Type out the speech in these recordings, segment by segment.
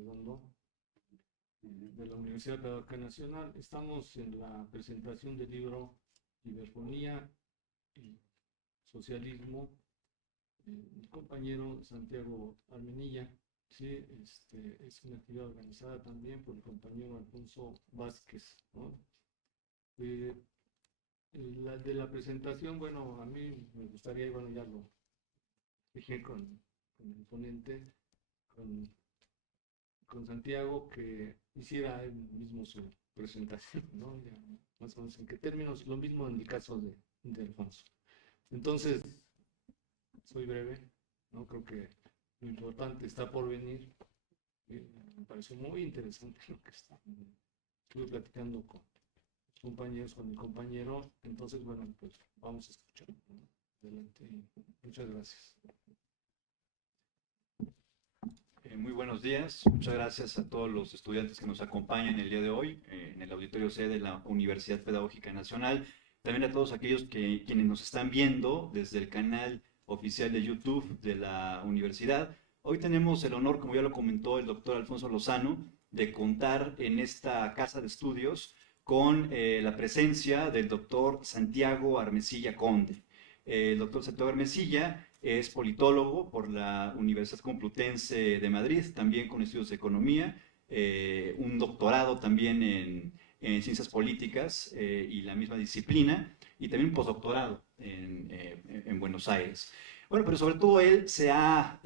Redondo, de la Universidad Pedagógica Nacional. Estamos en la presentación del libro Iberfonía y Socialismo, mi compañero Santiago Armenilla. Sí, es una actividad organizada también por el compañero Alfonso Vázquez, ¿no? Eh, de la presentación, bueno, a mí me gustaría, y bueno, ya lo dije con el ponente, con, con Santiago, que hiciera él mismo su presentación, ¿no? Ya, más o menos en qué términos, lo mismo en el caso de Alfonso. Entonces, soy breve, ¿no? Creo que lo importante está por venir. Me pareció muy interesante lo que estuve platicando con los compañeros, con mi compañero. Entonces, bueno, pues vamos a escuchar, ¿no? Adelante. Muchas gracias. Muy buenos días, muchas gracias a todos los estudiantes que nos acompañan el día de hoy en el auditorio C de la Universidad Pedagógica Nacional, también a todos aquellos quienes nos están viendo desde el canal oficial de YouTube de la universidad. Hoy tenemos el honor, como ya lo comentó el doctor Alfonso Lozano, de contar en esta casa de estudios con la presencia del doctor Santiago Armesilla Conde. El doctor Santiago Armesilla es politólogo por la Universidad Complutense de Madrid, también con estudios de economía, un doctorado también en ciencias políticas y la misma disciplina, y también un postdoctorado en Buenos Aires. Bueno, pero sobre todo él se ha,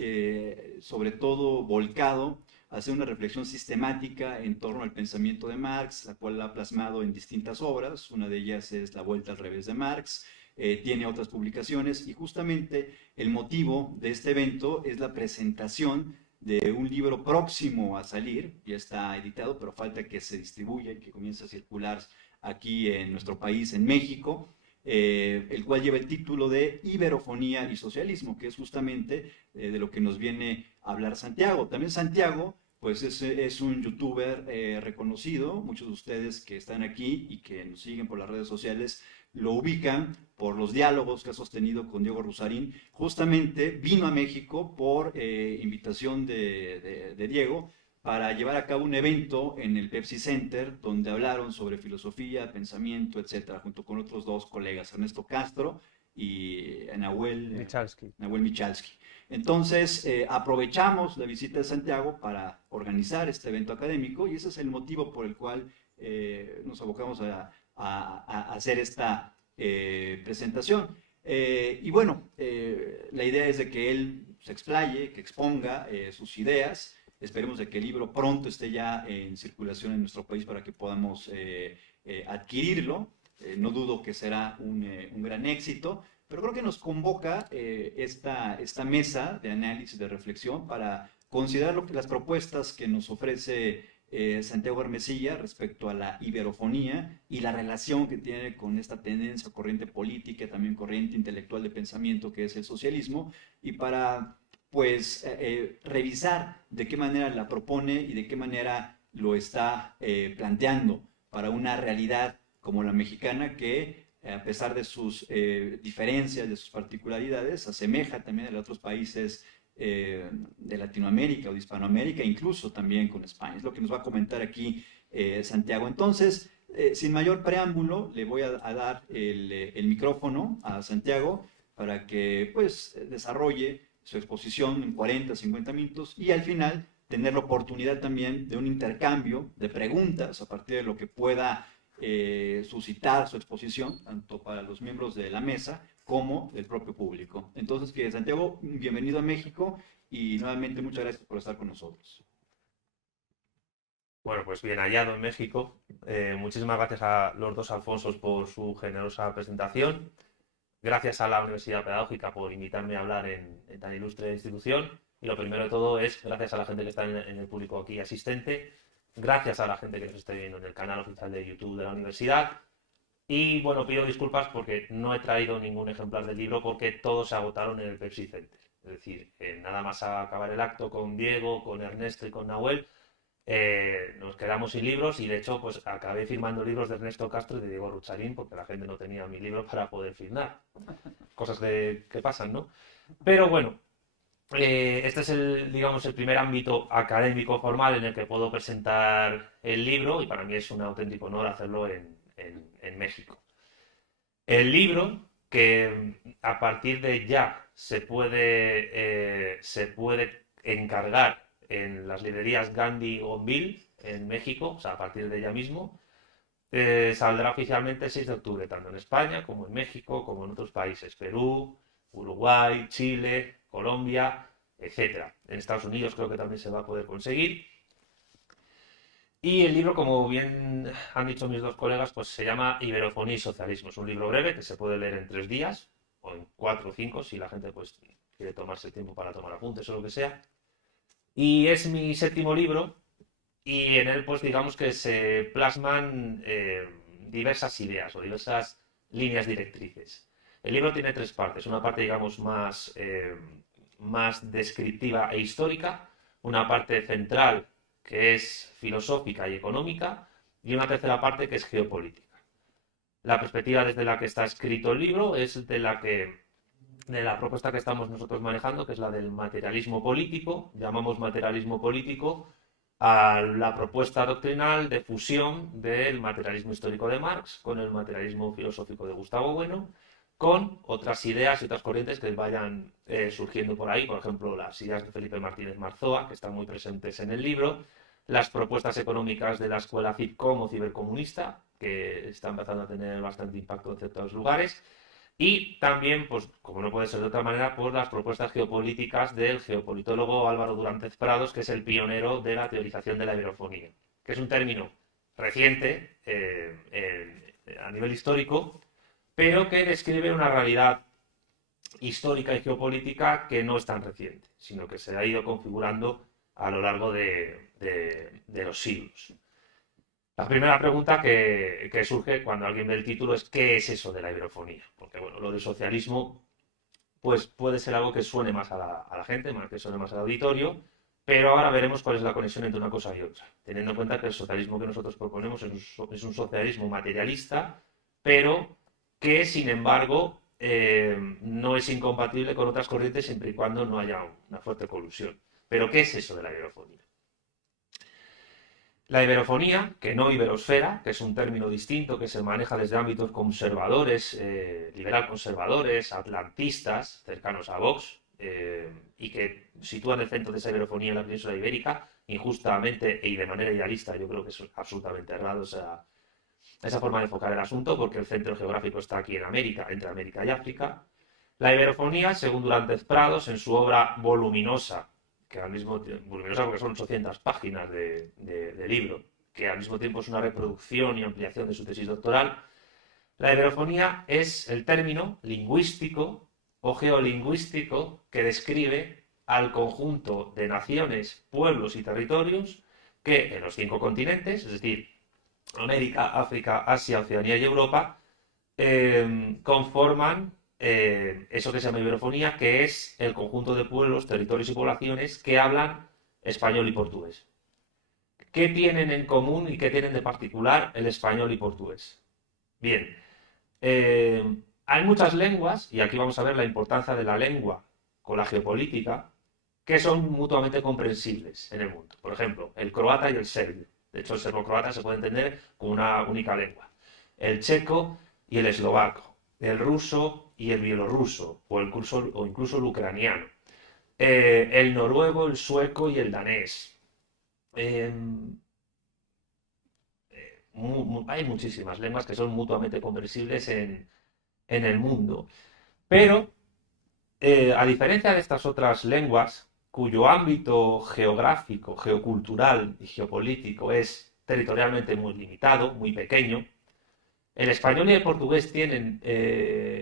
sobre todo, volcado a hacer una reflexión sistemática en torno al pensamiento de Marx, la cual ha plasmado en distintas obras. Una de ellas es La Vuelta al Revés de Marx. Tiene otras publicaciones y justamente el motivo de este evento es la presentación de un libro próximo a salir, ya está editado, pero falta que se distribuya y que comience a circular aquí en nuestro país, en México, el cual lleva el título de Iberofonía y Socialismo, que es justamente de lo que nos viene a hablar Santiago. También Santiago pues es un youtuber reconocido, muchos de ustedes que están aquí y que nos siguen por las redes sociales lo ubican por los diálogos que ha sostenido con Diego Rusarín. Justamente vino a México por invitación de Diego para llevar a cabo un evento en el Pepsi Center donde hablaron sobre filosofía, pensamiento, etcétera, junto con otros dos colegas, Ernesto Castro y Nahuel Michalski. Entonces, aprovechamos la visita de Santiago para organizar este evento académico y ese es el motivo por el cual nos abocamos a hacer esta presentación. Y bueno, la idea es de que él se explaye, que exponga sus ideas. Esperemos de que el libro pronto esté ya en circulación en nuestro país para que podamos adquirirlo. No dudo que será un gran éxito, pero creo que nos convoca esta mesa de análisis, de reflexión, para considerar las propuestas que nos ofrece Santiago Armesilla respecto a la iberofonía y la relación que tiene con esta tendencia, corriente política, también corriente intelectual de pensamiento que es el socialismo, y para pues revisar de qué manera la propone y de qué manera lo está planteando para una realidad como la mexicana que a pesar de sus diferencias, de sus particularidades, asemeja también a los otros países de Latinoamérica o de Hispanoamérica, incluso también con España. Es lo que nos va a comentar aquí Santiago. Entonces, sin mayor preámbulo, le voy a dar el micrófono a Santiago para que pues desarrolle su exposición en 40, 50 minutos y al final tener la oportunidad también de un intercambio de preguntas a partir de lo que pueda suscitar su exposición, tanto para los miembros de la mesa como del propio público. Entonces, que Santiago, bienvenido a México y nuevamente muchas gracias por estar con nosotros. Bueno, pues bien hallado en México. Muchísimas gracias a los dos Alfonsos por su generosa presentación. Gracias a la Universidad Pedagógica por invitarme a hablar en tan ilustre institución. Y lo primero de todo es gracias a la gente que está en el público aquí asistente. Gracias a la gente que nos esté viendo en el canal oficial de YouTube de la universidad. Y bueno, pido disculpas porque no he traído ningún ejemplar del libro porque todos se agotaron en el Pepsi Center. Es decir, nada más a acabar el acto con Diego, con Ernesto y con Nahuel, nos quedamos sin libros y de hecho pues acabé firmando libros de Ernesto Castro y de Diego Rucharín porque la gente no tenía mi libro para poder firmar. Cosas que pasan, ¿no? Pero bueno, Este es digamos, el primer ámbito académico formal en el que puedo presentar el libro y para mí es un auténtico honor hacerlo en México. El libro, que a partir de ya se puede encargar en las librerías Gandhi o Bill en México, o sea, a partir de ya mismo, saldrá oficialmente el 6 de octubre, tanto en España como en México, como en otros países, Perú, Uruguay, Chile, Colombia, etcétera. En Estados Unidos creo que también se va a poder conseguir. Y el libro, como bien han dicho mis dos colegas, pues se llama Iberofonía y Socialismo. Es un libro breve que se puede leer en 3 días, o en 4 o 5, si la gente pues quiere tomarse el tiempo para tomar apuntes o lo que sea. Y es mi séptimo libro, y en él pues digamos que se plasman diversas ideas o diversas líneas directrices. El libro tiene 3 partes. Una parte, digamos, más descriptiva e histórica, una parte central que es filosófica y económica, y una tercera parte que es geopolítica. La perspectiva desde la que está escrito el libro es de la propuesta que estamos nosotros manejando, que es la del materialismo político. Llamamos materialismo político a la propuesta doctrinal de fusión del materialismo histórico de Marx con el materialismo filosófico de Gustavo Bueno, con otras ideas y otras corrientes que vayan surgiendo por ahí, por ejemplo, las ideas de Felipe Martínez Marzoa, que están muy presentes en el libro, las propuestas económicas de la escuela CIP-COM o cibercomunista, que está empezando a tener bastante impacto en ciertos lugares, y también, pues, como no puede ser de otra manera, por las propuestas geopolíticas del geopolitólogo Álvaro Duránez Prados, que es el pionero de la teorización de la iberofonía, que es un término reciente a nivel histórico, pero que describe una realidad histórica y geopolítica que no es tan reciente, sino que se ha ido configurando a lo largo de los siglos. La primera pregunta que surge cuando alguien ve el título es ¿qué es eso de la iberofonía? Porque bueno, lo del socialismo pues puede ser algo que suene más a la gente, más que suene más al auditorio, pero ahora veremos cuál es la conexión entre una cosa y otra, teniendo en cuenta que el socialismo que nosotros proponemos es un socialismo materialista, pero que sin embargo no es incompatible con otras corrientes siempre y cuando no haya una fuerte colusión. Pero ¿qué es eso de la iberofonía? La iberofonía, que no iberosfera, que es un término distinto que se maneja desde ámbitos conservadores, liberal conservadores, atlantistas, cercanos a Vox, y que sitúan el centro de esa iberofonía en la península ibérica, injustamente y de manera idealista. Yo creo que es absolutamente errado esa forma de enfocar el asunto, porque el centro geográfico está aquí en América, entre América y África. La iberofonía, según Duránez Prados, en su obra voluminosa, que al mismo tiempo, voluminosa porque son 800 páginas de libro, que al mismo tiempo es una reproducción y ampliación de su tesis doctoral, la iberofonía es el término lingüístico o geolingüístico que describe al conjunto de naciones, pueblos y territorios que en los 5 continentes, es decir, América, África, Asia, Oceanía y Europa, conforman eso que se llama iberofonía, que es el conjunto de pueblos, territorios y poblaciones que hablan español y portugués. ¿Qué tienen en común y qué tienen de particular el español y portugués? Bien, hay muchas lenguas, y aquí vamos a ver la importancia de la lengua con la geopolítica, que son mutuamente comprensibles en el mundo. Por ejemplo, el croata y el serbio. De hecho, el serbo-croata se puede entender como una única lengua. El checo y el eslovaco. El ruso y el bielorruso. O incluso el ucraniano. El noruego, el sueco y el danés. Hay muchísimas lenguas que son mutuamente comprensibles en el mundo. Pero, a diferencia de estas otras lenguas, cuyo ámbito geográfico, geocultural y geopolítico es territorialmente muy limitado, muy pequeño, el español y el portugués tienen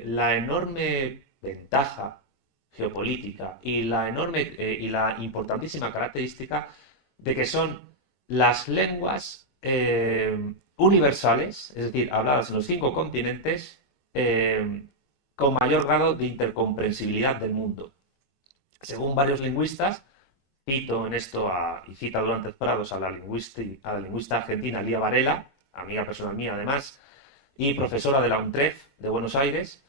la enorme ventaja geopolítica y la importantísima característica de que son las lenguas universales, es decir, habladas en los 5 continentes, con mayor grado de intercomprensibilidad del mundo. Según varios lingüistas, cito en esto y cita Duránez Prados a la lingüista argentina Lía Varela, amiga personal mía además, y profesora de la UNTREF de Buenos Aires,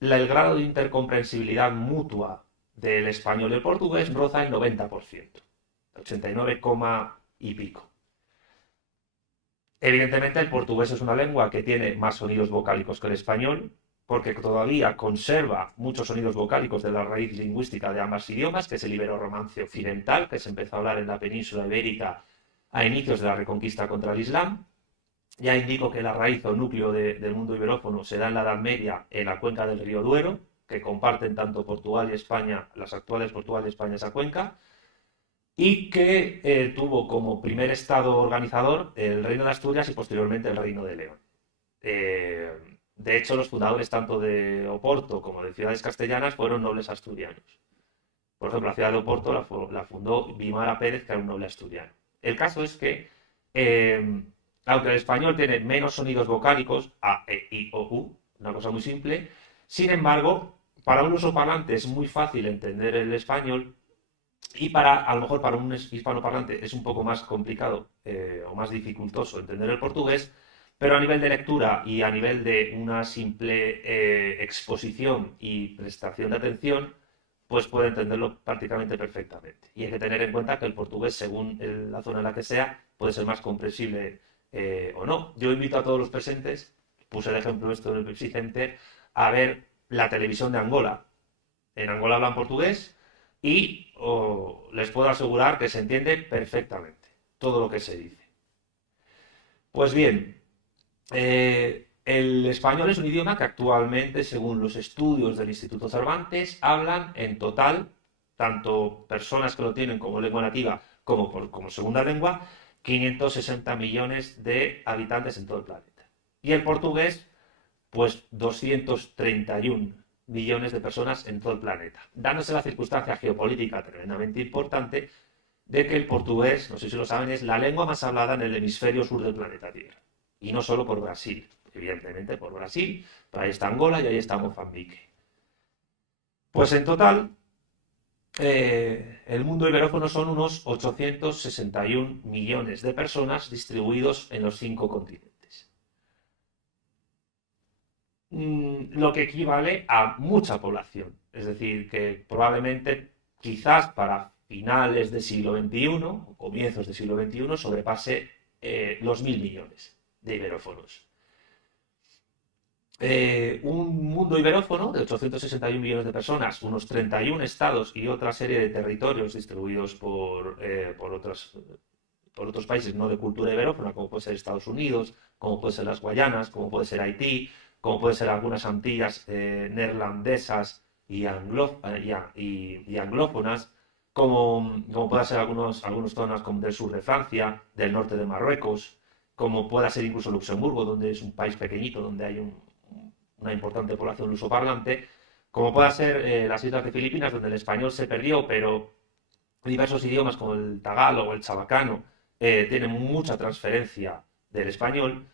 el grado de intercomprensibilidad mutua del español y el portugués roza el 90%, 89, y pico. Evidentemente el portugués es una lengua que tiene más sonidos vocálicos que el español, porque todavía conserva muchos sonidos vocálicos de la raíz lingüística de ambos idiomas, que es el ibero-romance occidental, que se empezó a hablar en la península ibérica a inicios de la reconquista contra el Islam. Ya indico que la raíz o núcleo del mundo iberófono se da en la Edad Media en la cuenca del río Duero, que comparten tanto Portugal y España, las actuales Portugal y España, esa cuenca, y que tuvo como primer estado organizador el Reino de Asturias y posteriormente el Reino de León. De hecho, los fundadores tanto de Oporto como de ciudades castellanas fueron nobles asturianos. Por ejemplo, la ciudad de Oporto la fundó Vimara Pérez, que era un noble asturiano. El caso es que, aunque el español tiene menos sonidos vocálicos, A, E, I, O, U, una cosa muy simple, sin embargo, para un lusoparlante es muy fácil entender el español y a lo mejor para un hispanoparlante es un poco más complicado o más dificultoso entender el portugués, pero a nivel de lectura y a nivel de una simple exposición y prestación de atención, pues puede entenderlo prácticamente perfectamente. Y hay que tener en cuenta que el portugués, según la zona en la que sea, puede ser más comprensible o no. Yo invito a todos los presentes, puse de ejemplo esto en el Pepsi Center, a ver la televisión de Angola. En Angola hablan portugués y les puedo asegurar que se entiende perfectamente todo lo que se dice. Pues bien, el español es un idioma que actualmente, según los estudios del Instituto Cervantes, hablan en total, tanto personas que lo tienen como lengua nativa como segunda lengua, 560 millones de habitantes en todo el planeta. Y el portugués, pues 231 millones de personas en todo el planeta, dándose la circunstancia geopolítica tremendamente importante de que el portugués, no sé si lo saben, es la lengua más hablada en el hemisferio sur del planeta Tierra. Y no solo por Brasil, evidentemente por Brasil, pero ahí está Angola y ahí está Mozambique. Pues en total, el mundo iberófono son unos 861 millones de personas distribuidos en los 5 continentes. Lo que equivale a mucha población. Es decir, que probablemente, quizás para finales del siglo XXI o comienzos del siglo XXI, sobrepase los 1.000 millones de iberófonos. Un mundo iberófono de 861 millones de personas, unos 31 estados y otra serie de territorios distribuidos por otros países no de cultura iberófona, como puede ser Estados Unidos, como puede ser las Guayanas, como puede ser Haití, como puede ser algunas Antillas neerlandesas y anglófonas, como puede ser algunas zonas como del sur de Francia, del norte de Marruecos, como pueda ser incluso Luxemburgo, donde es un país pequeñito, donde hay una importante población lusoparlante, como pueda ser las islas de Filipinas, donde el español se perdió, pero diversos idiomas como el tagalo o el chabacano tienen mucha transferencia del español,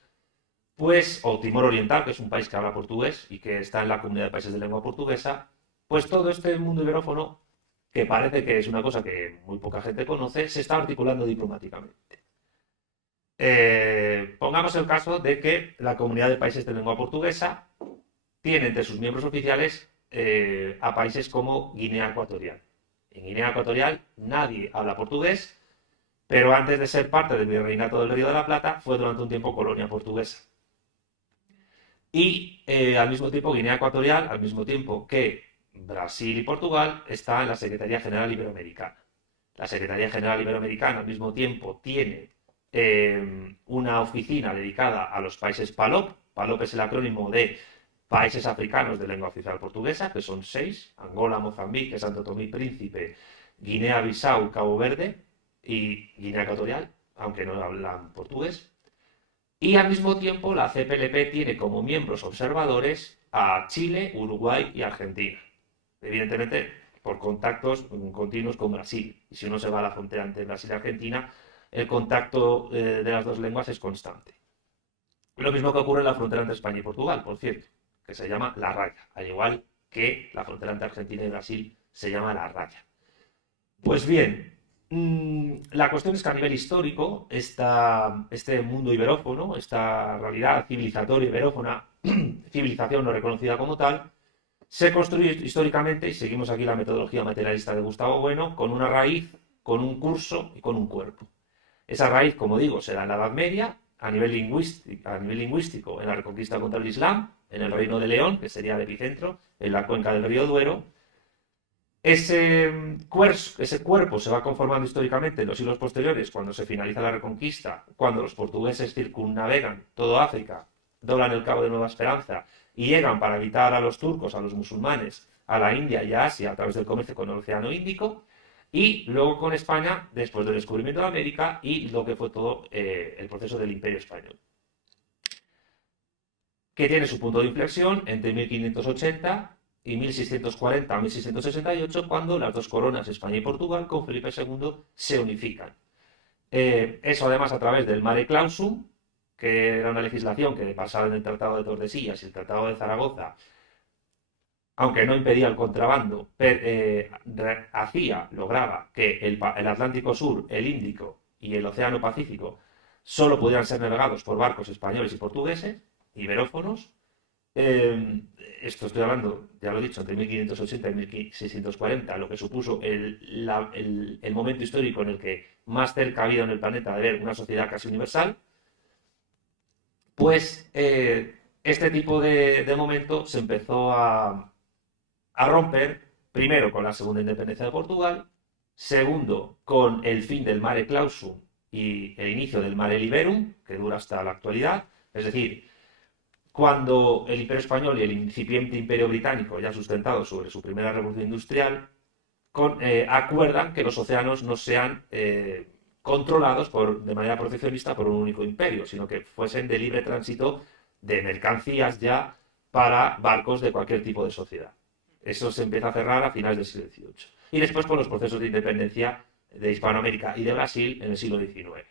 pues, o Timor Oriental, que es un país que habla portugués y que está en la comunidad de países de lengua portuguesa, pues todo este mundo iberófono, que parece que es una cosa que muy poca gente conoce, se está articulando diplomáticamente. Pongamos el caso de que la comunidad de países de lengua portuguesa tiene entre sus miembros oficiales a países como Guinea Ecuatorial. En Guinea Ecuatorial nadie habla portugués, pero antes de ser parte del Virreinato del Río de la Plata fue durante un tiempo colonia portuguesa. Y al mismo tiempo Guinea Ecuatorial, al mismo tiempo que Brasil y Portugal, está en la Secretaría General Iberoamericana. La Secretaría General Iberoamericana al mismo tiempo tiene una oficina dedicada a los países PALOP. PALOP es el acrónimo de Países Africanos de Lengua Oficial Portuguesa, que son 6, Angola, Mozambique, Santo Tomé y Príncipe, Guinea-Bissau, Cabo Verde y Guinea Ecuatorial, aunque no hablan portugués. Y al mismo tiempo la CPLP tiene como miembros observadores a Chile, Uruguay y Argentina. Evidentemente por contactos continuos con Brasil. Y si uno se va a la frontera entre Brasil y Argentina, el contacto de las dos lenguas es constante. Lo mismo que ocurre en la frontera entre España y Portugal, por cierto, que se llama La Raya, al igual que la frontera entre Argentina y Brasil se llama La Raya. Pues bien, la cuestión es que a nivel histórico, este mundo iberófono, esta realidad civilizatoria iberófona, civilización no reconocida como tal, se construye históricamente, y seguimos aquí la metodología materialista de Gustavo Bueno, con una raíz, con un curso y con un cuerpo. Esa raíz, como digo, será en la Edad Media, a nivel lingüístico, en la reconquista contra el Islam, en el Reino de León, que sería el epicentro, en la cuenca del río Duero. Ese cuerpo se va conformando históricamente en los siglos posteriores, cuando se finaliza la reconquista, cuando los portugueses circunnavegan todo África, doblan el Cabo de Nueva Esperanza y llegan para evitar a los turcos, a los musulmanes, a la India y a Asia a través del comercio con el Océano Índico, y luego con España después del descubrimiento de América y lo que fue todo el proceso del Imperio Español, que tiene su punto de inflexión entre 1580 y 1640 a 1668, cuando las dos coronas, España y Portugal, con Felipe II, se unifican. Eso además a través del Mare Clausum, que era una legislación que basada en el Tratado de Tordesillas y el Tratado de Zaragoza, aunque no impedía el contrabando, lograba que el Atlántico Sur, el Índico y el Océano Pacífico solo pudieran ser navegados por barcos españoles y portugueses, iberófonos. Esto estoy hablando, ya lo he dicho, entre 1580 y 1640, lo que supuso el momento histórico en el que más cerca ha habido en el planeta de ver una sociedad casi universal. Pues este tipo de momento se empezó a romper, primero con la segunda independencia de Portugal, segundo con el fin del Mare Clausum y el inicio del Mare Liberum, que dura hasta la actualidad, es decir, cuando el Imperio Español y el incipiente Imperio Británico, ya sustentado sobre su primera revolución industrial, acuerdan que los océanos no sean controlados de manera proteccionista por un único imperio, sino que fuesen de libre tránsito de mercancías ya para barcos de cualquier tipo de sociedad. Eso se empieza a cerrar a finales del siglo XVIII. Y después con los procesos de independencia de Hispanoamérica y de Brasil en el siglo XIX.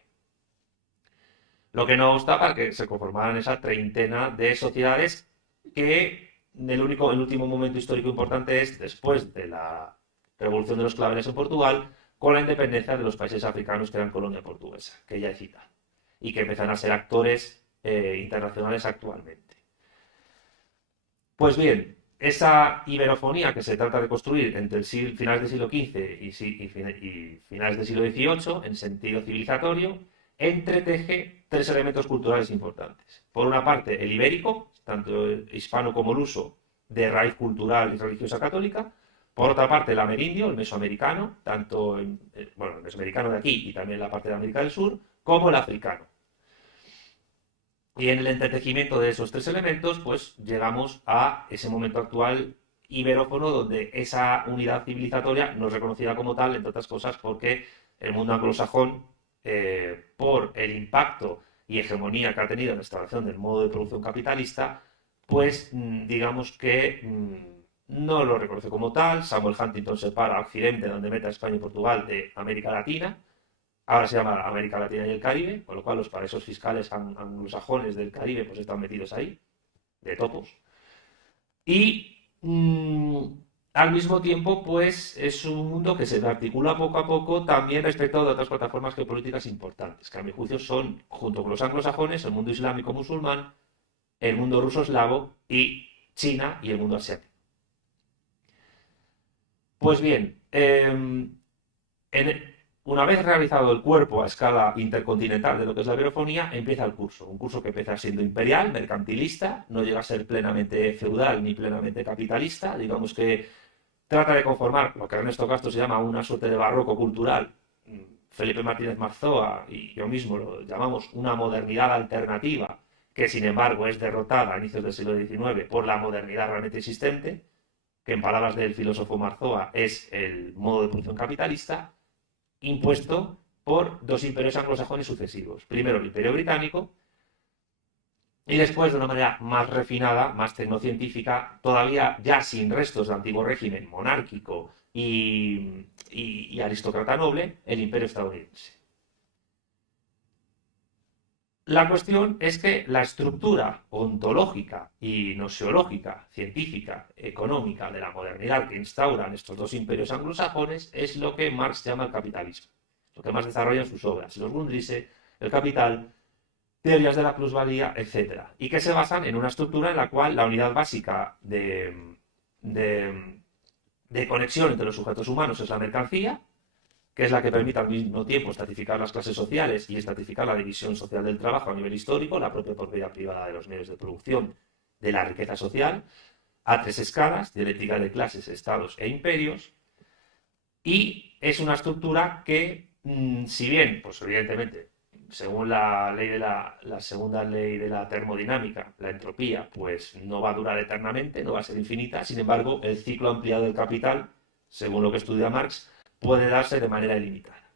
Lo que no obsta para que se conformaran esa treintena de sociedades que el último momento histórico importante es después de la revolución de los claveles en Portugal, con la independencia de los países africanos que eran colonia portuguesa, que ya he citado, y que empiezan a ser actores internacionales actualmente. Pues bien, esa iberofonía que se trata de construir entre finales del siglo XV y finales del siglo XVIII, en sentido civilizatorio, entreteje tres elementos culturales importantes. Por una parte, el ibérico, tanto el hispano como el luso, de raíz cultural y religiosa católica. Por otra parte, el amerindio, el mesoamericano, tanto el mesoamericano de aquí y también la parte de América del Sur, como el africano. Y en el entretejimiento de esos tres elementos, pues llegamos a ese momento actual iberófono, donde esa unidad civilizatoria no es reconocida como tal, entre otras cosas porque el mundo anglosajón, por el impacto y hegemonía que ha tenido en la instauración del modo de producción capitalista, pues digamos que no lo reconoce como tal. Samuel Huntington separa Occidente, donde mete a España y Portugal, de América Latina. Ahora se llama América Latina y el Caribe, con lo cual los paraísos fiscales anglosajones del Caribe pues están metidos ahí, de topos. Y al mismo tiempo, pues es un mundo que se articula poco a poco también respecto de otras plataformas geopolíticas importantes, que a mi juicio son, junto con los anglosajones, el mundo islámico musulmán, el mundo ruso-eslavo y China y el mundo asiático. Pues bien, una vez realizado el cuerpo a escala intercontinental de lo que es la iberofonía, empieza el curso. Un curso que empieza siendo imperial, mercantilista, no llega a ser plenamente feudal ni plenamente capitalista. Digamos que trata de conformar lo que Ernesto Castro se llama una suerte de barroco cultural. Felipe Martínez Marzoa y yo mismo lo llamamos una modernidad alternativa, que sin embargo es derrotada a inicios del siglo XIX por la modernidad realmente existente, que en palabras del filósofo Marzoa es el modo de producción capitalista, impuesto por dos imperios anglosajones sucesivos. Primero el Imperio Británico y después, de una manera más refinada, más tecnocientífica, todavía ya sin restos del antiguo régimen monárquico y aristócrata noble, el Imperio estadounidense. La cuestión es que la estructura ontológica y noseológica, científica, económica de la modernidad que instauran estos dos imperios anglosajones es lo que Marx llama el capitalismo, lo que más desarrolla en sus obras, los Grundrisse, el Capital, teorías de la plusvalía, etc. Y que se basan en una estructura en la cual la unidad básica de de conexión entre los sujetos humanos es la mercancía, que es la que permite al mismo tiempo estratificar las clases sociales y estratificar la división social del trabajo a nivel histórico, la propia propiedad privada de los medios de producción de la riqueza social, a tres escalas, dialéctica de clases, estados e imperios, y es una estructura que, si bien, pues evidentemente, según la segunda ley de la termodinámica, la entropía, pues no va a durar eternamente, no va a ser infinita, sin embargo, el ciclo ampliado del capital, según lo que estudia Marx, puede darse de manera ilimitada.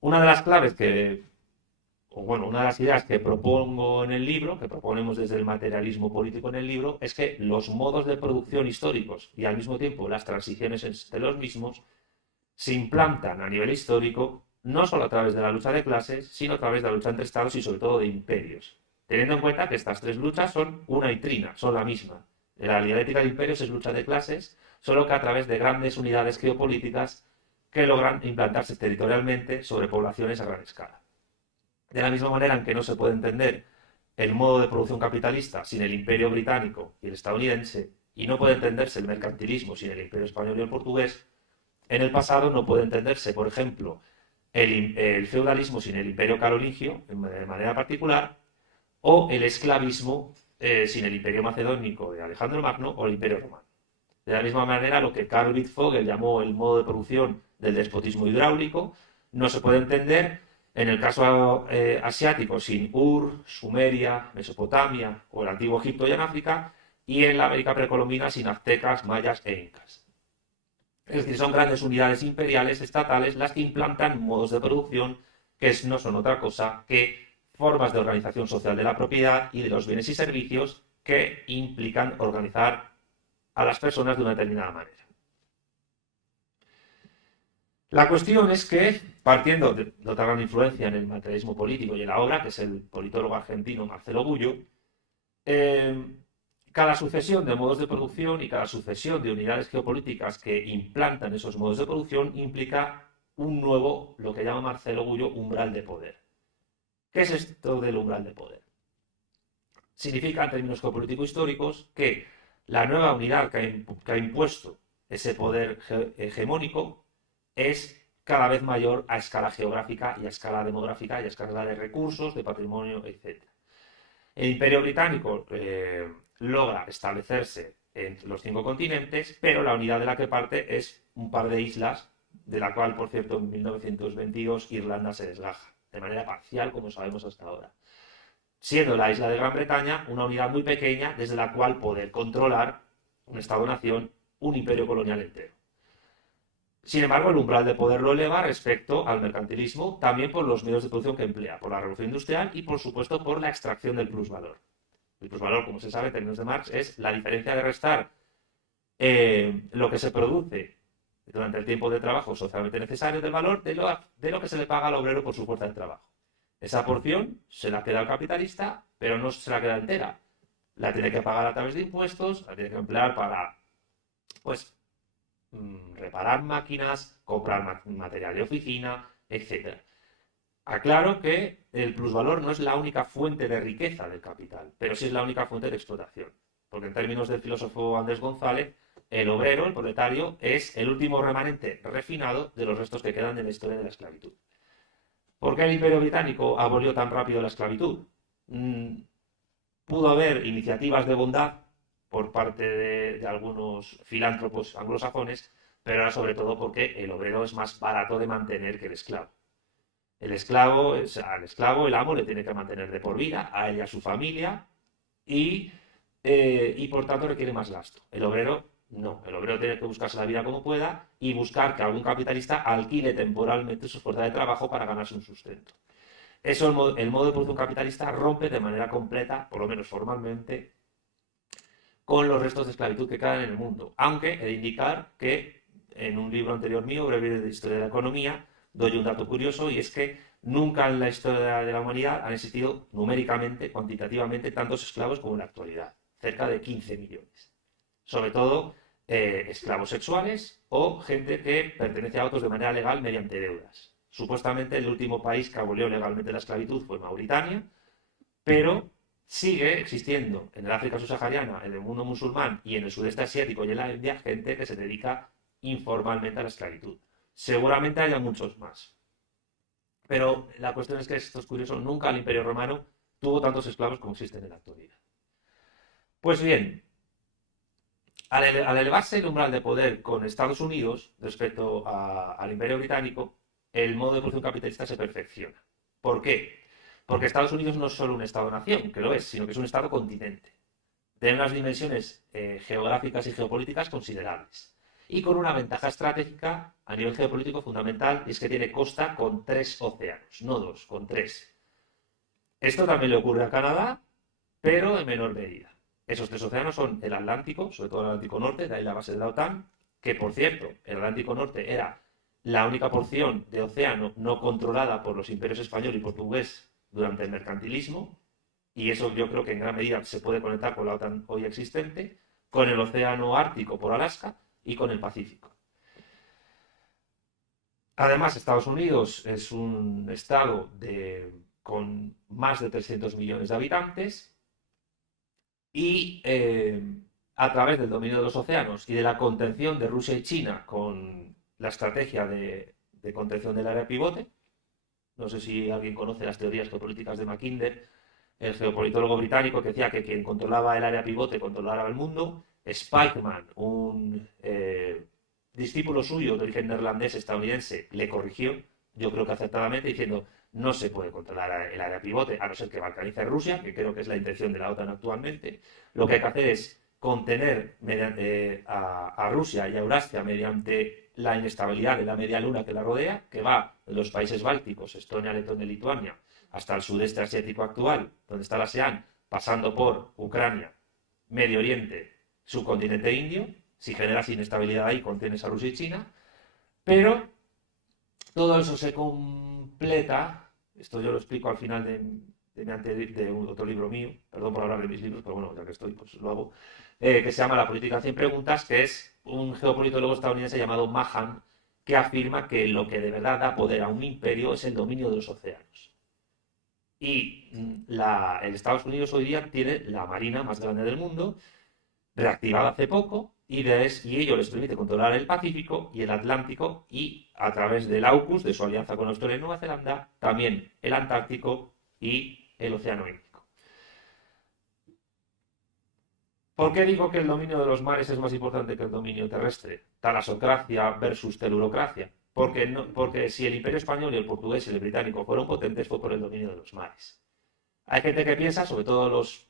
Una de las claves una de las ideas que propongo en el libro, que proponemos desde el materialismo político en el libro, es que los modos de producción históricos y al mismo tiempo las transiciones entre los mismos se implantan a nivel histórico no solo a través de la lucha de clases, sino a través de la lucha entre estados y sobre todo de imperios, teniendo en cuenta que estas tres luchas son una y trina, son la misma. La dialéctica de imperios es lucha de clases, solo que a través de grandes unidades geopolíticas que logran implantarse territorialmente sobre poblaciones a gran escala. De la misma manera en que no se puede entender el modo de producción capitalista sin el imperio británico y el estadounidense, y no puede entenderse el mercantilismo sin el imperio español y el portugués, en el pasado no puede entenderse, por ejemplo, el feudalismo sin el imperio carolingio, de manera particular, o el esclavismo sin el imperio macedónico de Alejandro Magno o el imperio romano. De la misma manera, lo que Carl Wittfogel llamó el modo de producción del despotismo hidráulico no se puede entender en el caso asiático sin Ur, Sumeria, Mesopotamia o el antiguo Egipto y en África, y en la América precolombina sin aztecas, mayas e incas. Es decir, son grandes unidades imperiales estatales las que implantan modos de producción que no son otra cosa que formas de organización social de la propiedad y de los bienes y servicios que implican organizar a las personas de una determinada manera. La cuestión es que, partiendo de otra gran influencia en el materialismo político y en la obra, que es el politólogo argentino Marcelo Gullo, cada sucesión de modos de producción y cada sucesión de unidades geopolíticas que implantan esos modos de producción implica un nuevo, lo que llama Marcelo Gullo, umbral de poder. ¿Qué es esto del umbral de poder? Significa, en términos geopolíticos históricos, que la nueva unidad que ha impuesto ese poder hegemónico es cada vez mayor a escala geográfica y a escala demográfica y a escala de recursos, de patrimonio, etc. El Imperio Británico logra establecerse en los 5 continentes, pero la unidad de la que parte es un par de islas, de la cual, por cierto, en 1922 Irlanda se desgaja, de manera parcial, como sabemos hasta ahora. Siendo la isla de Gran Bretaña una unidad muy pequeña desde la cual poder controlar un Estado-nación, un imperio colonial entero. Sin embargo, el umbral de poder lo eleva respecto al mercantilismo, también por los medios de producción que emplea, por la revolución industrial y, por supuesto, por la extracción del plusvalor. El plusvalor, como se sabe en términos de Marx, es la diferencia de restar lo que se produce durante el tiempo de trabajo socialmente necesario del valor de lo que se le paga al obrero por su fuerza de trabajo. Esa porción se la queda al capitalista, pero no se la queda entera. La tiene que pagar a través de impuestos, la tiene que emplear para, pues, reparar máquinas, comprar material de oficina, etc. Aclaro que el plusvalor no es la única fuente de riqueza del capital, pero sí es la única fuente de explotación. Porque en términos del filósofo Andrés González, el obrero, el proletario, es el último remanente refinado de los restos que quedan de la historia de la esclavitud. ¿Por qué el Imperio Británico abolió tan rápido la esclavitud? Pudo haber iniciativas de bondad por parte de algunos filántropos anglosajones, pero era sobre todo porque el obrero es más barato de mantener que el esclavo. Al esclavo el amo le tiene que mantener de por vida, a él y a su familia, y por tanto requiere más gasto. El obrero no, el obrero tiene que buscarse la vida como pueda y buscar que algún capitalista alquile temporalmente su fuerza de trabajo para ganarse un sustento. Eso el modo de producción capitalista rompe de manera completa, por lo menos formalmente, con los restos de esclavitud que quedan en el mundo. Aunque he de indicar que en un libro anterior mío, Breve de Historia de la Economía, doy un dato curioso y es que nunca en la historia de la humanidad han existido numéricamente, cuantitativamente, tantos esclavos como en la actualidad. Cerca de 15 millones. Sobre todo esclavos sexuales o gente que pertenece a otros de manera legal mediante deudas. Supuestamente el último país que abolió legalmente la esclavitud fue Mauritania, pero sigue existiendo en el África subsahariana, en el mundo musulmán y en el sudeste asiático y en la India gente que se dedica informalmente a la esclavitud. Seguramente haya muchos más. Pero la cuestión es que esto es curioso, nunca el Imperio Romano tuvo tantos esclavos como existen en la actualidad. Pues bien, al elevarse el umbral de poder con Estados Unidos respecto al Imperio Británico, el modo de producción capitalista se perfecciona. ¿Por qué? Porque Estados Unidos no es solo un Estado-nación, que lo es, sino que es un Estado-continente. Tiene unas dimensiones geográficas y geopolíticas considerables. Y con una ventaja estratégica a nivel geopolítico fundamental, y es que tiene costa con 3 océanos, no 2, con 3. Esto también le ocurre a Canadá, pero en menor medida. Esos 3 océanos son el Atlántico, sobre todo el Atlántico Norte, de ahí la base de la OTAN, que por cierto, el Atlántico Norte era la única porción de océano no controlada por los imperios español y portugués durante el mercantilismo, y eso yo creo que en gran medida se puede conectar con la OTAN hoy existente, con el océano Ártico por Alaska y con el Pacífico. Además, Estados Unidos es un estado con más de 300 millones de habitantes y a través del dominio de los océanos y de la contención de Rusia y China con la estrategia de contención del área pivote, no sé si alguien conoce las teorías geopolíticas de Mackinder, el geopolitólogo británico que decía que quien controlaba el área pivote controlaba el mundo. Spikeman, un discípulo suyo de origen neerlandés estadounidense, le corrigió, yo creo que acertadamente, diciendo no se puede controlar el área pivote, a no ser que balcanice Rusia, que creo que es la intención de la OTAN actualmente. Lo que hay que hacer es contener a Rusia y a Eurasia mediante la inestabilidad de la media luna que la rodea, que va de los países bálticos, Estonia, Letonia y Lituania, hasta el sudeste asiático actual, donde está la ASEAN, pasando por Ucrania, Medio Oriente, subcontinente indio. Si generas inestabilidad ahí, contienes a Rusia y China, pero todo eso se completa, esto yo lo explico al final de otro libro mío, perdón por hablar de mis libros, pero bueno, ya que estoy, pues lo hago, que se llama La política en 100 preguntas, que es un geopolitólogo estadounidense llamado Mahan, que afirma que lo que de verdad da poder a un imperio es el dominio de los océanos. Y el Estados Unidos hoy día tiene la marina más grande del mundo, reactivada hace poco, y ello les permite controlar el Pacífico y el Atlántico y a través del AUKUS, de su alianza con Australia y Nueva Zelanda, también el Antártico y el Océano Índico. ¿Por qué digo que el dominio de los mares es más importante que el dominio terrestre? Talasocracia versus telurocracia. Porque si el Imperio Español y el portugués y el británico fueron potentes fue por el dominio de los mares. Hay gente que piensa, sobre todo los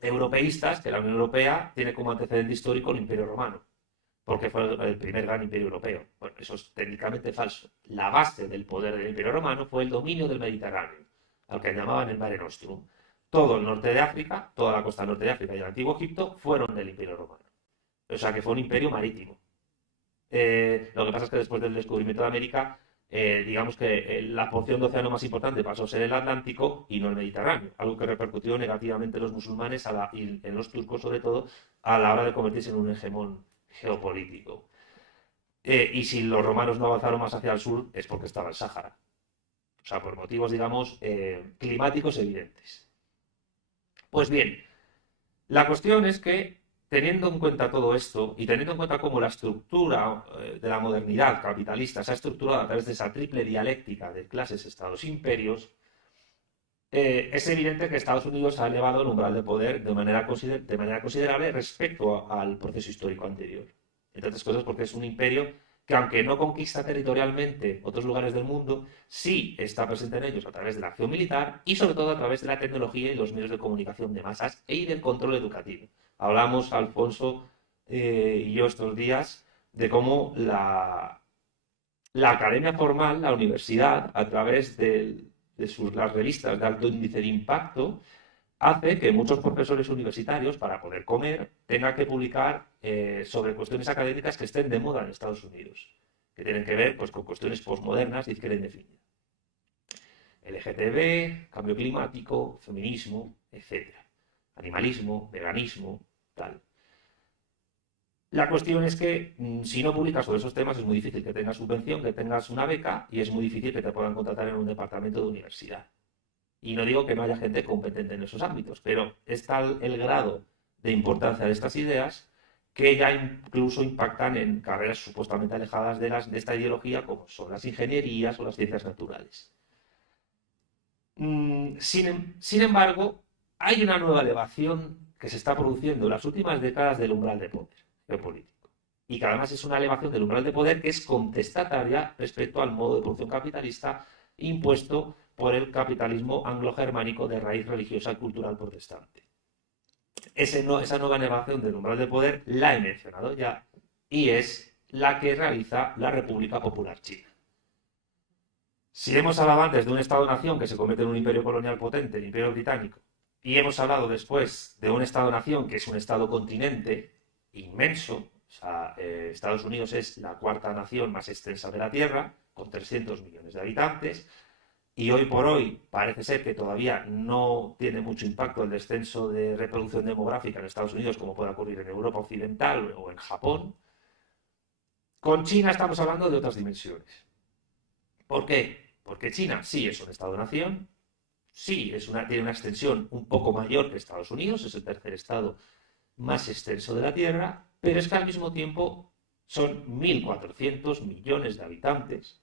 europeístas, que la Unión Europea tiene como antecedente histórico el Imperio Romano, porque fue el primer gran imperio europeo. Bueno, eso es técnicamente falso. La base del poder del Imperio Romano fue el dominio del Mediterráneo, al que llamaban el Mare Nostrum. Todo el norte de África, toda la costa norte de África y el antiguo Egipto fueron del Imperio Romano. O sea que fue un imperio marítimo. Lo que pasa es que después del descubrimiento de América, digamos que la porción de océano más importante pasó a ser el Atlántico y no el Mediterráneo, algo que repercutió negativamente en los musulmanes y en los turcos sobre todo a la hora de convertirse en un hegemón geopolítico. Y si los romanos no avanzaron más hacia el sur es porque estaba el Sáhara, o sea, por motivos, digamos, climáticos evidentes. Pues bien, la cuestión es que teniendo en cuenta todo esto y teniendo en cuenta cómo la estructura de la modernidad capitalista se ha estructurado a través de esa triple dialéctica de clases, estados, imperios, es evidente que Estados Unidos ha elevado el umbral de poder de manera considerable respecto al proceso histórico anterior. Entre otras cosas porque es un imperio que, aunque no conquista territorialmente otros lugares del mundo, sí está presente en ellos a través de la acción militar y sobre todo a través de la tecnología y los medios de comunicación de masas y del control educativo. Hablamos, Alfonso y yo estos días, de cómo la academia formal, la universidad, a través de las revistas de alto índice de impacto, hace que muchos profesores universitarios, para poder comer, tengan que publicar sobre cuestiones académicas que estén de moda en Estados Unidos, que tienen que ver pues, con cuestiones posmodernas de izquierda indefinida. LGTB, cambio climático, feminismo, etc. Animalismo, veganismo, tal. La cuestión es que si no publicas sobre esos temas es muy difícil que tengas subvención, que tengas una beca y es muy difícil que te puedan contratar en un departamento de universidad. Y no digo que no haya gente competente en esos ámbitos, pero es tal el grado de importancia de estas ideas que ya incluso impactan en carreras supuestamente alejadas de esta ideología, como son las ingenierías o las ciencias naturales. Sin embargo, hay una nueva elevación que se está produciendo en las últimas décadas del umbral de poder geopolítico. Y que además es una elevación del umbral de poder que es contestataria respecto al modo de producción capitalista impuesto por el capitalismo anglo-germánico de raíz religiosa y cultural protestante. Esa nueva elevación del umbral de poder la he mencionado ya, y es la que realiza la República Popular China. Si hemos hablado antes de un Estado-nación que se convierte en un imperio colonial potente, el Imperio Británico, y hemos hablado después de un Estado-nación que es un Estado-continente inmenso, o sea, Estados Unidos es la cuarta nación más extensa de la Tierra, con 300 millones de habitantes, y hoy por hoy parece ser que todavía no tiene mucho impacto el descenso de reproducción demográfica en Estados Unidos como puede ocurrir en Europa Occidental o en Japón. Con China estamos hablando de otras dimensiones. ¿Por qué? Porque China sí es un Estado-nación, sí tiene una extensión un poco mayor que Estados Unidos, es el tercer estado más extenso de la Tierra, pero es que al mismo tiempo son 1.400 millones de habitantes,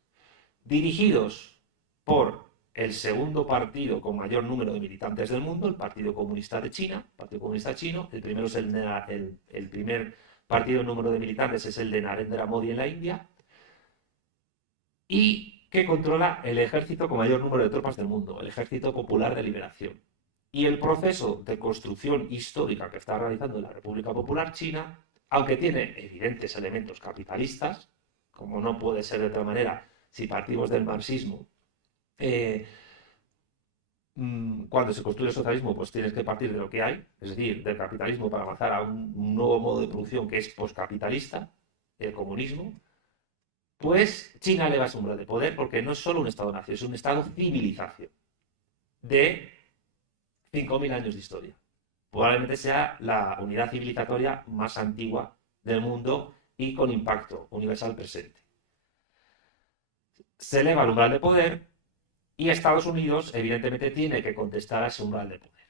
dirigidos por el segundo partido con mayor número de militantes del mundo, el Partido Comunista de China, Partido Comunista Chino. El primero es el primer partido en número de militantes es el de Narendra Modi en la India, y que controla el ejército con mayor número de tropas del mundo, el Ejército Popular de Liberación. Y el proceso de construcción histórica que está realizando la República Popular China, aunque tiene evidentes elementos capitalistas, como no puede ser de otra manera si partimos del marxismo, cuando se construye el socialismo, pues tienes que partir de lo que hay, es decir, del capitalismo para avanzar a un nuevo modo de producción que es poscapitalista, el comunismo. Pues China eleva su umbral de poder porque no es solo un Estado-nación, es un Estado-civilización de 5.000 años de historia. Probablemente sea la unidad civilizatoria más antigua del mundo y con impacto universal presente. Se eleva el umbral de poder y Estados Unidos, evidentemente, tiene que contestar a ese umbral de poder.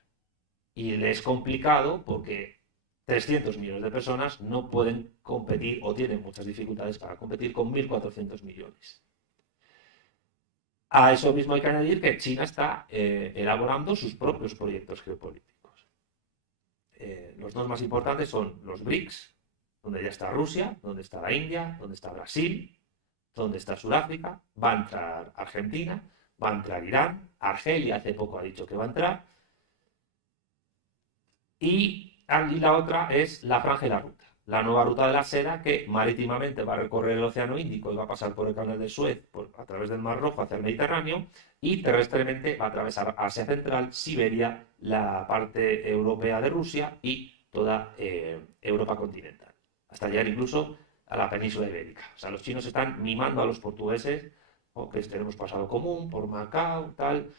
Y le es complicado porque 300 millones de personas no pueden competir o tienen muchas dificultades para competir con 1.400 millones. A eso mismo hay que añadir que China está elaborando sus propios proyectos geopolíticos. Los dos más importantes son los BRICS, donde ya está Rusia, donde está la India, donde está Brasil, donde está Sudáfrica, va a entrar Argentina, va a entrar Irán, Argelia hace poco ha dicho que va a entrar, y la otra es la Franja y la Ruta, la nueva ruta de la seda que marítimamente va a recorrer el Océano Índico y va a pasar por el Canal de Suez, a través del Mar Rojo hacia el Mediterráneo, y terrestremente va a atravesar Asia Central, Siberia, la parte europea de Rusia y toda Europa continental, hasta llegar incluso a la península ibérica. O sea, los chinos están mimando a los portugueses, que tenemos pasado común, por Macao, tal,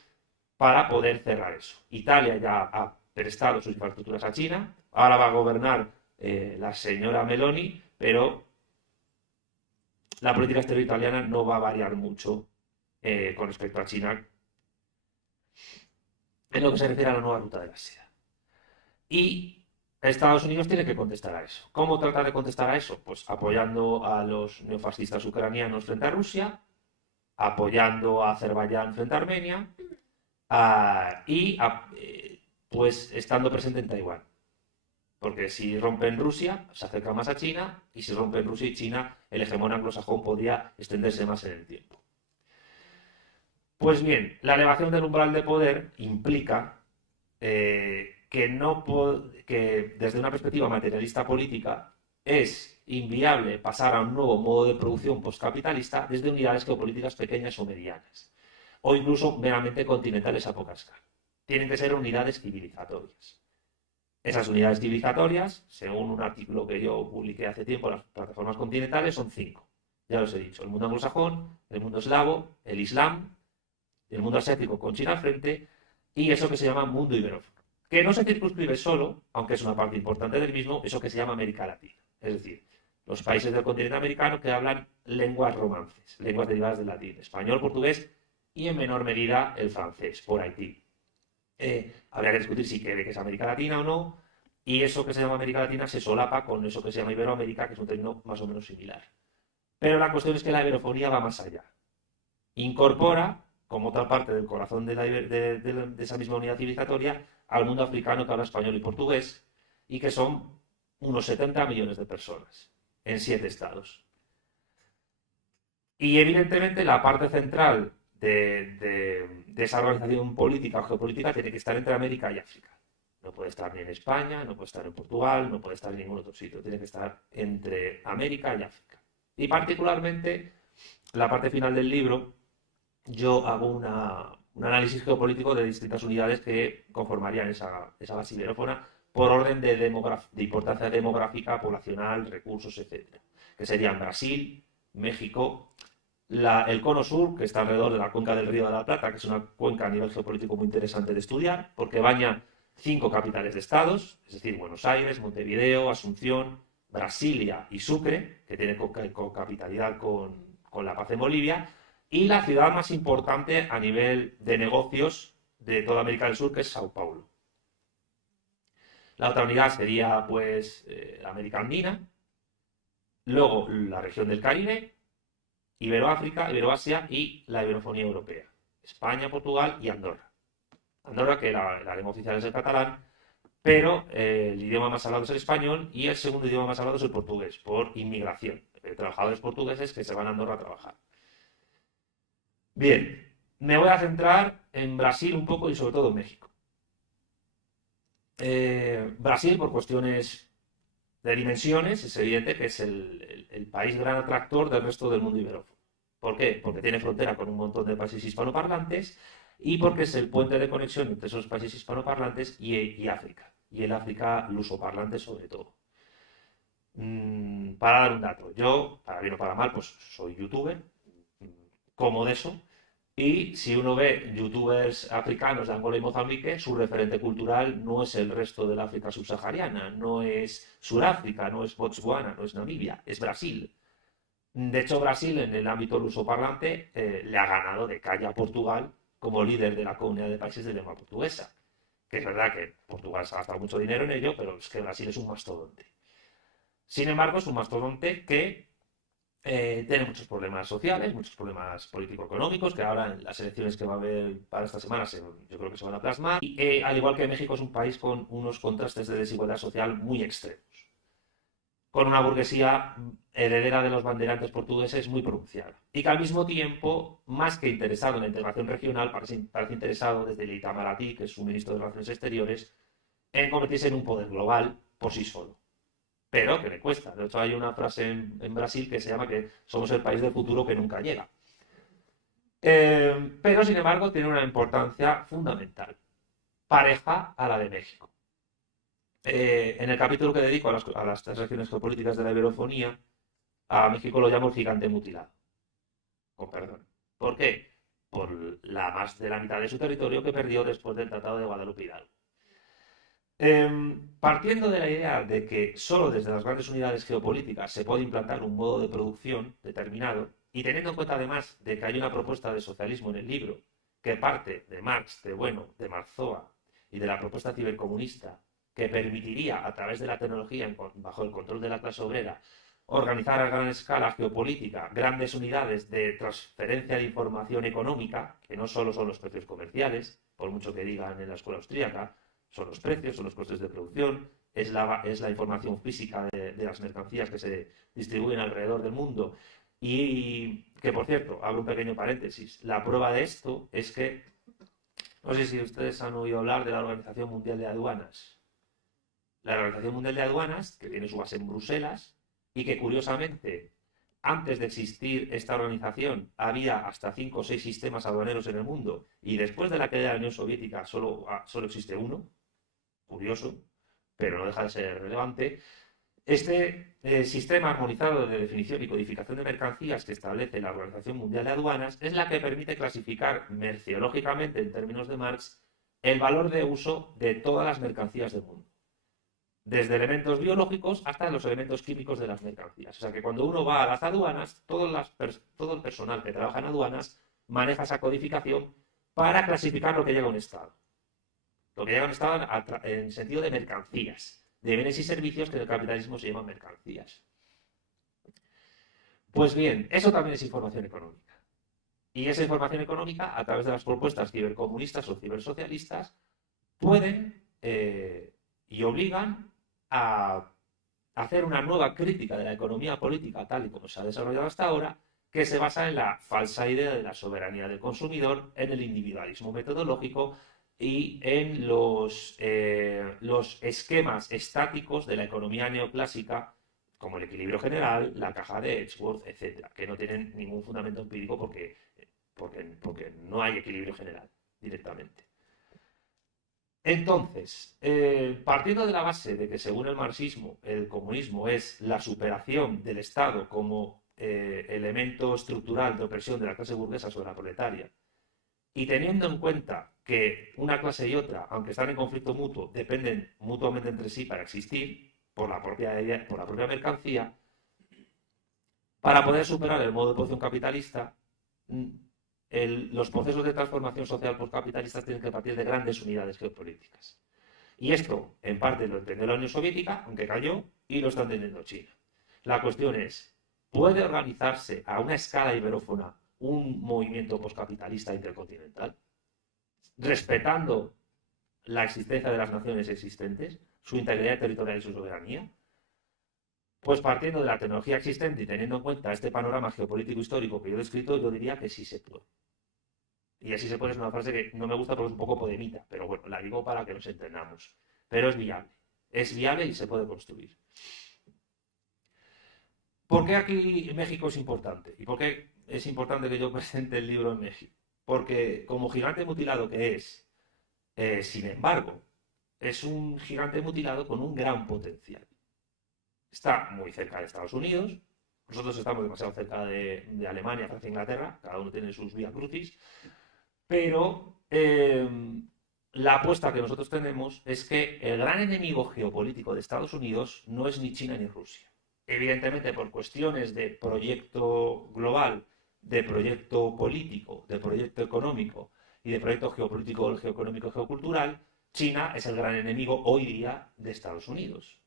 para poder cerrar eso. Italia ya ha prestado sus infraestructuras a China, ahora va a gobernar la señora Meloni, pero la política exterior italiana no va a variar mucho con respecto a China en lo que se refiere a la nueva ruta de la seda. Y Estados Unidos tiene que contestar a eso. ¿Cómo tratar de contestar a eso? Pues apoyando a los neofascistas ucranianos frente a Rusia, apoyando a Azerbaiyán frente a Armenia pues estando presente en Taiwán. Porque si rompen Rusia, se acerca más a China, y si rompen Rusia y China, el hegemón anglosajón podría extenderse más en el tiempo. Pues bien, la elevación del umbral de poder implica que desde una perspectiva materialista política es inviable pasar a un nuevo modo de producción postcapitalista desde unidades geopolíticas pequeñas o medianas, o incluso meramente continentales a poca escala. Tienen que ser unidades civilizatorias. Esas unidades civilizatorias, según un artículo que yo publiqué hace tiempo en las plataformas continentales, son 5. Ya los he dicho: el mundo anglosajón, el mundo eslavo, el islam, el mundo asiático con China al frente, y eso que se llama mundo iberófilo, que no se circunscribe solo, aunque es una parte importante del mismo, eso que se llama América Latina. Es decir, los países del continente americano que hablan lenguas romances, lenguas derivadas del latín, español, portugués y en menor medida el francés, por Haití. Habría que discutir si cree que es América Latina o no, y eso que se llama América Latina se solapa con eso que se llama Iberoamérica, que es un término más o menos similar. Pero la cuestión es que la iberofonía va más allá. Incorpora, como otra parte del corazón de esa misma unidad civilizatoria, al mundo africano que habla español y portugués, y que son unos 70 millones de personas en 7 estados. Y evidentemente la parte central de esa organización política o geopolítica tiene que estar entre América y África. No puede estar ni en España, no puede estar en Portugal, no puede estar en ningún otro sitio. Tiene que estar entre América y África. Y particularmente, la parte final del libro, yo hago un análisis geopolítico de distintas unidades que conformarían esa base iberófona por orden de importancia demográfica, poblacional, recursos, etc. Que serían Brasil, México, el cono sur, que está alrededor de la cuenca del Río de la Plata, que es una cuenca a nivel geopolítico muy interesante de estudiar, porque baña 5 capitales de estados, es decir, Buenos Aires, Montevideo, Asunción, Brasilia y Sucre, que tiene cocapitalidad con La Paz en Bolivia, y la ciudad más importante a nivel de negocios de toda América del Sur, que es Sao Paulo. La otra unidad sería, pues, la América Andina, luego la región del Caribe, Iberoáfrica, Iberoasia y la Iberofonía Europea, España, Portugal y Andorra. Andorra, que la lengua oficial es el catalán, pero el idioma más hablado es el español y el segundo idioma más hablado es el portugués, por inmigración, trabajadores portugueses que se van a Andorra a trabajar. Bien, me voy a centrar en Brasil un poco y sobre todo en México. Brasil, por cuestiones de dimensiones, es evidente que es el país gran atractor del resto del mundo iberófono. ¿Por qué? Porque tiene frontera con un montón de países hispanoparlantes y porque es el puente de conexión entre esos países hispanoparlantes y África, y el África lusoparlante sobre todo. Para dar un dato, yo, para bien o para mal, pues soy youtuber, como de eso, y si uno ve youtubers africanos de Angola y Mozambique, su referente cultural no es el resto del África subsahariana, no es Sudáfrica, no es Botswana, no es Namibia, es Brasil. De hecho, Brasil en el ámbito lusoparlante le ha ganado de calle a Portugal como líder de la comunidad de países de lengua portuguesa. Que es verdad que Portugal se ha gastado mucho dinero en ello, pero es que Brasil es un mastodonte. Sin embargo, es un mastodonte que tiene muchos problemas sociales, muchos problemas político-económicos, que ahora en las elecciones que va a haber para esta semana yo creo que se van a plasmar. Y al igual que México, es un país con unos contrastes de desigualdad social muy extremos, con una burguesía heredera de los banderantes portugueses muy pronunciada. Y que al mismo tiempo, más que interesado en la integración regional, parece interesado desde el Itamaraty, que es su ministro de Relaciones Exteriores, en convertirse en un poder global por sí solo. Pero que le cuesta. De hecho, hay una frase en Brasil que se llama que somos el país del futuro que nunca llega. Pero, sin embargo, tiene una importancia fundamental, pareja a la de México. En el capítulo que dedico a las 3 regiones geopolíticas de la iberofonía, a México lo llamo el gigante mutilado. Con perdón. ¿Por qué? Por más de la mitad de su territorio que perdió después del Tratado de Guadalupe Hidalgo. Partiendo de la idea de que solo desde las grandes unidades geopolíticas se puede implantar un modo de producción determinado, y teniendo en cuenta además de que hay una propuesta de socialismo en el libro que parte de Marx, de Marzoa y de la propuesta cibercomunista que permitiría, a través de la tecnología, bajo el control de la clase obrera, organizar a gran escala geopolítica grandes unidades de transferencia de información económica, que no solo son los precios comerciales, por mucho que digan en la escuela austríaca, son los precios, son los costes de producción, es la información física de las mercancías que se distribuyen alrededor del mundo. Y que, por cierto, abro un pequeño paréntesis, la prueba de esto es que, no sé si ustedes han oído hablar de la Organización Mundial de Aduanas. La Organización Mundial de Aduanas, que tiene su base en Bruselas, y que curiosamente, antes de existir esta organización, había hasta 5 o 6 sistemas aduaneros en el mundo, y después de la caída de la Unión Soviética solo existe uno, curioso, pero no deja de ser relevante. Este sistema armonizado de definición y codificación de mercancías que establece la Organización Mundial de Aduanas es la que permite clasificar merciológicamente, en términos de Marx, el valor de uso de todas las mercancías del mundo, desde elementos biológicos hasta los elementos químicos de las mercancías. O sea que cuando uno va a las aduanas, todo el personal que trabaja en aduanas maneja esa codificación para clasificar lo que llega a un estado. Lo que llega a un Estado en sentido de mercancías, de bienes y servicios que en el capitalismo se llaman mercancías. Pues bien, eso también es información económica. Y esa información económica, a través de las propuestas cibercomunistas o cibersocialistas, pueden y obligan a hacer una nueva crítica de la economía política tal y como se ha desarrollado hasta ahora, que se basa en la falsa idea de la soberanía del consumidor, en el individualismo metodológico y en los esquemas estáticos de la economía neoclásica, como el equilibrio general, la caja de Edgeworth, etcétera, que no tienen ningún fundamento empírico porque no hay equilibrio general directamente. Entonces, partiendo de la base de que según el marxismo, el comunismo es la superación del Estado como elemento estructural de opresión de la clase burguesa sobre la proletaria, y teniendo en cuenta que una clase y otra, aunque están en conflicto mutuo, dependen mutuamente entre sí para existir, por la propia mercancía, para poder superar el modo de producción capitalista, los procesos de transformación social postcapitalistas tienen que partir de grandes unidades geopolíticas. Y esto, en parte, lo entendió la Unión Soviética, aunque cayó, y lo está entendiendo China. La cuestión es, ¿puede organizarse a una escala iberófona un movimiento postcapitalista intercontinental, respetando la existencia de las naciones existentes, su integridad territorial y su soberanía? Pues partiendo de la tecnología existente y teniendo en cuenta este panorama geopolítico histórico que yo he descrito, yo diría que sí se puede. Y así se puede es una frase que no me gusta porque es un poco podemita, pero bueno, la digo para que nos entendamos. Pero es viable. Es viable y se puede construir. ¿Por qué aquí México es importante? ¿Y por qué es importante que yo presente el libro en México? Porque como gigante mutilado que es, sin embargo, es un gigante mutilado con un gran potencial. Está muy cerca de Estados Unidos, nosotros estamos demasiado cerca de Alemania, Francia e Inglaterra, cada uno tiene sus vía crucis, pero la apuesta que nosotros tenemos es que el gran enemigo geopolítico de Estados Unidos no es ni China ni Rusia. Evidentemente, por cuestiones de proyecto global, de proyecto político, de proyecto económico y de proyecto geopolítico, geoeconómico y geocultural, China es el gran enemigo hoy día de Estados Unidos.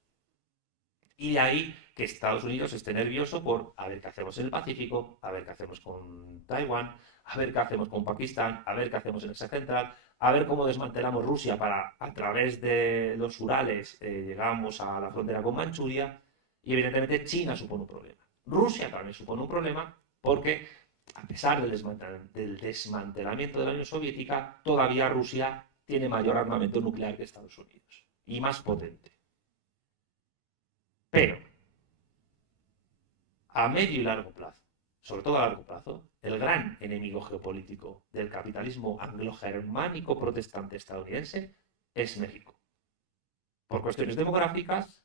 Y de ahí que Estados Unidos esté nervioso por a ver qué hacemos en el Pacífico, a ver qué hacemos con Taiwán, a ver qué hacemos con Pakistán, a ver qué hacemos en Asia Central, a ver cómo desmantelamos Rusia para, a través de los Urales, llegamos a la frontera con Manchuria, y evidentemente China supone un problema. Rusia también supone un problema porque, a pesar del desmantelamiento de la Unión Soviética, todavía Rusia tiene mayor armamento nuclear que Estados Unidos, y más potente. Pero, a medio y largo plazo, sobre todo a largo plazo, el gran enemigo geopolítico del capitalismo anglo-germánico protestante estadounidense es México. Por cuestiones demográficas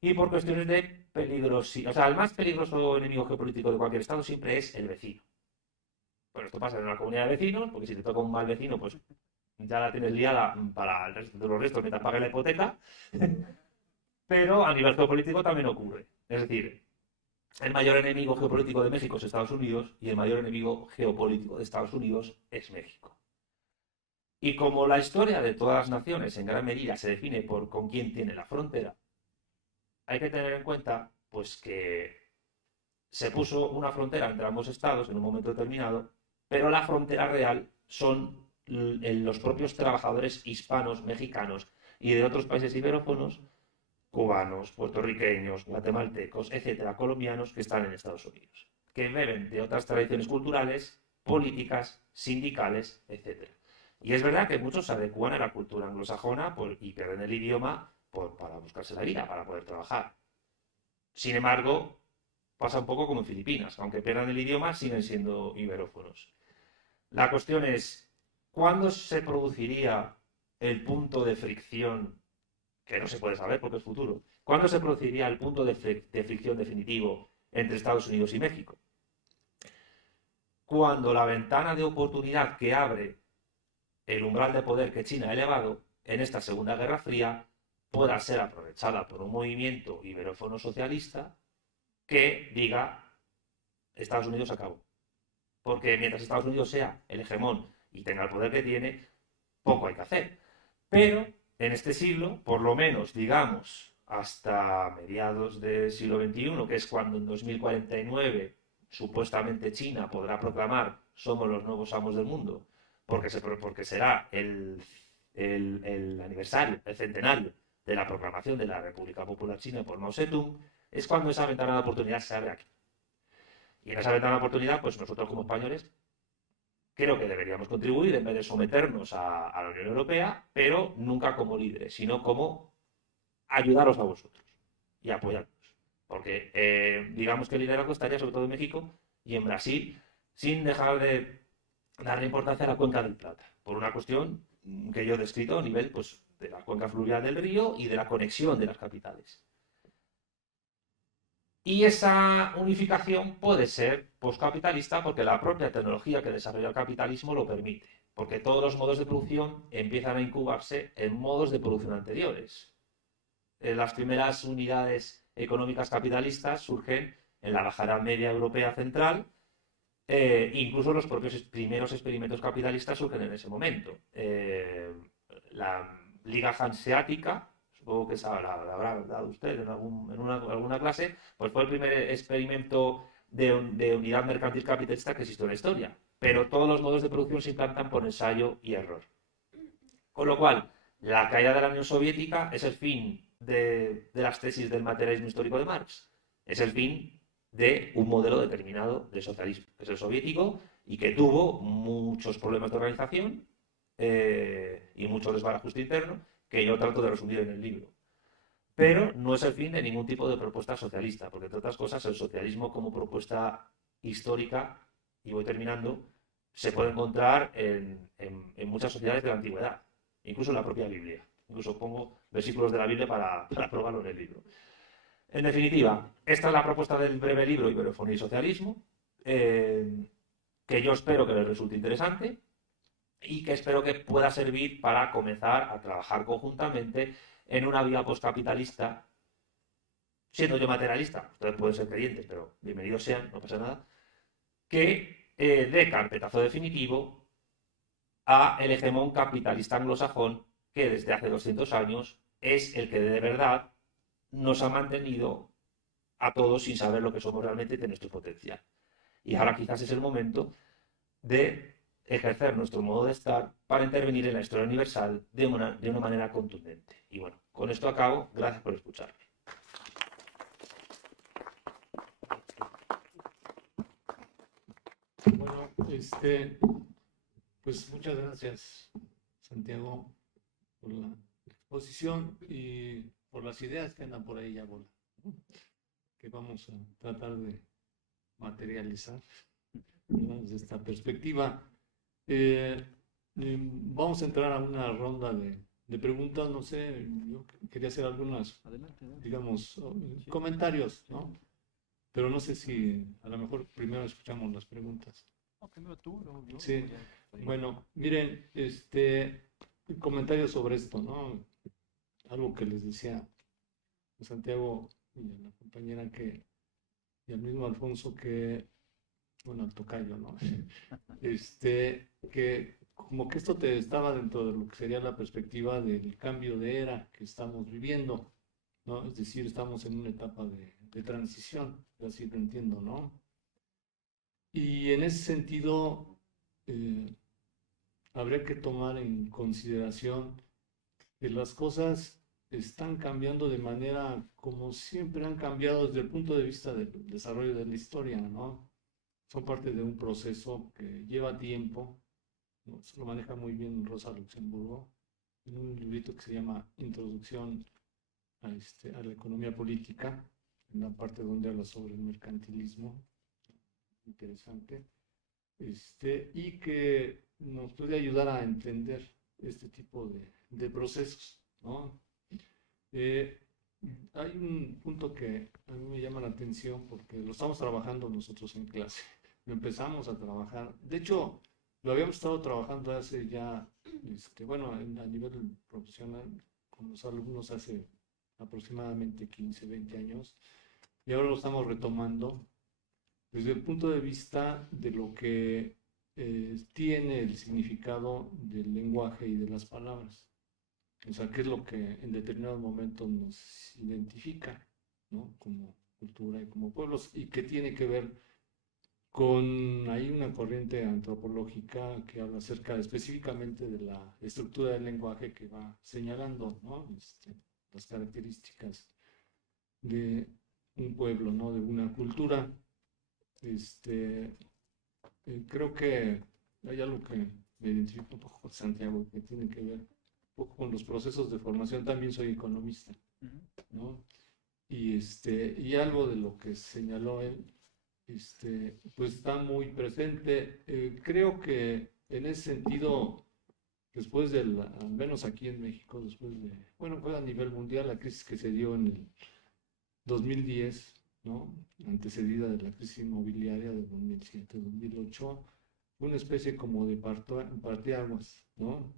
y por cuestiones de peligrosidad. O sea, el más peligroso enemigo geopolítico de cualquier estado siempre es el vecino. Bueno, esto pasa en una comunidad de vecinos, porque si te toca un mal vecino, pues ya la tienes liada para el resto de los restos mientras pague la hipoteca. Pero a nivel geopolítico también ocurre. Es decir, el mayor enemigo geopolítico de México es Estados Unidos y el mayor enemigo geopolítico de Estados Unidos es México. Y como la historia de todas las naciones en gran medida se define por con quién tiene la frontera, hay que tener en cuenta pues que se puso una frontera entre ambos estados en un momento determinado, pero la frontera real son los propios trabajadores hispanos, mexicanos y de otros países iberófonos, cubanos, puertorriqueños, guatemaltecos, etcétera, colombianos que están en Estados Unidos, que beben de otras tradiciones culturales, políticas, sindicales, etcétera. Y es verdad que muchos se adecúan a la cultura anglosajona y pierden el idioma para buscarse la vida, para poder trabajar. Sin embargo, pasa un poco como en Filipinas, aunque pierdan el idioma, siguen siendo iberófonos. La cuestión es, ¿cuándo se produciría el punto de fricción, que no se puede saber porque es futuro? ¿Cuándo se produciría el punto de fricción definitivo entre Estados Unidos y México? Cuando la ventana de oportunidad que abre el umbral de poder que China ha elevado en esta Segunda Guerra Fría pueda ser aprovechada por un movimiento iberófono socialista que diga Estados Unidos acabó. Porque mientras Estados Unidos sea el hegemón y tenga el poder que tiene, poco hay que hacer. Pero en este siglo, por lo menos, digamos, hasta mediados del siglo XXI, que es cuando en 2049 supuestamente China podrá proclamar somos los nuevos amos del mundo, porque será el aniversario, el centenario de la proclamación de la República Popular China por Mao Zedong, es cuando esa ventana de oportunidad se abre aquí. Y en esa ventana de oportunidad, pues nosotros como españoles creo que deberíamos contribuir en vez de someternos a la Unión Europea, pero nunca como líderes, sino como ayudaros a vosotros y apoyarnos. Porque digamos que el liderazgo estaría sobre todo en México y en Brasil, sin dejar de darle importancia a la cuenca del Plata, por una cuestión que yo he descrito a nivel pues, de la cuenca fluvial del río y de la conexión de las capitales. Y esa unificación puede ser postcapitalista porque la propia tecnología que desarrolla el capitalismo lo permite, porque todos los modos de producción empiezan a incubarse en modos de producción anteriores. Las primeras unidades económicas capitalistas surgen en la Baja Edad Media Europea Central, incluso los propios primeros experimentos capitalistas surgen en ese momento. La Liga Hanseática, supongo que la habrá dado usted en alguna clase, pues fue el primer experimento de unidad mercantil capitalista que existió en la historia. Pero todos los modos de producción se implantan por ensayo y error. Con lo cual, la caída de la Unión Soviética es el fin de las tesis del materialismo histórico de Marx. Es el fin de un modelo determinado de socialismo, que es el soviético, y que tuvo muchos problemas de organización y mucho desbarajuste interno, que yo trato de resumir en el libro. Pero no es el fin de ningún tipo de propuesta socialista, porque entre otras cosas el socialismo como propuesta histórica, y voy terminando, se puede encontrar en muchas sociedades de la antigüedad, incluso en la propia Biblia. Incluso pongo versículos de la Biblia para probarlo en el libro. En definitiva, esta es la propuesta del breve libro Iberofonía y Socialismo, que yo espero que les resulte interesante y que espero que pueda servir para comenzar a trabajar conjuntamente en una vía postcapitalista, siendo yo materialista, ustedes pueden ser creyentes, pero bienvenidos sean, no pasa nada, que dé carpetazo definitivo a el hegemón capitalista anglosajón que desde hace 200 años es el que de verdad nos ha mantenido a todos sin saber lo que somos realmente de nuestro potencial. Y ahora quizás es el momento de ejercer nuestro modo de estar para intervenir en la historia universal de una manera contundente. Y bueno, con esto acabo. Gracias por escucharme. Bueno, pues muchas gracias, Santiago, por la exposición y por las ideas que andan por ahí ya volando, ¿no? Que vamos a tratar de materializar, ¿verdad? Desde esta perspectiva. Vamos a entrar a una ronda de preguntas, no sé, yo quería hacer algunas, digamos, comentarios, ¿no? Pero no sé si a lo mejor primero escuchamos las preguntas. No, primero tú, luego yo. Sí, bueno, miren, comentarios sobre esto, ¿no? Algo que les decía a Santiago y a la compañera y al mismo Alfonso que, bueno, al tocayo, ¿no? Que como que esto te estaba dentro de lo que sería la perspectiva del cambio de era que estamos viviendo, ¿no? Es decir, estamos en una etapa de transición, así lo entiendo, ¿no? Y en ese sentido, habría que tomar en consideración que las cosas están cambiando de manera como siempre han cambiado desde el punto de vista del desarrollo de la historia, ¿no? Son parte de un proceso que lleva tiempo, ¿no? Se lo maneja muy bien Rosa Luxemburgo en un librito que se llama Introducción a la economía política, en la parte donde habla sobre el mercantilismo, interesante, y que nos puede ayudar a entender este tipo de procesos, ¿no? Hay un punto que a mí me llama la atención porque lo estamos trabajando nosotros en clase, lo empezamos a trabajar, de hecho, lo habíamos estado trabajando hace ya, bueno, a nivel profesional, con los alumnos hace aproximadamente 15, 20 años, y ahora lo estamos retomando desde el punto de vista de lo que tiene el significado del lenguaje y de las palabras. O sea, qué es lo que en determinados momentos nos identifica, ¿no? Como cultura y como pueblos, y qué tiene que ver con, hay una corriente antropológica que habla acerca específicamente de la estructura del lenguaje que va señalando, ¿no? Las características de un pueblo, ¿no? De una cultura. Creo que hay algo que me identifica un poco con Santiago, que tiene que ver un poco con los procesos de formación. También soy economista, ¿no? Y algo de lo que señaló él, pues está muy presente. Creo que en ese sentido, después al menos aquí en México, bueno, fue a nivel mundial la crisis que se dio en el 2010, ¿no? Antecedida de la crisis inmobiliaria de 2007-2008, una especie como de parteaguas, ¿no?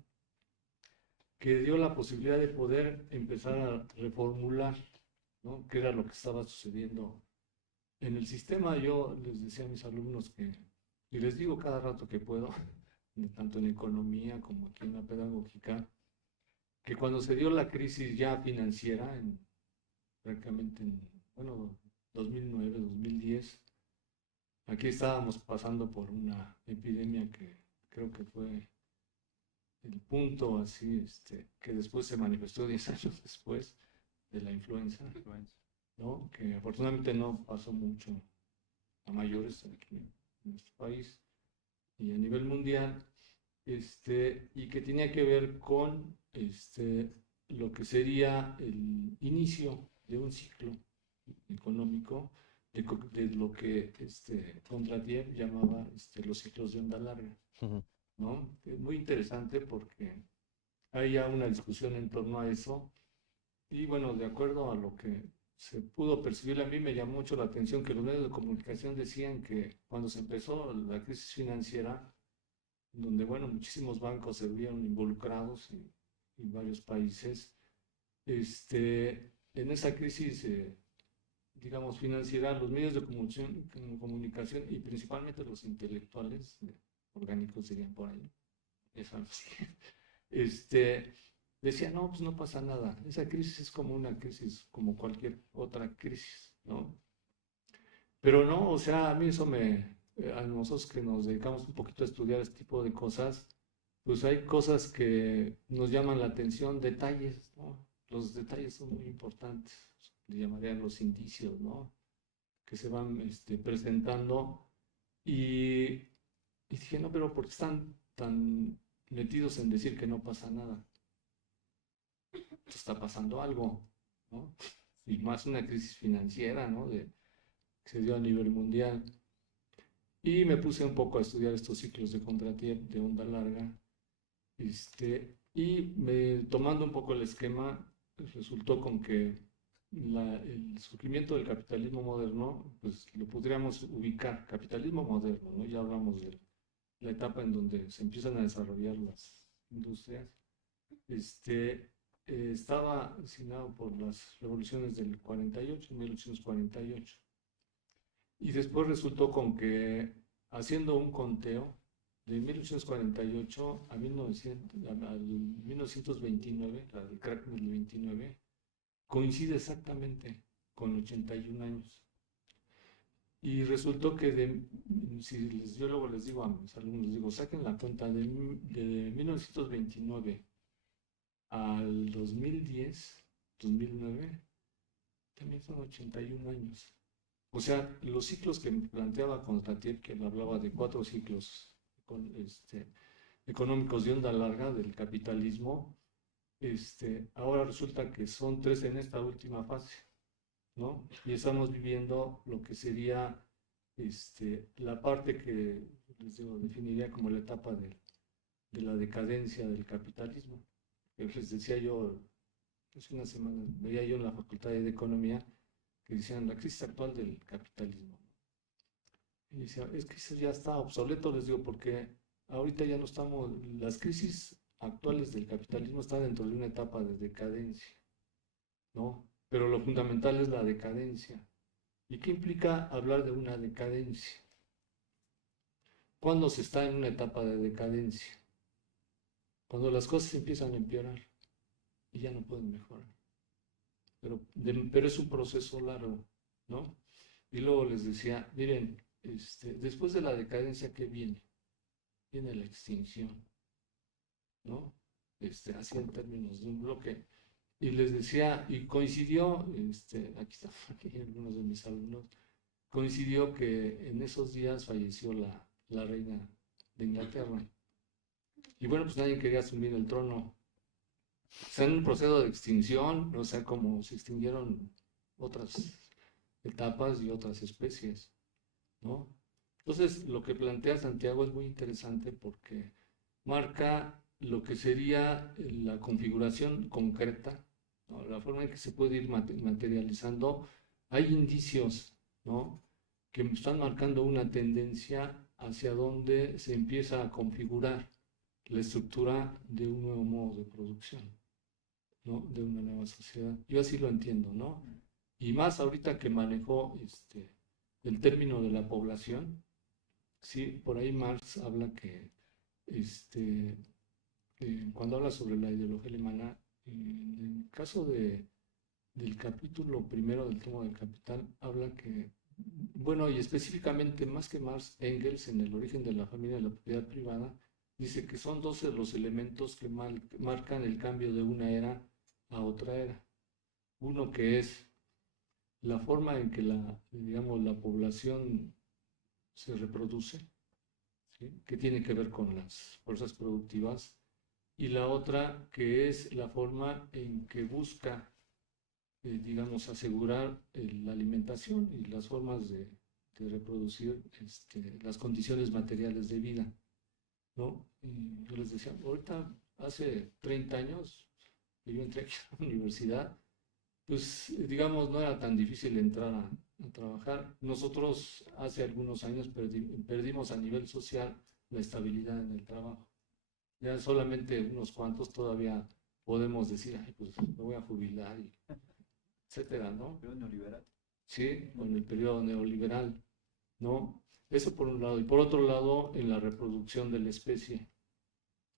Que dio la posibilidad de poder empezar a reformular, ¿no? ¿Qué era lo que estaba sucediendo en el sistema? Yo les decía a mis alumnos y les digo cada rato que puedo, tanto en economía como aquí en la pedagógica, que cuando se dio la crisis ya financiera, prácticamente bueno, 2009, 2010, aquí estábamos pasando por una epidemia que creo que fue el punto así, que después se manifestó 10 años después de la influenza, ¿no? Que afortunadamente no pasó mucho a mayores aquí en nuestro país y a nivel mundial, y que tenía que ver con lo que sería el inicio de un ciclo económico de lo que Kondratiev llamaba los ciclos de onda larga, ¿no? Es muy interesante porque hay ya una discusión en torno a eso y bueno, de acuerdo a lo que se pudo percibir, a mí me llamó mucho la atención que los medios de comunicación decían que cuando se empezó la crisis financiera, donde bueno, muchísimos bancos se vieron involucrados en varios países, en esa crisis digamos, financiera, los medios de comunicación y principalmente los intelectuales, orgánicos dirían por ahí, decían, no, pues no pasa nada, esa crisis es como una crisis, como cualquier otra crisis, ¿no? Pero no, o sea, a mí a nosotros que nos dedicamos un poquito a estudiar este tipo de cosas, pues hay cosas que nos llaman la atención, detalles, ¿no? Los detalles son muy importantes, le llamarían los indicios, ¿no? Que se van presentando. Y dije, no, pero ¿por qué están tan metidos en decir que no pasa nada? Está pasando algo, ¿no? Y más una crisis financiera, ¿no? Que se dio a nivel mundial. Y me puse un poco a estudiar estos ciclos de Kondratiev de onda larga. Tomando un poco el esquema, pues, resultó con que el surgimiento del capitalismo moderno, pues lo podríamos ubicar, capitalismo moderno, ¿no? Ya hablamos de la etapa en donde se empiezan a desarrollar las industrias, estaba asignado por las revoluciones del 48, 1848. Y después resultó con que, haciendo un conteo, de 1848 a 1929, la del crack del 29, coincide exactamente con 81 años. Y resultó que, yo luego les digo a mis alumnos, les digo, saquen la cuenta de 1929 al 2010, 2009, también son 81 años. O sea, los ciclos que planteaba Kondratiev, que él hablaba de 4 ciclos económicos de onda larga del capitalismo, ahora resulta que son 3 en esta última fase, ¿no? Y estamos viviendo lo que sería la parte que les digo, definiría como la etapa de la decadencia del capitalismo. Les decía yo, hace una semana, veía yo en la Facultad de Economía que decían la crisis actual del capitalismo. Y decía, es que eso ya está obsoleto, les digo, porque ahorita ya no estamos, las crisis actuales del capitalismo están dentro de una etapa de decadencia, ¿no? Pero lo fundamental es la decadencia. ¿Y qué implica hablar de una decadencia? ¿Cuándo se está en una etapa de decadencia? Cuando las cosas empiezan a empeorar. y ya no pueden mejorar. Pero es un proceso largo, ¿no? Y luego les decía, miren, después de la decadencia, ¿qué viene? Viene la extinción, ¿no? Así en términos de un bloque. Y les decía, y coincidió, aquí están aquí algunos de mis alumnos, coincidió que en esos días falleció la reina de Inglaterra. Y bueno, pues nadie quería asumir el trono. Está en un proceso de extinción, o sea, como se extinguieron otras etapas y otras especies, ¿no? Entonces, lo que plantea Santiago es muy interesante porque marca lo que sería la configuración concreta, ¿no? La forma en que se puede ir materializando. Hay indicios, ¿no?, que están marcando una tendencia hacia donde se empieza a configurar la estructura de un nuevo modo de producción, ¿no?, de una nueva sociedad. Yo así lo entiendo, ¿no? Y más ahorita que manejó el término de la población, sí, por ahí Marx habla que cuando habla sobre la ideología alemana, en el caso del capítulo primero del tomo del Capital, habla que, bueno, y específicamente más que Marx, Engels, en el origen de la familia y la propiedad privada, dice que son 12 los elementos que marcan el cambio de una era a otra era. Uno que es la forma en que la población se reproduce, ¿sí?, que tiene que ver con las fuerzas productivas, y la otra que es la forma en que busca, asegurar la alimentación y las formas de reproducir las condiciones materiales de vida, ¿no? Y yo les decía, ahorita, hace 30 años, que yo entré aquí a la universidad, pues no era tan difícil entrar a trabajar. Nosotros hace algunos años perdimos a nivel social la estabilidad en el trabajo. Ya solamente unos cuantos todavía podemos decir, ay, pues me voy a jubilar, etcétera, ¿no? ¿Periodo neoliberal? Sí, con el periodo neoliberal, ¿no? Eso por un lado. Y por otro lado, en la reproducción de la especie.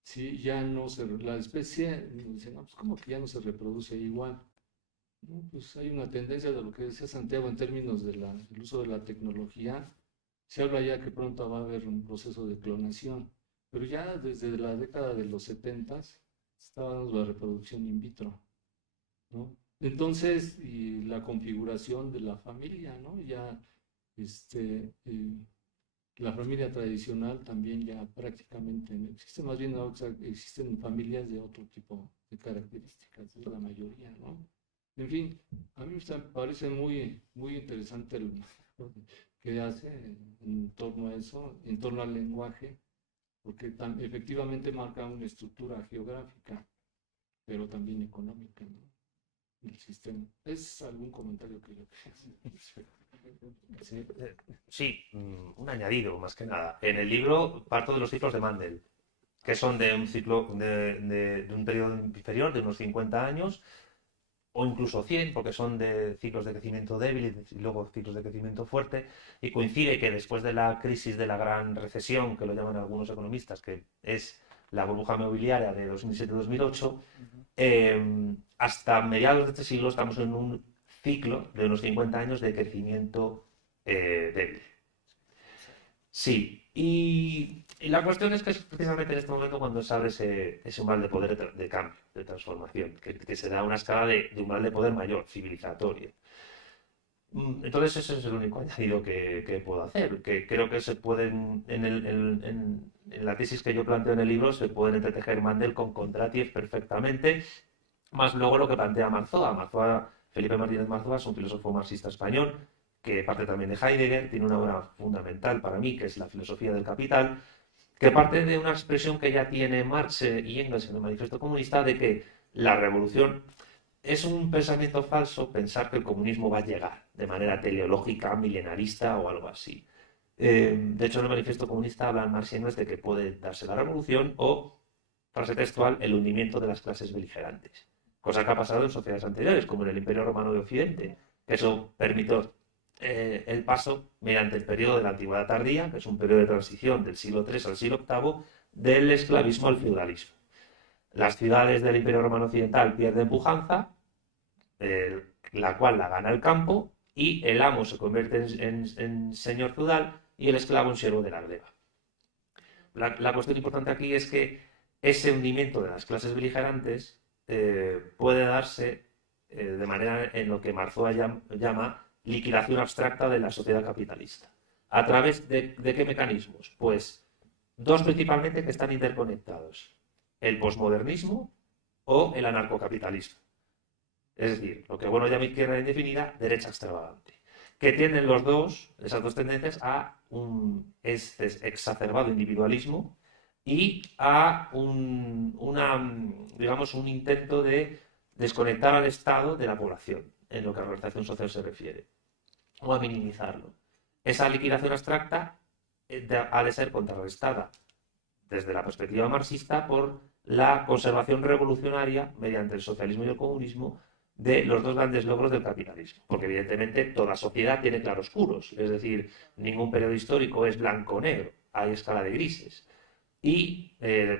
Sí, ya no la especie, dicen, no, pues como que ya no se reproduce igual. ¿No? Pues hay una tendencia de lo que decía Santiago en términos del uso de la tecnología. Se habla ya que pronto va a haber un proceso de clonación, pero ya desde la década de los 70 estaba dando la reproducción in vitro, ¿no? Entonces, y la configuración de la familia, ¿no? Ya la familia tradicional también ya prácticamente no existe, más bien no, existen familias de otro tipo de características, es la mayoría, ¿no? En fin, a mí me parece muy, muy interesante lo que hace en torno a eso, en torno al lenguaje, porque efectivamente marca una estructura geográfica, pero también económica, ¿no?, del sistema. ¿Es algún comentario que yo Sí, sí, un añadido más que nada. En el libro parto de los ciclos de Mandel, que son de un ciclo de un periodo inferior de unos 50 años, o incluso 100, porque son de ciclos de crecimiento débil y luego ciclos de crecimiento fuerte, y coincide que después de la crisis de la gran recesión, que lo llaman algunos economistas, que es la burbuja inmobiliaria de 2007-2008, hasta mediados de este siglo estamos en un ciclo de unos 50 años de crecimiento débil. Sí, y la cuestión es que es precisamente en este momento cuando se abre ese umbral de poder de cambio, de transformación, que se da una escala de umbral de poder mayor, civilizatoria. Entonces ese es el único añadido que puedo hacer, que creo que se pueden, en la tesis que yo planteo en el libro, se pueden entretejer Mandel con Kondratiev perfectamente, más luego lo que plantea Marzoa. Felipe Martínez Marzoa es un filósofo marxista español, que parte también de Heidegger, tiene una obra fundamental para mí, que es La filosofía del capital, que parte de una expresión que ya tiene Marx y Engels en el Manifiesto Comunista, de que la revolución es un pensamiento falso pensar que el comunismo va a llegar de manera teleológica, milenarista o algo así. De hecho, en el Manifiesto Comunista hablan Marx y Engels de que puede darse la revolución o, frase textual, el hundimiento de las clases beligerantes. Cosa que ha pasado en sociedades anteriores, como en el Imperio Romano de Occidente, que eso permitió el paso mediante el periodo de la Antigüedad Tardía, que es un periodo de transición del siglo III al siglo VIII, del esclavismo al feudalismo. las ciudades del Imperio Romano Occidental pierden pujanza, la cual la gana el campo, y el amo se convierte en señor feudal y el esclavo en siervo de la gleba. La cuestión importante aquí es que ese hundimiento de las clases beligerantes puede darse de manera en lo que Marzoa llama liquidación abstracta de la sociedad capitalista. ¿A través de qué mecanismos? Pues dos principalmente que están interconectados: el posmodernismo o el anarcocapitalismo. Es decir, lo que bueno llama izquierda indefinida, derecha extravagante, que tienden los dos, esas dos tendencias, a un exacerbado individualismo y a digamos, un intento de desconectar al Estado de la población, en lo que a la organización social se refiere, o a minimizarlo. Esa liquidación abstracta ha de ser contrarrestada desde la perspectiva marxista por la conservación revolucionaria mediante el socialismo y el comunismo de los dos grandes logros del capitalismo, porque evidentemente toda sociedad tiene claroscuros, es decir, ningún periodo histórico es blanco o negro, hay escala de grises. Y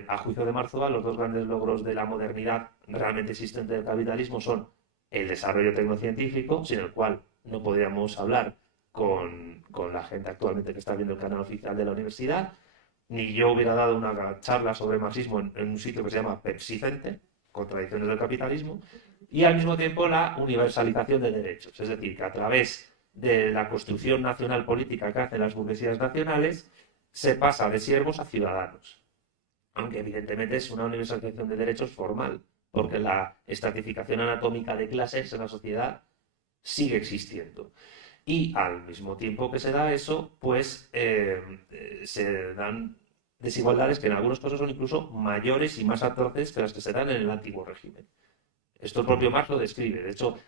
a juicio de Marzoa, los dos grandes logros de la modernidad realmente existente del capitalismo son el desarrollo tecnocientífico, sin el cual no podríamos hablar con la gente actualmente que está viendo el canal oficial de la universidad, ni yo hubiera dado una charla sobre marxismo en un sitio que se llama Pepsi Center, Contradicciones del capitalismo, y al mismo tiempo la universalización de derechos, es decir, que a través de la construcción nacional política que hacen las burguesías nacionales se pasa de siervos a ciudadanos, aunque evidentemente es una universalización de derechos formal, porque la estratificación anatómica de clases en la sociedad sigue existiendo. Y al mismo tiempo que se da eso, pues se dan desigualdades que en algunos casos son incluso mayores y más atroces que las que se dan en el antiguo régimen. Esto el propio Marx lo describe. De hecho,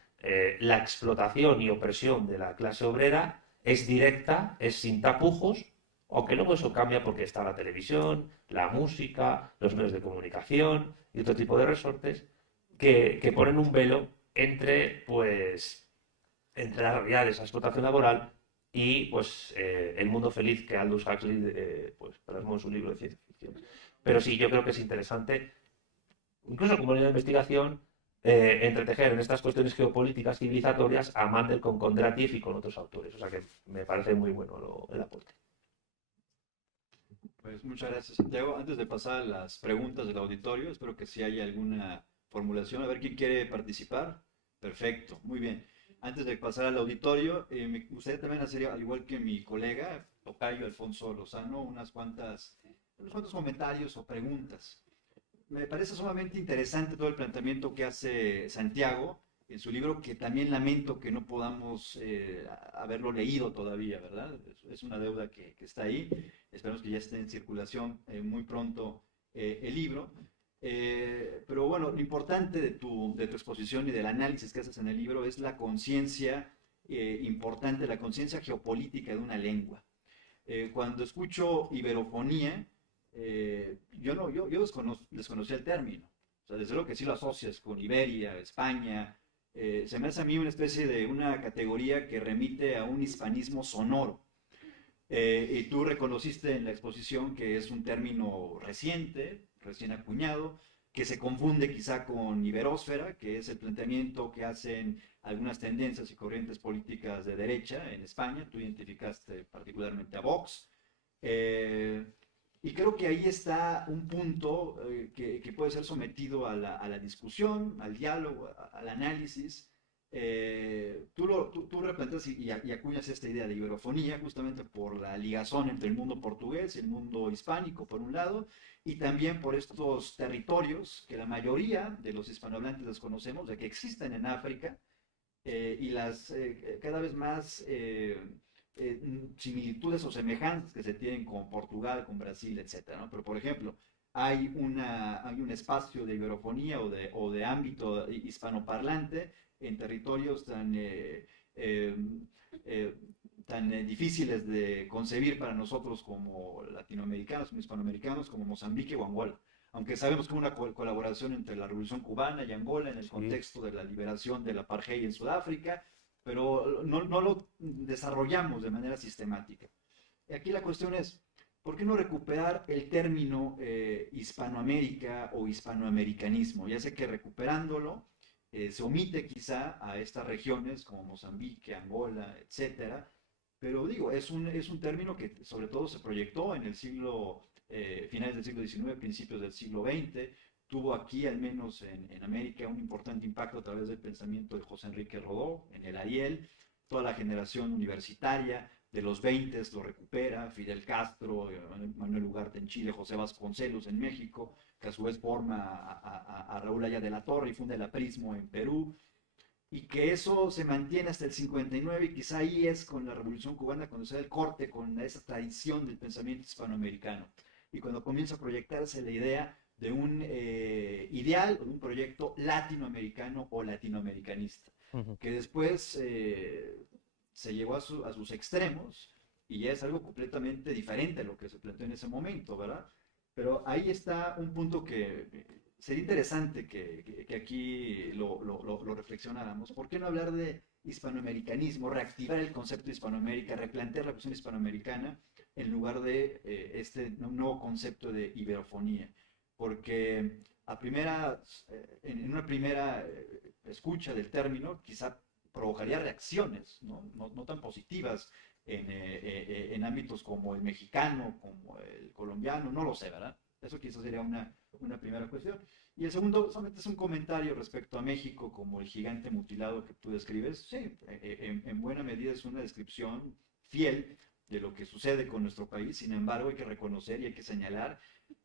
la explotación y opresión de la clase obrera es directa, es sin tapujos, aunque luego eso cambia porque está la televisión, la música, los medios de comunicación y otro tipo de resortes que ponen un velo entre la realidad de esa explotación laboral y pues el mundo feliz que Aldous Huxley pues plasmó en su libro de ciencia ficción. Pero sí, yo creo que es interesante, incluso como línea de investigación, entretejer en estas cuestiones geopolíticas civilizatorias a Mandel con Kondratiev y con otros autores. O sea que me parece muy bueno el aporte. Pues muchas gracias, Santiago. Antes de pasar a las preguntas del auditorio, espero que si haya alguna formulación. A ver quién quiere participar. Perfecto, muy bien. Antes de pasar al auditorio, me gustaría también hacer, al igual que mi colega, tocayo Alfonso Lozano, unos cuantos comentarios o preguntas. Me parece sumamente interesante todo el planteamiento que hace Santiago en su libro, que también lamento que no podamos haberlo leído todavía, ¿verdad? Es una deuda que está ahí. Esperamos que ya esté en circulación muy pronto el libro. Pero bueno, lo importante de tu exposición y del análisis que haces en el libro es la conciencia importante, la conciencia geopolítica de una lengua. Cuando escucho iberofonía, yo desconocía el término. O sea, desde luego que sí lo asocias con Iberia, España. Se me hace a mí una especie de una categoría que remite a un hispanismo sonoro. Y tú reconociste en la exposición que es un término reciente, recién acuñado, que se confunde quizá con iberósfera, que es el planteamiento que hacen algunas tendencias y corrientes políticas de derecha en España. Tú identificaste particularmente a Vox. Y creo que ahí está un punto que puede ser sometido a la discusión, al diálogo, al análisis. Tú replanteas y acuñas esta idea de iberofonía justamente por la ligazón entre el mundo portugués y el mundo hispánico, por un lado, y también por estos territorios que la mayoría de los hispanohablantes desconocemos, de que existen en África, y las cada vez más similitudes o semejanzas que se tienen con Portugal, con Brasil, etcétera, ¿no? Pero, por ejemplo, hay un espacio de iberofonía o de ámbito hispanoparlante en territorios tan difíciles de concebir para nosotros como latinoamericanos, como hispanoamericanos, como Mozambique o Angola. Aunque sabemos que hubo una colaboración entre la Revolución Cubana y Angola en el contexto de la liberación del apartheid en Sudáfrica, pero no lo desarrollamos de manera sistemática. Y aquí la cuestión es, ¿por qué no recuperar el término Hispanoamérica o hispanoamericanismo? Ya sé que recuperándolo se omite quizá a estas regiones como Mozambique, Angola, etcétera, pero digo, es un término que sobre todo se proyectó en el finales del siglo XIX, principios del siglo XX, tuvo aquí, al menos en América, un importante impacto a través del pensamiento de José Enrique Rodó, en el Ariel, toda la generación universitaria de los 20 lo recupera, Fidel Castro, Manuel Ugarte en Chile, José Vasconcelos en México, que a su vez forma a Raúl Aya de la Torre y funda el aprismo en Perú, y que eso se mantiene hasta el 59 y quizá ahí es con la Revolución Cubana cuando se da el corte con esa tradición del pensamiento hispanoamericano y cuando comienza a proyectarse la idea de un ideal o de un proyecto latinoamericano o latinoamericanista, que después se llevó a sus extremos y ya es algo completamente diferente a lo que se planteó en ese momento, ¿verdad? Pero ahí está un punto que sería interesante que aquí lo reflexionáramos. ¿Por qué no hablar de hispanoamericanismo, reactivar el concepto de Hispanoamérica, replantear la cuestión hispanoamericana en lugar de este nuevo concepto de iberofonía? Porque en una primera escucha del término quizá provocaría reacciones, no tan positivas en ámbitos como el mexicano, como el colombiano, no lo sé, ¿verdad? Eso quizás sería una primera cuestión. Y el segundo, solamente es un comentario respecto a México como el gigante mutilado que tú describes. Sí, en buena medida es una descripción fiel de lo que sucede con nuestro país. Sin embargo, hay que reconocer y hay que señalar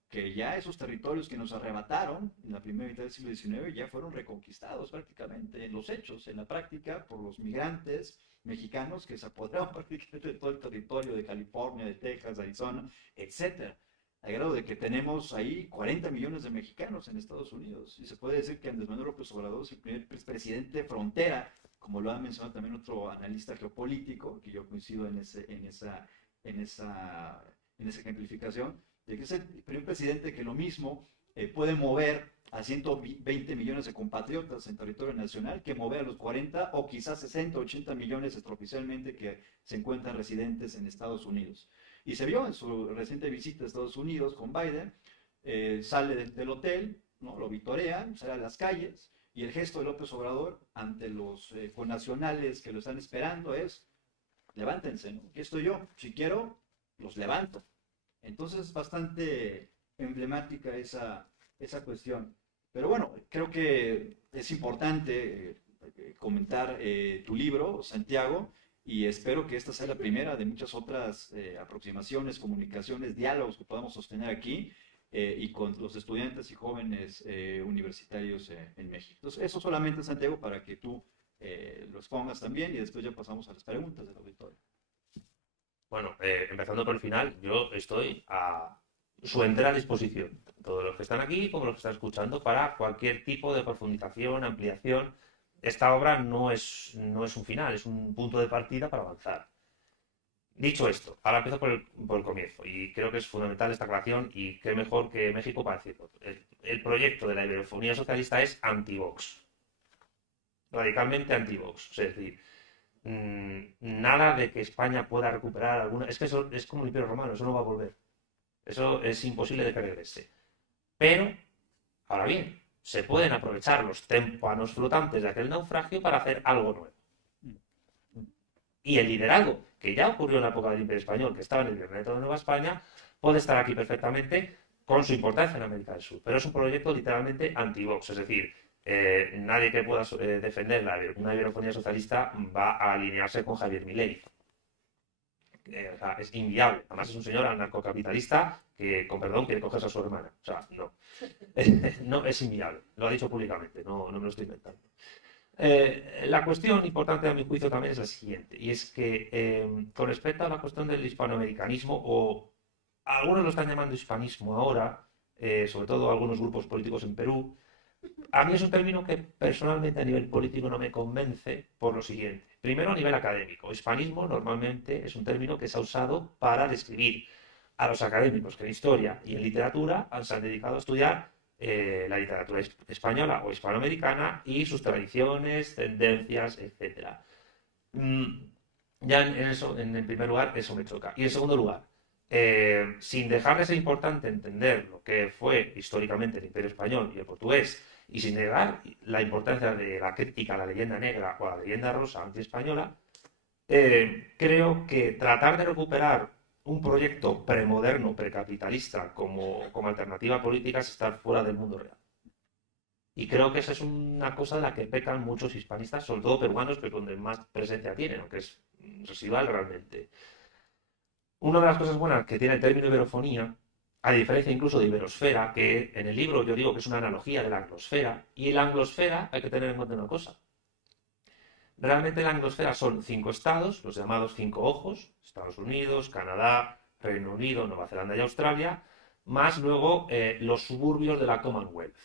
que ya esos territorios que nos arrebataron en la primera mitad del siglo XIX ya fueron reconquistados prácticamente en los hechos, en la práctica, por los migrantes mexicanos que se apoderaron prácticamente de todo el territorio de California, de Texas, Arizona, etcétera. Al grado de que tenemos ahí 40 millones de mexicanos en Estados Unidos. Y se puede decir que Andrés Manuel López Obrador es el primer presidente de frontera, como lo ha mencionado también otro analista geopolítico, que yo coincido en esa ejemplificación, de que es el primer presidente que lo mismo puede mover a 120 millones de compatriotas en territorio nacional que mover a los 40 o quizás 60, 80 millones extraoficialmente que se encuentran residentes en Estados Unidos. Y se vio en su reciente visita a Estados Unidos con Biden, sale del hotel, ¿no? Lo vitorean, sale a las calles, y el gesto de López Obrador ante los connacionales que lo están esperando es, levántense, ¿no? Aquí estoy yo, si quiero, los levanto. Entonces es bastante emblemática esa cuestión. Pero bueno, creo que es importante comentar tu libro, Santiago, y espero que esta sea la primera de muchas otras aproximaciones, comunicaciones, diálogos que podamos sostener aquí y con los estudiantes y jóvenes universitarios en México. Entonces, eso solamente, Santiago, para que tú lo expongas también y después ya pasamos a las preguntas del auditorio. Bueno, empezando por el final, yo estoy a su entera disposición, todos los que están aquí como los que están escuchando, para cualquier tipo de profundización, ampliación. Esta obra no es un final, es un punto de partida para avanzar. Dicho esto, ahora empiezo por el comienzo, y creo que es fundamental esta aclaración, y qué mejor que México para decirlo. El proyecto de la iberofonía socialista es anti-Vox, radicalmente anti-Vox, es decir, nada de que España pueda recuperar alguna... Es que eso es como el Imperio Romano, eso no va a volver. Eso es imposible de que regrese. Pero, ahora bien, se pueden aprovechar los témpanos flotantes de aquel naufragio para hacer algo nuevo. Y el liderazgo, que ya ocurrió en la época del Imperio Español, que estaba en el Virreinato de Nueva España, puede estar aquí perfectamente con su importancia en América del Sur. Pero es un proyecto literalmente anti-Vox, es decir, nadie que pueda defender una iberofonía socialista va a alinearse con Javier Milei. O sea, es inviable. Además es un señor anarcocapitalista que, con perdón, quiere cogerse a su hermana. O sea, no. No, es inviable. Lo ha dicho públicamente, no me lo estoy inventando. La cuestión importante a mi juicio también es la siguiente, y es que con respecto a la cuestión del hispanoamericanismo, o algunos lo están llamando hispanismo ahora, sobre todo algunos grupos políticos en Perú, a mí es un término que personalmente a nivel político no me convence por lo siguiente. Primero, a nivel académico. Hispanismo normalmente es un término que se ha usado para describir a los académicos que en historia y en literatura se han dedicado a estudiar la literatura española o hispanoamericana y sus tradiciones, tendencias, etc. Ya en eso, en el primer lugar, eso me choca. Y en segundo lugar, sin dejar de ser importante entender lo que fue históricamente el Imperio Español y el portugués, y sin negar la importancia de la crítica a la leyenda negra o a la leyenda rosa antiespañola, creo que tratar de recuperar un proyecto premoderno, precapitalista como alternativa política es estar fuera del mundo real. Y creo que esa es una cosa de la que pecan muchos hispanistas, sobre todo peruanos, que es donde más presencia tienen, aunque es residual realmente. Una de las cosas buenas que tiene el término iberofonía, a diferencia incluso de iberosfera, que en el libro yo digo que es una analogía de la anglosfera, y en la anglosfera hay que tener en cuenta una cosa. Realmente la anglosfera son 5 estados, los llamados 5 ojos, Estados Unidos, Canadá, Reino Unido, Nueva Zelanda y Australia, más luego los suburbios de la Commonwealth,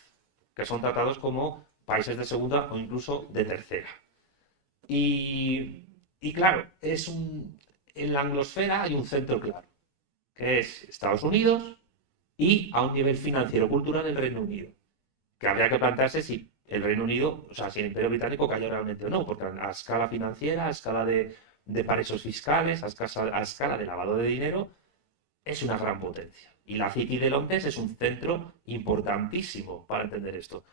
que son tratados como países de segunda o incluso de tercera. Y claro, en la anglosfera hay un centro claro, que es Estados Unidos y a un nivel financiero-cultural el Reino Unido, que habría que plantearse si el Reino Unido, o sea, si el Imperio Británico cayó realmente o no, porque a escala financiera, a escala de paraísos fiscales, a escala de lavado de dinero, es una gran potencia. Y la City de Londres es un centro importantísimo para entender esto.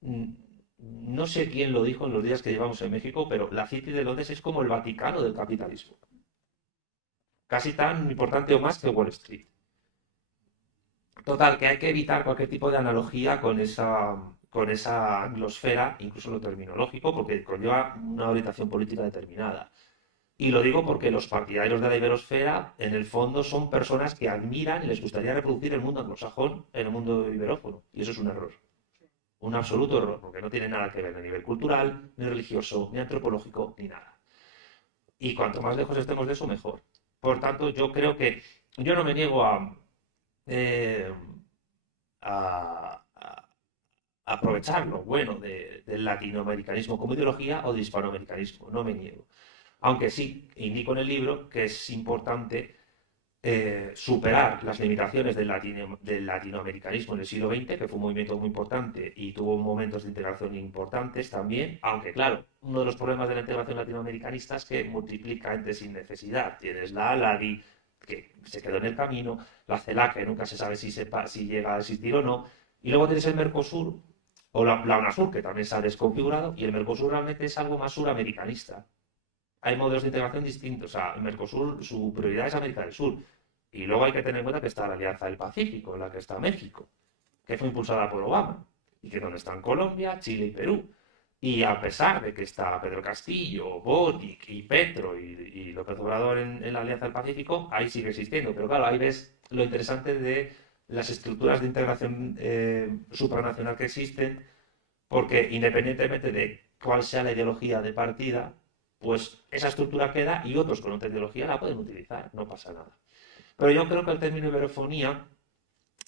No sé quién lo dijo en los días que llevamos en México, pero la City de Londres es como el Vaticano del capitalismo. Casi tan importante o más que Wall Street. Total, que hay que evitar cualquier tipo de analogía con esa anglosfera, incluso lo terminológico, porque conlleva una orientación política determinada. Y lo digo porque los partidarios de la iberosfera, en el fondo, son personas que admiran y les gustaría reproducir el mundo anglosajón en el mundo iberófono. Y eso es un error. Un absoluto error, porque no tiene nada que ver a nivel cultural, ni religioso, ni antropológico, ni nada. Y cuanto más lejos estemos de eso, mejor. Por tanto, yo creo que yo no me niego eh, a aprovechar lo bueno del latinoamericanismo como ideología o del hispanoamericanismo, no me niego. Aunque sí indico en el libro que es importante superar las limitaciones del latinoamericanismo en el siglo XX, que fue un movimiento muy importante y tuvo momentos de integración importantes también, aunque claro, uno de los problemas de la integración latinoamericanista es que multiplica ente sin necesidad. Tienes la ALADI, que se quedó en el camino, la CELAC, que nunca se sabe si llega a existir o no, y luego tienes el Mercosur, o la UNASUR, que también se ha desconfigurado, y el Mercosur realmente es algo más suramericanista. Hay modelos de integración distintos. O sea, en Mercosur su prioridad es América del Sur. Y luego hay que tener en cuenta que está la Alianza del Pacífico, en la que está México, que fue impulsada por Obama, y que donde están Colombia, Chile y Perú. Y a pesar de que está Pedro Castillo, Boric y Petro y López Obrador en la Alianza del Pacífico, ahí sigue existiendo. Pero claro, ahí ves lo interesante de las estructuras de integración supranacional que existen, porque independientemente de cuál sea la ideología de partida, pues esa estructura queda y otros con otra ideología la pueden utilizar, no pasa nada. Pero yo creo que el término iberofonía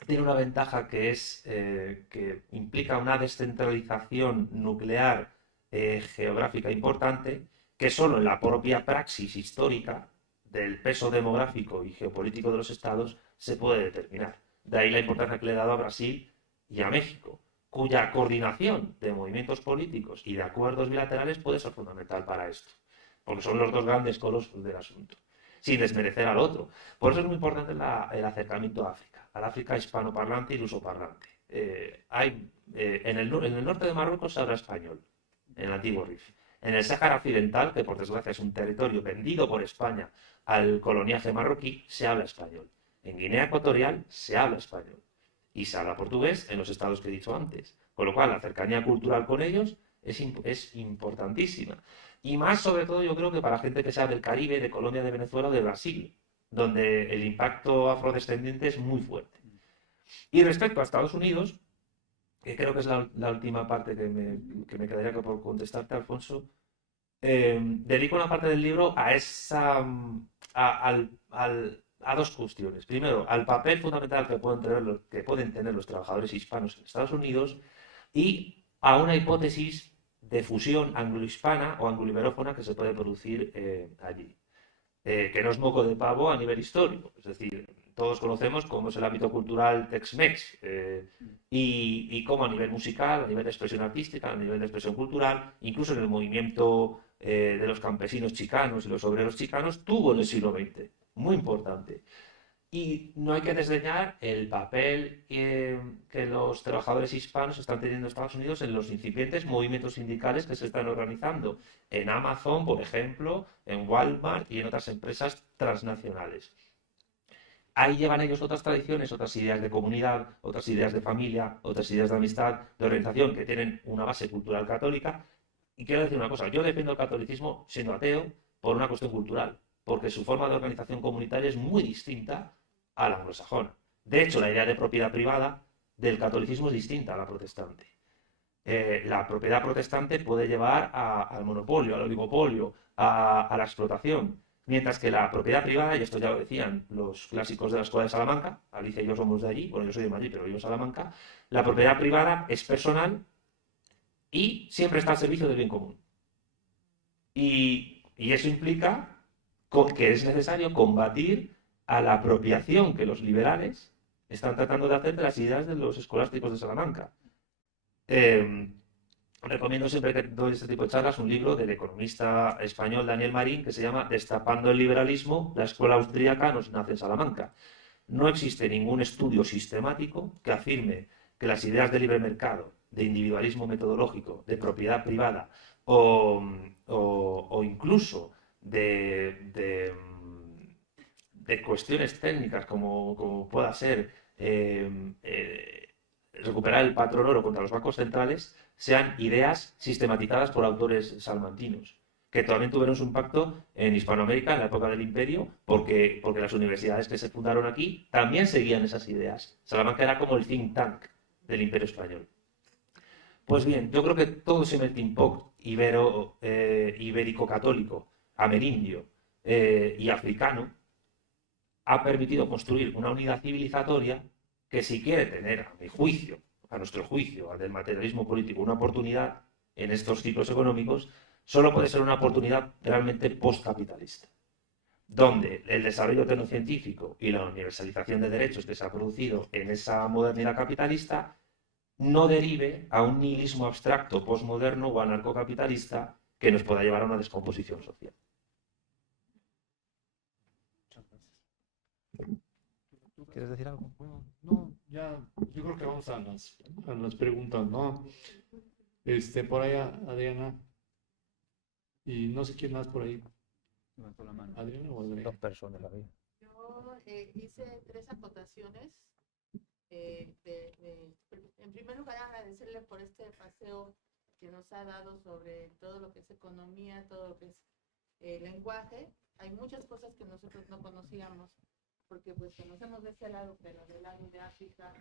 tiene una ventaja que es que implica una descentralización nuclear geográfica importante que solo en la propia praxis histórica del peso demográfico y geopolítico de los estados se puede determinar. De ahí la importancia que le he dado a Brasil y a México, cuya coordinación de movimientos políticos y de acuerdos bilaterales puede ser fundamental para esto, porque son los dos grandes colosos del asunto, sin desmerecer al otro. Por eso es muy importante el acercamiento a África, al África hispanoparlante y lusoparlante. En el norte de Marruecos se habla español, en el antiguo Rif. En el Sáhara Occidental, que por desgracia es un territorio vendido por España al coloniaje marroquí, se habla español. En Guinea Ecuatorial se habla español. Y se habla portugués en los estados que he dicho antes. Con lo cual, la cercanía cultural con ellos es importantísima. Y más, sobre todo, yo creo que para gente que sea del Caribe, de Colombia, de Venezuela o de Brasil, donde el impacto afrodescendiente es muy fuerte. Y respecto a Estados Unidos, que creo que es la última parte que me quedaría por contestarte, Alfonso, dedico una parte del libro a dos cuestiones. Primero, al papel fundamental que pueden tener los trabajadores hispanos en Estados Unidos y a una hipótesis de fusión anglo-hispana o anglo-iberófona que se puede producir allí. Que no es moco de pavo a nivel histórico. Es decir, todos conocemos cómo es el ámbito cultural Tex-Mex y cómo a nivel musical, a nivel de expresión artística, a nivel de expresión cultural, incluso en el movimiento de los campesinos chicanos y los obreros chicanos, tuvo en el siglo XX. Muy importante. Y no hay que desdeñar el papel que los trabajadores hispanos están teniendo en Estados Unidos en los incipientes movimientos sindicales que se están organizando en Amazon, por ejemplo, en Walmart y en otras empresas transnacionales. Ahí llevan ellos otras tradiciones, otras ideas de comunidad, otras ideas de familia, otras ideas de amistad, de organización que tienen una base cultural católica. Y quiero decir una cosa, yo defiendo el catolicismo siendo ateo por una cuestión cultural, porque su forma de organización comunitaria es muy distinta a la anglosajona. De hecho, la idea de propiedad privada del catolicismo es distinta a la protestante. La propiedad protestante puede llevar al monopolio, al oligopolio, a la explotación. Mientras que la propiedad privada, y esto ya lo decían los clásicos de la Escuela de Salamanca, Alicia y yo somos de allí, bueno, yo soy de Madrid, pero vivo en Salamanca, la propiedad privada es personal y siempre está al servicio del bien común. Y eso implica que es necesario combatir a la apropiación que los liberales están tratando de hacer de las ideas de los escolásticos de Salamanca. Recomiendo siempre que doy este tipo de charlas un libro del economista español Daniel Marín que se llama Destapando el liberalismo, la escuela austríaca nos nace en Salamanca. No existe ningún estudio sistemático que afirme que las ideas de libre mercado, de individualismo metodológico, de propiedad privada o incluso de cuestiones técnicas como pueda ser recuperar el patrón oro contra los bancos centrales sean ideas sistematizadas por autores salmantinos, que también tuvieron su impacto en Hispanoamérica en la época del Imperio, porque las universidades que se fundaron aquí también seguían esas ideas. Salamanca era como el think tank del Imperio Español. Pues bien, yo creo que todo ese melting pot ibérico-católico, amerindio y africano ha permitido construir una unidad civilizatoria que si quiere tener, a mi juicio, a nuestro juicio, al del materialismo político, una oportunidad en estos ciclos económicos, solo puede ser una oportunidad realmente postcapitalista, donde el desarrollo tecnocientífico y la universalización de derechos que se ha producido en esa modernidad capitalista no derive a un nihilismo abstracto postmoderno o anarcocapitalista que nos pueda llevar a una descomposición social. ¿Quieres decir algo? Bueno, no, ya, yo creo que vamos a las preguntas, ¿no? Por allá, Adriana. Y no sé quién más por ahí. Levantó la mano. ¿Adriana o Adriana? 2 personas había. Yo hice 3 acotaciones. En primer lugar, agradecerle por este paseo que nos ha dado sobre todo lo que es economía, todo lo que es lenguaje. Hay muchas cosas que nosotros no conocíamos, porque pues conocemos de este lado, pero del lado de África,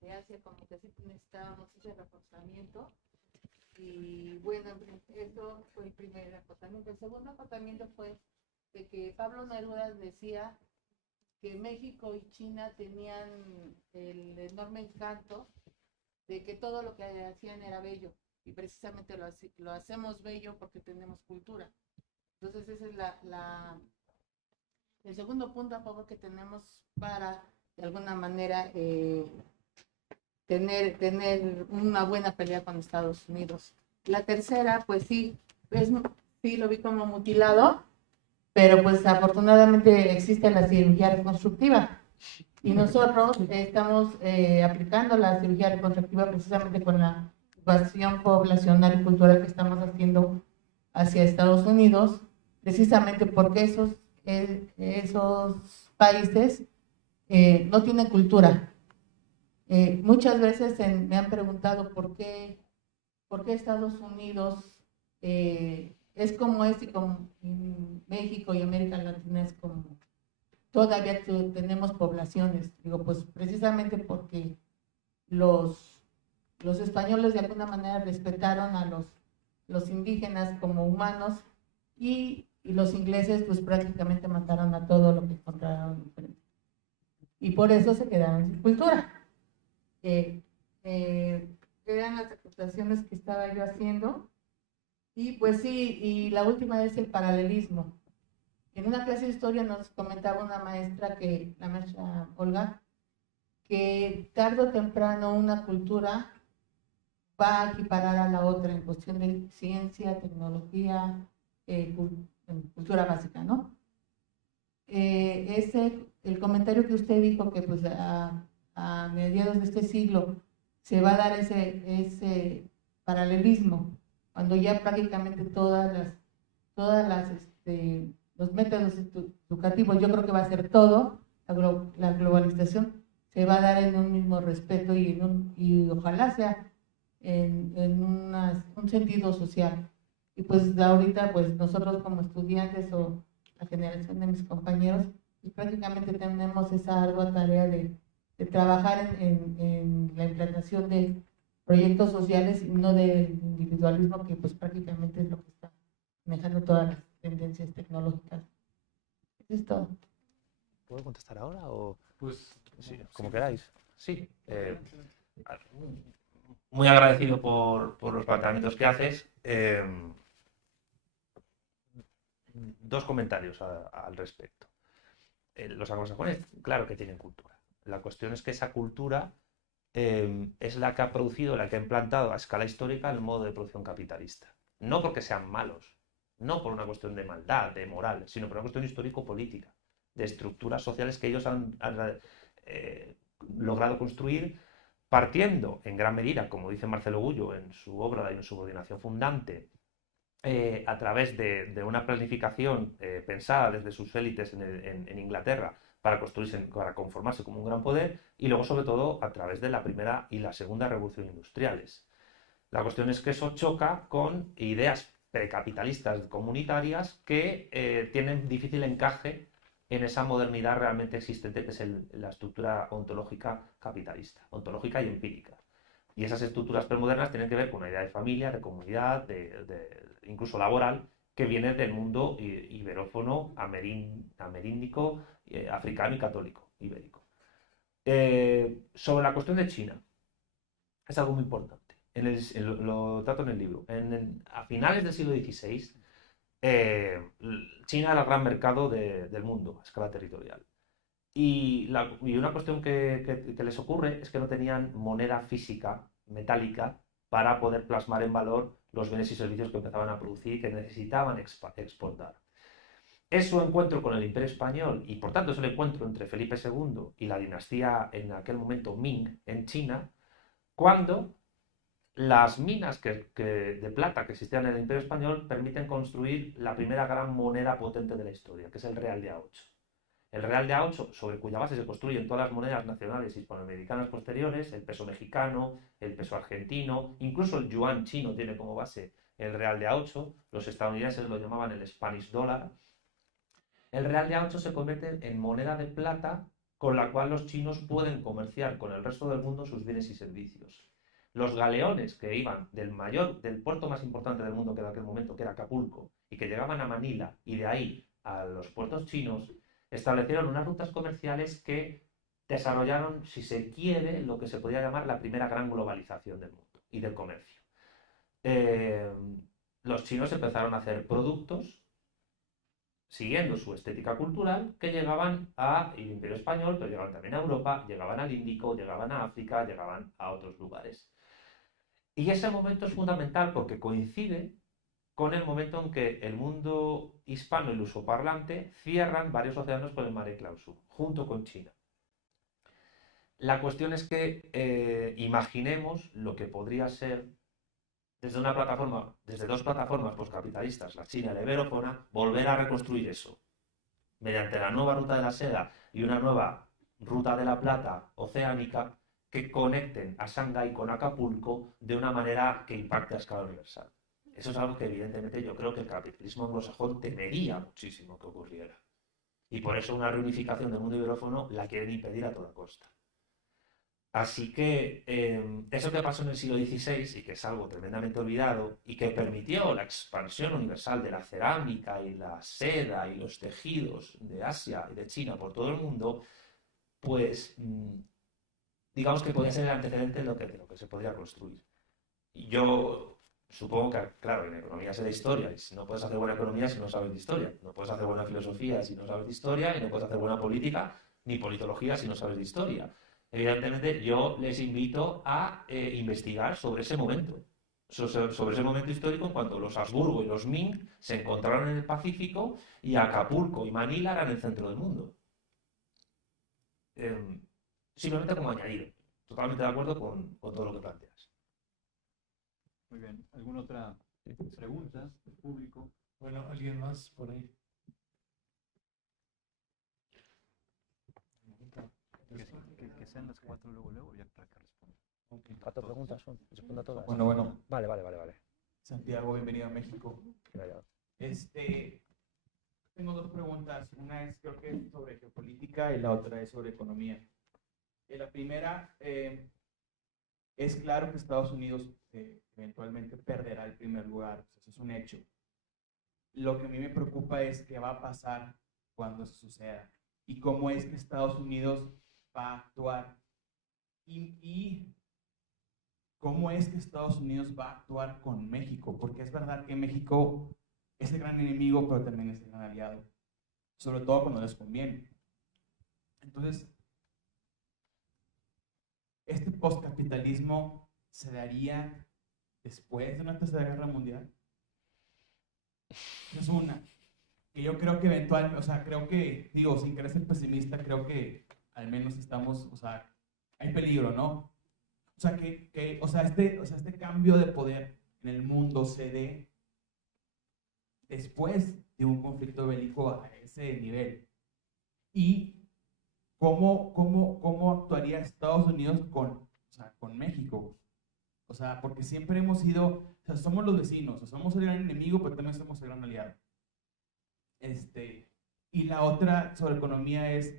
de Asia, como que sí necesitábamos ese reforzamiento. Y bueno, eso fue el primer acotamiento. El segundo acotamiento fue de que Pablo Neruda decía que México y China tenían el enorme encanto de que todo lo que hacían era bello, y precisamente lo hacemos bello porque tenemos cultura. Entonces ese es el segundo punto a favor que tenemos para, de alguna manera, tener una buena pelea con Estados Unidos. La tercera, pues sí lo vi como mutilado, pero pues afortunadamente existe la cirugía reconstructiva y nosotros estamos aplicando la cirugía reconstructiva precisamente con la invasión poblacional y cultural que estamos haciendo hacia Estados Unidos, precisamente porque esos países no tienen cultura. Muchas veces me han preguntado por qué Estados Unidos es como y como México y América Latina es como todavía tenemos poblaciones. Digo, pues precisamente porque los españoles de alguna manera respetaron a los indígenas como humanos y los ingleses pues prácticamente mataron a todo lo que encontraron enfrente. Y por eso se quedaron sin cultura. Eran las acotaciones que estaba yo haciendo. Y pues sí, y la última es el paralelismo. En una clase de historia nos comentaba una maestra, la maestra Olga, que tarde o temprano una cultura va a equiparar a la otra en cuestión de ciencia, tecnología, cultura básica, ¿no? el comentario que usted dijo que pues a mediados de este siglo se va a dar ese paralelismo, cuando ya prácticamente los métodos educativos, yo creo que va a ser todo, la globalización se va a dar en un mismo respeto y ojalá sea en un sentido social. Y pues ahorita pues nosotros como estudiantes o la generación de mis compañeros, pues prácticamente tenemos esa ardua tarea de trabajar en la implantación de proyectos sociales y no del individualismo, que pues prácticamente es lo que está manejando todas las tendencias tecnológicas. Eso es todo. ¿Puedo contestar ahora o Pues, sí, como queráis? Sí. Muy agradecido por los planteamientos que haces. Dos comentarios al respecto. Los anglosajones, claro que tienen cultura. La cuestión es que esa cultura es la que ha producido, la que ha implantado a escala histórica el modo de producción capitalista. No porque sean malos, no por una cuestión de maldad, de moral, sino por una cuestión histórico-política, de estructuras sociales que ellos han logrado construir, partiendo en gran medida, como dice Marcelo Gullo en su obra La insubordinación fundante, a través de una planificación pensada desde sus élites en Inglaterra para conformarse como un gran poder, y luego sobre todo a través de la primera y la segunda revolución industriales. La cuestión es que eso choca con ideas precapitalistas comunitarias que tienen difícil encaje en esa modernidad realmente existente que es la estructura ontológica capitalista, ontológica y empírica. Y esas estructuras premodernas tienen que ver con una idea de familia, de comunidad, incluso laboral, que viene del mundo iberófono, ameríndico, africano y católico, ibérico. Sobre la cuestión de China, es algo muy importante. Lo trato en el libro. A finales del siglo XVI, China era el gran mercado del mundo a escala territorial. Y una cuestión que les ocurre es que no tenían moneda física, metálica, para poder plasmar en valor los bienes y servicios que empezaban a producir y que necesitaban exportar. Es su encuentro con el Imperio Español y por tanto es el encuentro entre Felipe II y la dinastía en aquel momento Ming en China, cuando las minas de plata que existían en el Imperio Español permiten construir la primera gran moneda potente de la historia, que es el Real de A8. El Real de A8, sobre cuya base se construyen todas las monedas nacionales hispanoamericanas posteriores, el peso mexicano, el peso argentino, incluso el yuan chino tiene como base el Real de A8, los estadounidenses lo llamaban el Spanish Dollar. El Real de A8 se convierte en moneda de plata con la cual los chinos pueden comerciar con el resto del mundo sus bienes y servicios. Los galeones que iban del puerto más importante del mundo que en aquel momento, que era Acapulco, y que llegaban a Manila y de ahí a los puertos chinos, establecieron unas rutas comerciales que desarrollaron, si se quiere, lo que se podría llamar la primera gran globalización del mundo y del comercio. Los chinos empezaron a hacer productos siguiendo su estética cultural que llegaban al Imperio Español, pero llegaban también a Europa, llegaban al Índico, llegaban a África, llegaban a otros lugares. Y ese momento es fundamental porque coincide con el momento en que el mundo hispano y lusoparlante cierran varios océanos con el Mare Clausum, junto con China. La cuestión es que imaginemos lo que podría ser desde dos plataformas postcapitalistas, la China y la iberófona, volver a reconstruir eso. Mediante la nueva ruta de la seda y una nueva ruta de la plata oceánica que conecten a Shanghái con Acapulco de una manera que impacte a escala universal. Eso es algo que evidentemente yo creo que el capitalismo anglosajón temería muchísimo que ocurriera. Y por eso una reunificación del mundo iberófono la quieren impedir a toda costa. Así que eso que pasó en el siglo XVI y que es algo tremendamente olvidado y que permitió la expansión universal de la cerámica y la seda y los tejidos de Asia y de China por todo el mundo, pues digamos que podía ser el antecedente de lo que se podría construir. Y yo supongo que, claro, en economía se da historia, y si no puedes hacer buena economía si no sabes de historia, no puedes hacer buena filosofía si no sabes de historia, y no puedes hacer buena política ni politología si no sabes de historia. Evidentemente, yo les invito a investigar sobre ese momento, sobre ese momento histórico en cuanto los Habsburgo y los Ming se encontraron en el Pacífico y Acapulco y Manila eran el centro del mundo. simplemente como añadido. Totalmente de acuerdo con todo lo que planteas. Muy bien. ¿Alguna otra pregunta del público? Bueno, ¿alguien más por ahí? Que sean las 4 luego, ya para que responda. Ok. 4 preguntas son. Responda todas. Bueno, Vale. Santiago, bienvenido a México. Ya. Tengo dos preguntas. Una es, creo que es sobre geopolítica y la otra es sobre economía. La primera, es claro que Estados Unidos eventualmente perderá el primer lugar. Eso es un hecho. Lo que a mí me preocupa es qué va a pasar cuando eso suceda y cómo es que Estados Unidos va a actuar y cómo es que Estados Unidos va a actuar con México, porque es verdad que México es el gran enemigo, pero también es el gran aliado, sobre todo cuando les conviene. Entonces, ¿este postcapitalismo se daría después de una tercera guerra mundial? Esa es una. Que yo creo que eventualmente, o sea, creo que, digo, sin querer ser pesimista, creo que al menos estamos, o sea, hay peligro, ¿no? O sea, este cambio de poder en el mundo se dé después de un conflicto bélico a ese nivel. ¿Y cómo actuaría Estados Unidos con México? O sea, porque siempre hemos sido, o sea, somos los vecinos, o sea, somos el gran enemigo, pero también somos el gran aliado. Y la otra sobre economía es,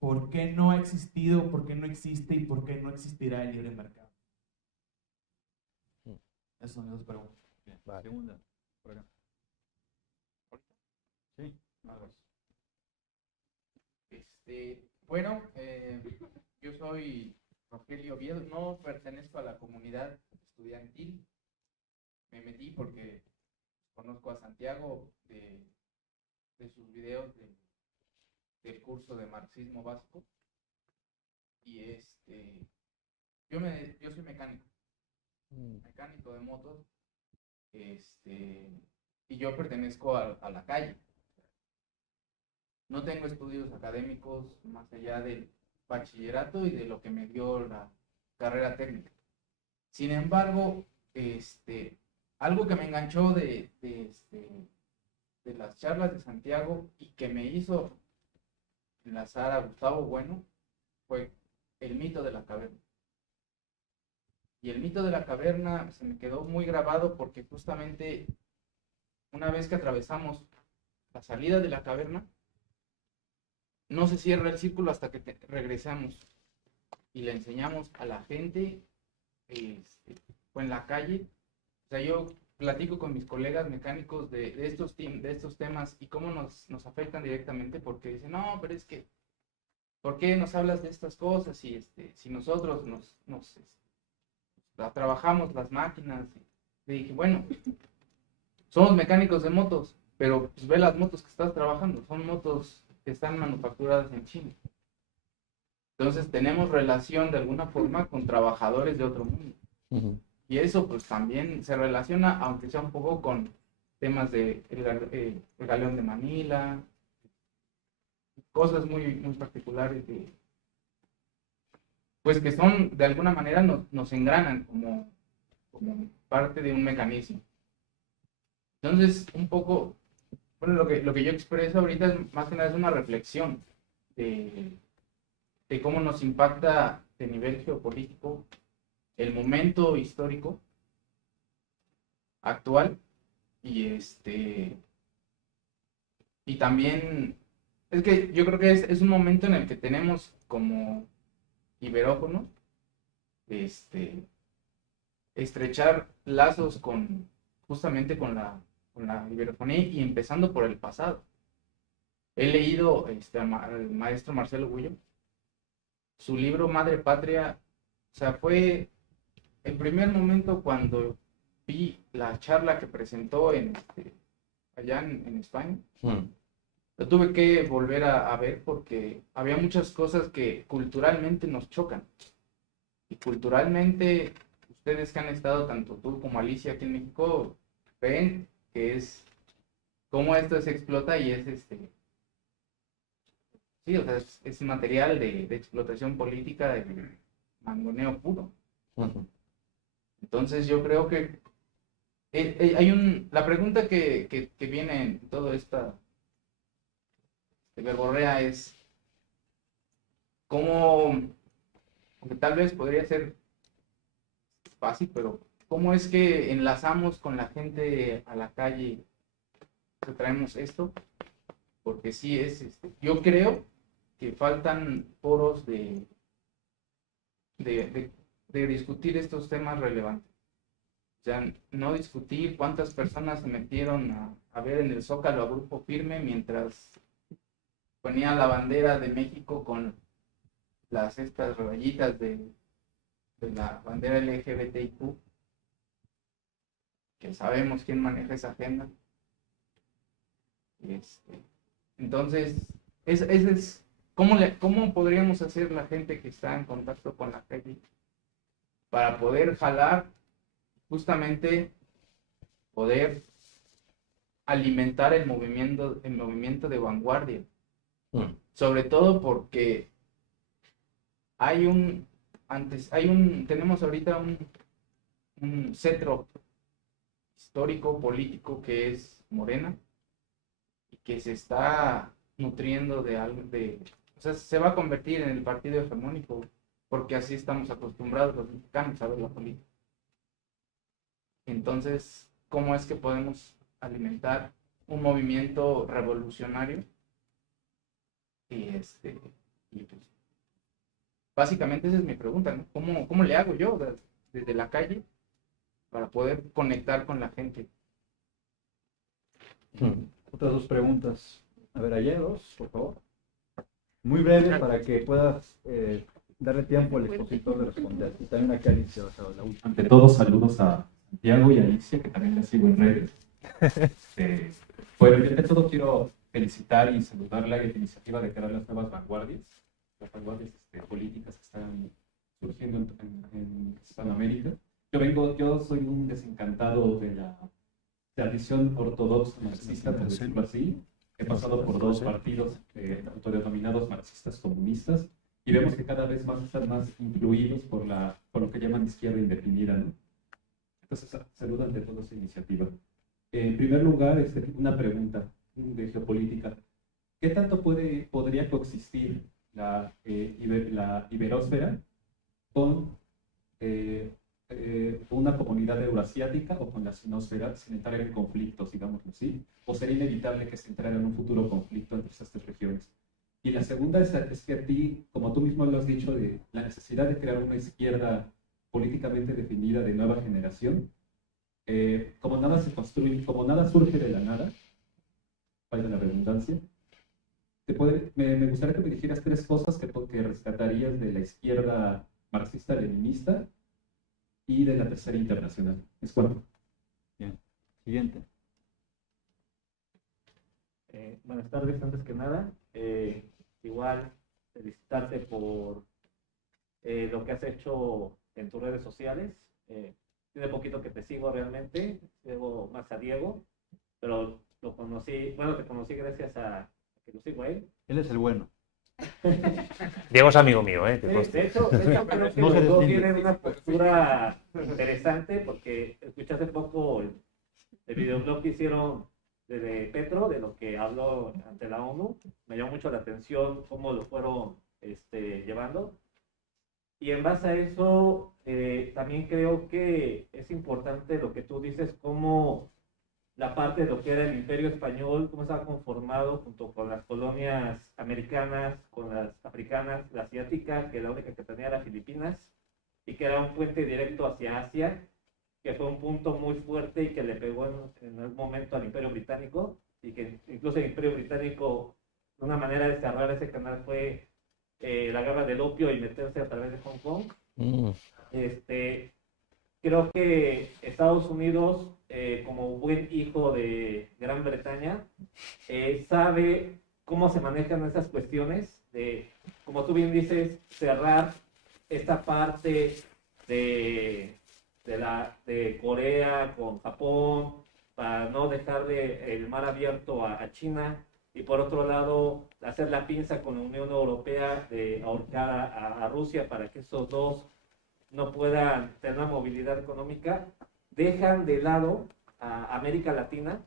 ¿por qué no ha existido, por qué no existe y por qué no existirá el libre mercado? Esas son mis dos preguntas. Bien. Vale. Segunda, por acá. Sí, vamos. Bueno, yo soy Rogelio Oviedo, no pertenezco a la comunidad estudiantil. Me metí porque conozco a Santiago de sus videos del curso de marxismo básico. Y yo soy mecánico de motos, y yo pertenezco a la calle. No tengo estudios académicos más allá del bachillerato y de lo que me dio la carrera técnica. Sin embargo, algo que me enganchó de las charlas de Santiago y que me hizo enlazar a Gustavo Bueno fue el mito de la caverna. Y el mito de la caverna se me quedó muy grabado porque justamente una vez que atravesamos la salida de la caverna, no se cierra el círculo hasta que regresamos y le enseñamos a la gente o en la calle. O sea, yo platico con mis colegas mecánicos de estos temas y cómo nos afectan directamente, porque dicen, no, pero es que, ¿por qué nos hablas de estas cosas si nosotros trabajamos las máquinas? Le dije, bueno, somos mecánicos de motos, pero pues ve las motos que estás trabajando, son motos que están manufacturadas en China. Entonces tenemos relación de alguna forma con trabajadores de otro mundo. Y eso pues también se relaciona, aunque sea un poco con temas de el galeón de Manila, cosas muy, muy particulares pues que son, de alguna manera nos engranan como parte de un mecanismo. Entonces, un poco, bueno, lo que yo expreso ahorita es más que nada es una reflexión de cómo nos impacta de nivel geopolítico el momento histórico actual y también es que yo creo que es un momento en el que tenemos como iberófonos estrechar lazos justamente con la iberofonía y empezando por el pasado. He leído al maestro Marcelo Gullo, su libro Madre Patria. O sea, fue el primer momento cuando vi la charla que presentó allá en España. Lo tuve que volver a ver porque había muchas cosas que culturalmente nos chocan. Y culturalmente, ustedes que han estado, tanto tú como Alicia aquí en México, ven que es cómo esto se explota y es Sí, o sea, es material de explotación política, de mangoneo puro. Entonces yo creo que la pregunta que viene en todo esta verborrea es cómo, aunque tal vez podría ser fácil, pero cómo es que enlazamos con la gente a la calle, que traemos esto, porque sí yo creo que faltan foros de discutir estos temas relevantes. O sea, no discutir cuántas personas se metieron a ver en el Zócalo a Grupo Firme mientras ponía la bandera de México con estas rayitas de la bandera LGBTIQ, que sabemos quién maneja esa agenda. Entonces, ¿cómo podríamos hacer la gente que está en contacto con la calle para poder jalar, justamente poder alimentar el movimiento de vanguardia? Sobre todo porque tenemos ahorita un centro histórico, político, que es Morena, y que se está nutriendo de algo, o sea, se va a convertir en el partido hegemónico, porque así estamos acostumbrados los mexicanos a ver la política. Entonces, ¿cómo es que podemos alimentar un movimiento revolucionario? Y pues, básicamente esa es mi pregunta, ¿no? ¿Cómo le hago yo desde la calle para poder conectar con la gente? Otras dos preguntas. A ver, allá dos, por favor. Muy breve para que puedas darle tiempo al expositor de responder. Y también acá Alicia, o sea, la última. Ante todo, saludos a Santiago y a Alicia, que también la sigo en redes. Bueno, yo ante todo quiero felicitar y saludar la iniciativa de crear las nuevas vanguardias, las vanguardias políticas que están surgiendo en Hispanoamérica. Yo soy un desencantado de la tradición ortodoxa marxista, por decirlo así. He pasado por dos partidos autodenominados marxistas comunistas y vemos que cada vez más están más influidos por lo que llaman izquierda indefinida, ¿no? Entonces, saludo ante todo esa iniciativa. En primer lugar, una pregunta de geopolítica. ¿Qué tanto podría coexistir la iberósfera con una comunidad euroasiática o con la sinosfera sin entrar en conflictos, digámoslo así? ¿O sería inevitable que se entrara en un futuro conflicto entre estas tres regiones? Y la segunda es que a ti, como tú mismo lo has dicho, de la necesidad de crear una izquierda políticamente definida de nueva generación, como nada se construye, como nada surge de la nada, valga la redundancia, me gustaría que me dijeras tres cosas que rescatarías de la izquierda marxista-leninista y de la tercera internacional. Es cuatro. Bien. Siguiente. Buenas tardes, antes que nada. Igual, felicitarte por lo que has hecho en tus redes sociales. Tiene poquito que te sigo realmente, sigo más a Diego, pero te conocí gracias a que lo sigo a él. Él es el bueno. Diego es amigo mío, ¿eh? De hecho, creo que No se los dos deslinde. tienen una postura interesante, porque escuché hace poco el videoblog que hicieron de Petro, de lo que habló ante la ONU. Me llamó mucho la atención cómo lo fueron llevando. Y en base a eso, también creo que es importante lo que tú dices, cómo la parte de lo que era el Imperio Español, cómo estaba conformado junto con las colonias americanas, con las africanas, la asiática, que la única que tenía era Filipinas, y que era un puente directo hacia Asia, que fue un punto muy fuerte y que le pegó en algún momento al Imperio Británico, y que incluso el Imperio Británico, una manera de cerrar ese canal fue la guerra del opio y meterse a través de Hong Kong. Creo que Estados Unidos, como buen hijo de Gran Bretaña, sabe cómo se manejan esas cuestiones de, como tú bien dices, cerrar esta parte de Corea con Japón para no dejarle el mar abierto a China y por otro lado hacer la pinza con la Unión Europea de ahorcar a Rusia para que esos dos no puedan tener una movilidad económica, dejan de lado a América Latina,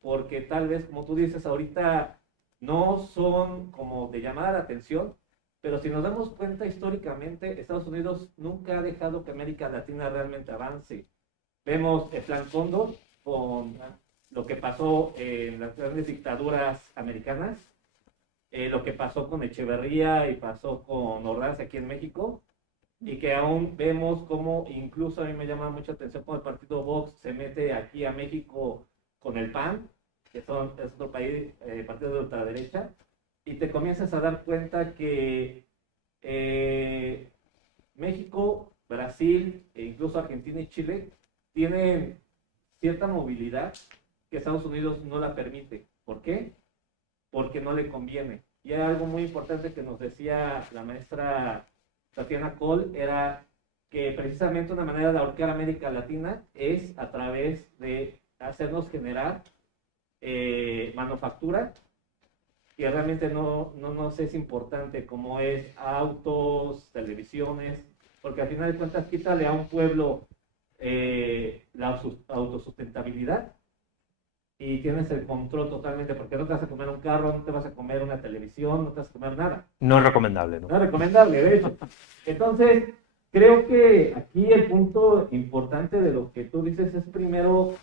porque tal vez, como tú dices, ahorita no son como de llamar la atención, pero si nos damos cuenta históricamente, Estados Unidos nunca ha dejado que América Latina realmente avance. Vemos el Plan Cóndor con lo que pasó en las grandes dictaduras americanas, lo que pasó con Echeverría y pasó con Ordaz aquí en México, y que aún vemos cómo incluso a mí me llama mucha atención cómo el partido Vox se mete aquí a México con el PAN, que es otro país, partido de ultraderecha, y te comienzas a dar cuenta que México, Brasil e incluso Argentina y Chile tienen cierta movilidad que Estados Unidos no la permite. ¿Por qué? Porque no le conviene. Y hay algo muy importante que nos decía la maestra Tatiana Cole, era que precisamente una manera de ahorcar a América Latina es a través de hacernos generar manufactura que realmente no nos es importante, como es autos, televisiones, porque al final de cuentas quítale a un pueblo la autosustentabilidad y tienes el control totalmente, porque no te vas a comer un carro, no te vas a comer una televisión, no te vas a comer nada. No es recomendable, ¿no? No es recomendable, de hecho. Entonces, creo que aquí el punto importante de lo que tú dices es primero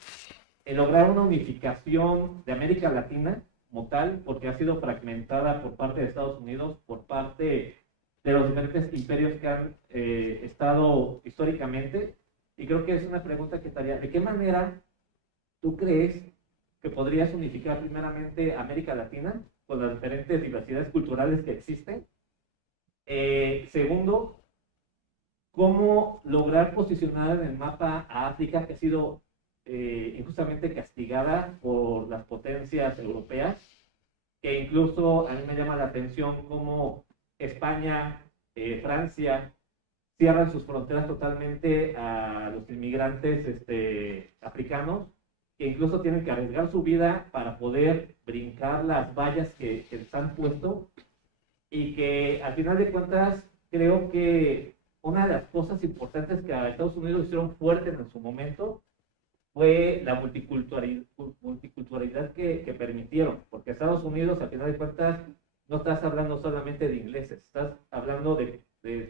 lograr una unificación de América Latina como tal, porque ha sido fragmentada por parte de Estados Unidos, por parte de los diferentes imperios que han estado históricamente, y creo que es una pregunta que estaría, ¿de qué manera tú crees que podrías unificar primeramente América Latina con las diferentes diversidades culturales que existen? Segundo, ¿cómo lograr posicionar en el mapa a África, que ha sido injustamente castigada por las potencias europeas, que incluso a mí me llama la atención cómo España, Francia, cierran sus fronteras totalmente a los inmigrantes africanos, que incluso tienen que arriesgar su vida para poder brincar las vallas que les han puesto, y que al final de cuentas creo que una de las cosas importantes que a Estados Unidos hicieron fuertes en su momento fue la multiculturalidad que permitieron, porque Estados Unidos al final de cuentas no estás hablando solamente de ingleses, estás hablando de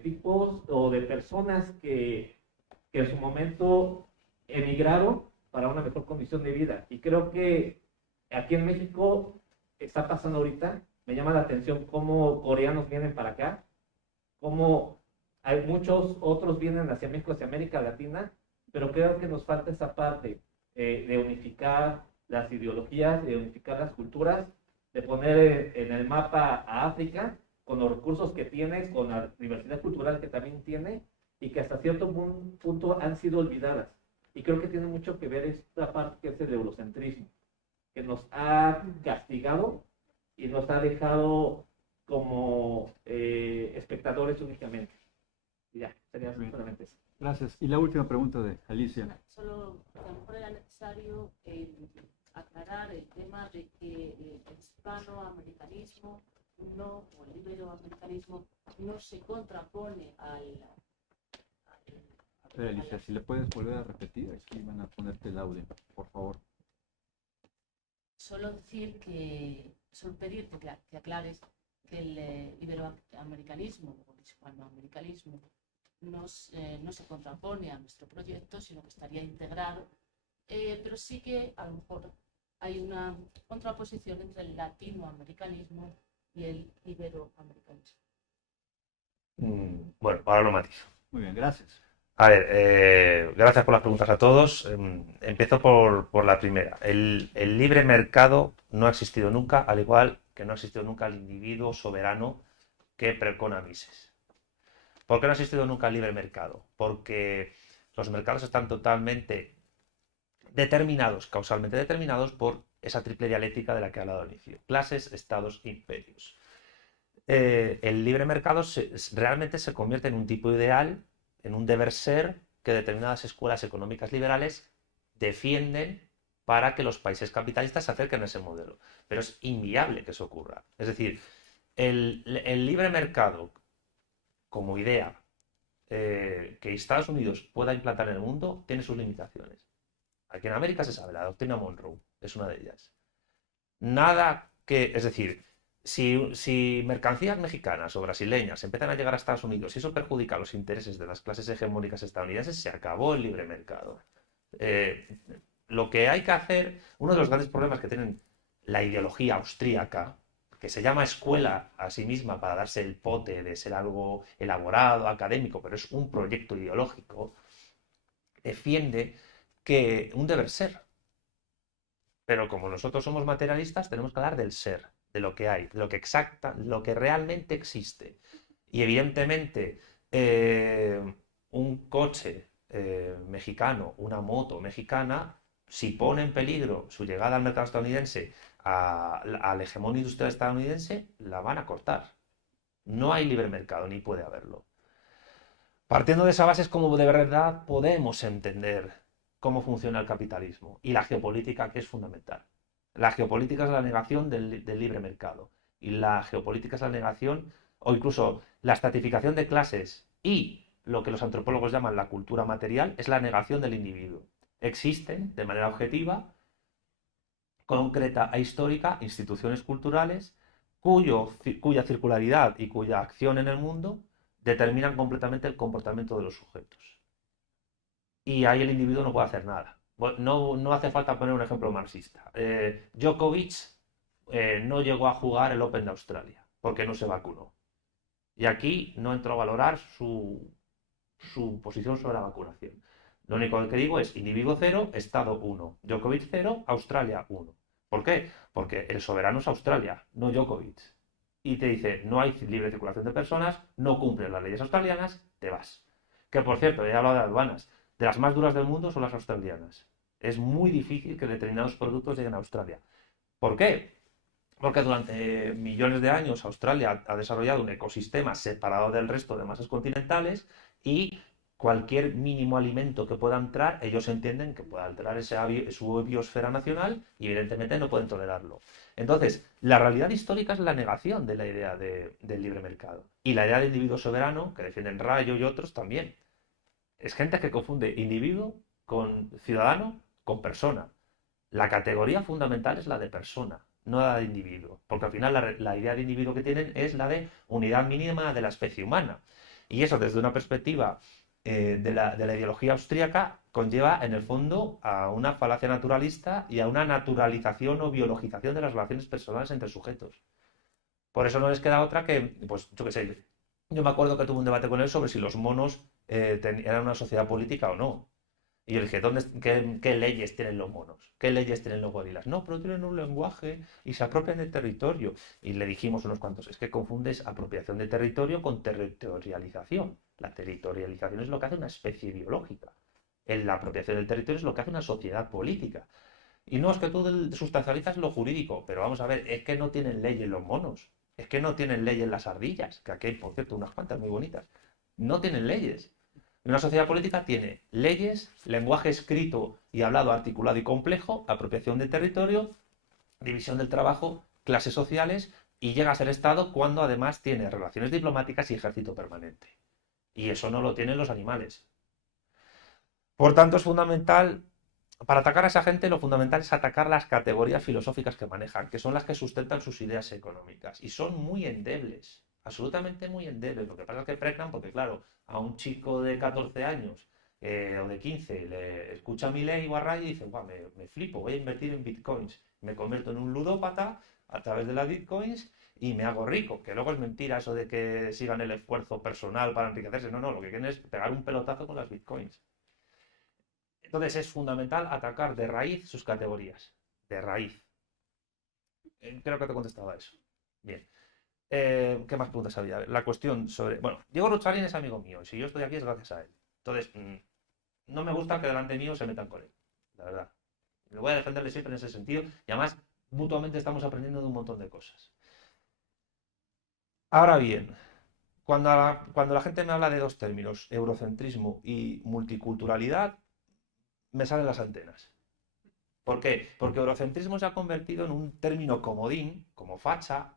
tipos o de personas que en su momento emigraron para una mejor condición de vida. Y creo que aquí en México está pasando ahorita, me llama la atención cómo coreanos vienen para acá, cómo hay muchos otros vienen hacia México, hacia América Latina, pero creo que nos falta esa parte de unificar las ideologías, de unificar las culturas, de poner en el mapa a África con los recursos que tiene, con la diversidad cultural que también tiene, y que hasta cierto punto han sido olvidadas. Y creo que tiene mucho que ver esta parte que es el eurocentrismo, que nos ha castigado y nos ha dejado como espectadores únicamente. Y ya, sería simplemente eso. Gracias. Y la última pregunta de Alicia. Solo a lo mejor era necesario aclarar el tema de que el hispanoamericanismo o el iberoamericanismo no se contrapone al... A ver, Alicia, si le puedes volver a repetir, aquí van a ponerte el audio, por favor. Solo pedirte que aclares que el iberoamericanismo o el hispanoamericanismo no se contrapone a nuestro proyecto, sino que estaría integrado, pero sí que a lo mejor hay una contraposición entre el latinoamericanismo y el iberoamericanismo. Bueno, ahora lo matizo. Muy bien, gracias. A ver, gracias por las preguntas a todos. Empiezo por la primera. El libre mercado no ha existido nunca, al igual que no ha existido nunca el individuo soberano que precona Mises. ¿Por qué no ha existido nunca el libre mercado? Porque los mercados están totalmente determinados, causalmente determinados, por esa triple dialéctica de la que he hablado al inicio: clases, estados, imperios. El libre mercado realmente se convierte en un tipo ideal, en un deber ser que determinadas escuelas económicas liberales defienden para que los países capitalistas se acerquen a ese modelo. Pero es inviable que eso ocurra. Es decir, el libre mercado como idea que Estados Unidos pueda implantar en el mundo tiene sus limitaciones. Aquí en América se sabe, la doctrina Monroe es una de ellas. Nada que, es decir, si mercancías mexicanas o brasileñas empiezan a llegar a Estados Unidos y eso perjudica los intereses de las clases hegemónicas estadounidenses, se acabó el libre mercado. Lo que hay que hacer, uno de los grandes problemas que tienen la ideología austríaca, que se llama escuela a sí misma para darse el pote de ser algo elaborado, académico, pero es un proyecto ideológico, defiende que un deber ser. Pero como nosotros somos materialistas, tenemos que hablar del ser, de lo que hay, de lo que exacta, lo que realmente existe. Y evidentemente, un coche mexicano, una moto mexicana, si pone en peligro su llegada al mercado estadounidense, al hegemón industrial estadounidense, la van a cortar. No hay libre mercado, ni puede haberlo. Partiendo de esa base es como de verdad podemos entender cómo funciona el capitalismo y la geopolítica, que es fundamental. La geopolítica es la negación del libre mercado y la geopolítica es la negación o incluso la estratificación de clases y lo que los antropólogos llaman la cultura material es la negación del individuo. Existen de manera objetiva, concreta e histórica instituciones culturales cuya circularidad y cuya acción en el mundo determinan completamente el comportamiento de los sujetos. Y ahí el individuo no puede hacer nada. No hace falta poner un ejemplo marxista. Djokovic no llegó a jugar el Open de Australia porque no se vacunó. Y aquí no entro a valorar su posición sobre la vacunación. Lo único que digo es individuo 0, Estado 1. Djokovic 0, Australia 1. ¿Por qué? Porque el soberano es Australia, no Djokovic. Y te dice, no hay libre circulación de personas, no cumplen las leyes australianas, te vas. Que por cierto, he hablado de aduanas. De las más duras del mundo son las australianas. Es muy difícil que determinados productos lleguen a Australia. ¿Por qué? Porque durante millones de años Australia ha desarrollado un ecosistema separado del resto de masas continentales y cualquier mínimo alimento que pueda entrar, ellos entienden que pueda alterar su biosfera nacional y evidentemente no pueden tolerarlo. Entonces, la realidad histórica es la negación de la idea del libre mercado. Y la idea del individuo soberano, que defienden Rayo y otros también. Es gente que confunde individuo con ciudadano con persona. La categoría fundamental es la de persona, no la de individuo. Porque al final la idea de individuo que tienen es la de unidad mínima de la especie humana. Y eso desde una perspectiva de la ideología austríaca conlleva en el fondo a una falacia naturalista y a una naturalización o biologización de las relaciones personales entre sujetos. Por eso no les queda otra que, pues yo qué sé, yo me acuerdo que tuve un debate con él sobre si los monos eran una sociedad política o no. Y yo le dije, ¿qué leyes tienen los monos? ¿Qué leyes tienen los gorilas? No, pero tienen un lenguaje y se apropian del territorio. Y le dijimos unos cuantos, es que confundes apropiación de territorio con territorialización. La territorialización es lo que hace una especie biológica. La apropiación del territorio es lo que hace una sociedad política. Y no es que tú sustancializas lo jurídico, pero vamos a ver, es que no tienen leyes los monos. Es que no tienen leyes las ardillas, que aquí hay, por cierto, unas cuantas muy bonitas. No tienen leyes. Una sociedad política tiene leyes, lenguaje escrito y hablado articulado y complejo, apropiación de territorio, división del trabajo, clases sociales y llega a ser Estado cuando además tiene relaciones diplomáticas y ejército permanente. Y eso no lo tienen los animales. Por tanto, es fundamental, para atacar a esa gente, lo fundamental es atacar las categorías filosóficas que manejan, que son las que sustentan sus ideas económicas. Y son muy endebles. Absolutamente muy endebles. Lo que pasa es que pregnan porque, claro, a un chico de 14 años o de 15 le escucha a Milei o a Ray y dice, me flipo, voy a invertir en bitcoins. Me convierto en un ludópata a través de las bitcoins y me hago rico. Que luego es mentira eso de que sigan el esfuerzo personal para enriquecerse. No, lo que quieren es pegar un pelotazo con las bitcoins. Entonces es fundamental atacar de raíz sus categorías. De raíz. Creo que te contestaba eso. Bien. ¿Qué más preguntas había? La cuestión sobre... Bueno, Diego Ruchalín es amigo mío y si yo estoy aquí es gracias a él. Entonces, no me gusta que delante mío se metan con él, la verdad. Me voy a defenderle siempre en ese sentido y además mutuamente estamos aprendiendo de un montón de cosas. Ahora bien, cuando la gente me habla de dos términos, eurocentrismo y multiculturalidad, me salen las antenas. ¿Por qué? Porque eurocentrismo se ha convertido en un término comodín, como facha,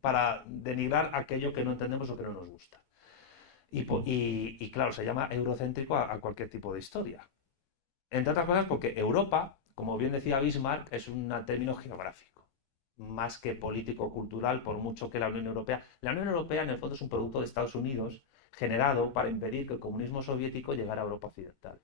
para denigrar aquello que no entendemos o que no nos gusta. Y claro, se llama eurocéntrico a cualquier tipo de historia. Entre otras cosas porque Europa, como bien decía Bismarck, es un término geográfico, más que político-cultural, por mucho que la Unión Europea... La Unión Europea, en el fondo, es un producto de Estados Unidos generado para impedir que el comunismo soviético llegara a Europa occidental.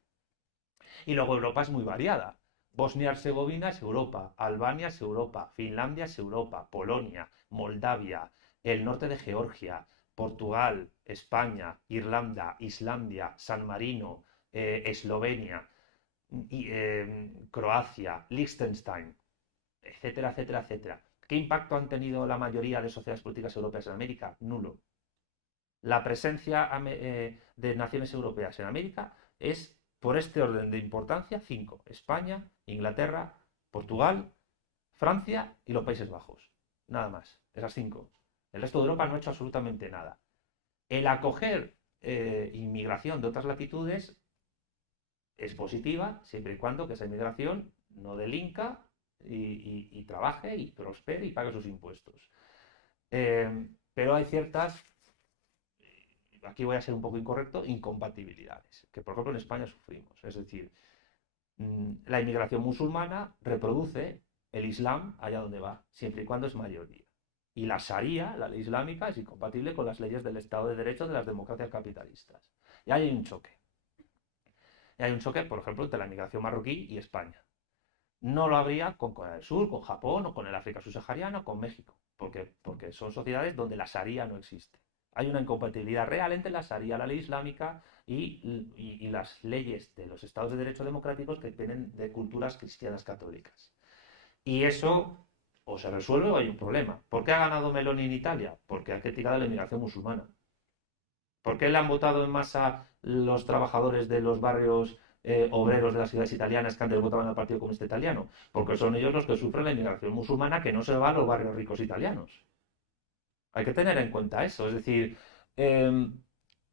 Y luego Europa es muy variada. Bosnia-Herzegovina es Europa, Albania es Europa, Finlandia es Europa, Polonia, Moldavia, el norte de Georgia, Portugal, España, Irlanda, Islandia, San Marino, Eslovenia, Croacia, Liechtenstein, etcétera, etcétera, etcétera. ¿Qué impacto han tenido la mayoría de sociedades políticas europeas en América? Nulo. La presencia de naciones europeas en América es, por este orden de importancia, 5. España, Inglaterra, Portugal, Francia y los Países Bajos. Nada más, esas 5. El resto de Europa no ha hecho absolutamente nada. El acoger inmigración de otras latitudes es positiva, siempre y cuando que esa inmigración no delinca y trabaje y prospere y pague sus impuestos. Pero hay ciertas, aquí voy a ser un poco incorrecto, incompatibilidades, que por ejemplo en España sufrimos. Es decir, la inmigración musulmana reproduce el Islam allá donde va, siempre y cuando es mayoría. Y la Sharia, la ley islámica, es incompatible con las leyes del Estado de Derecho de las democracias capitalistas. Y ahí hay un choque. Y hay un choque, por ejemplo, entre la inmigración marroquí y España. No lo habría con Corea del Sur, con Japón, o con el África subsahariana, o con México, porque son sociedades donde la Sharia no existe. Hay una incompatibilidad real entre la Sharia, la ley islámica, y las leyes de los Estados de Derecho democráticos que vienen de culturas cristianas católicas. Y eso o se resuelve o hay un problema. ¿Por qué ha ganado Meloni en Italia? Porque ha criticado la inmigración musulmana. ¿Por qué le han votado en masa los trabajadores de los barrios obreros de las ciudades italianas que antes votaban al Partido Comunista Italiano? Porque son ellos los que sufren la inmigración musulmana que no se va a los barrios ricos italianos. Hay que tener en cuenta eso. Es decir,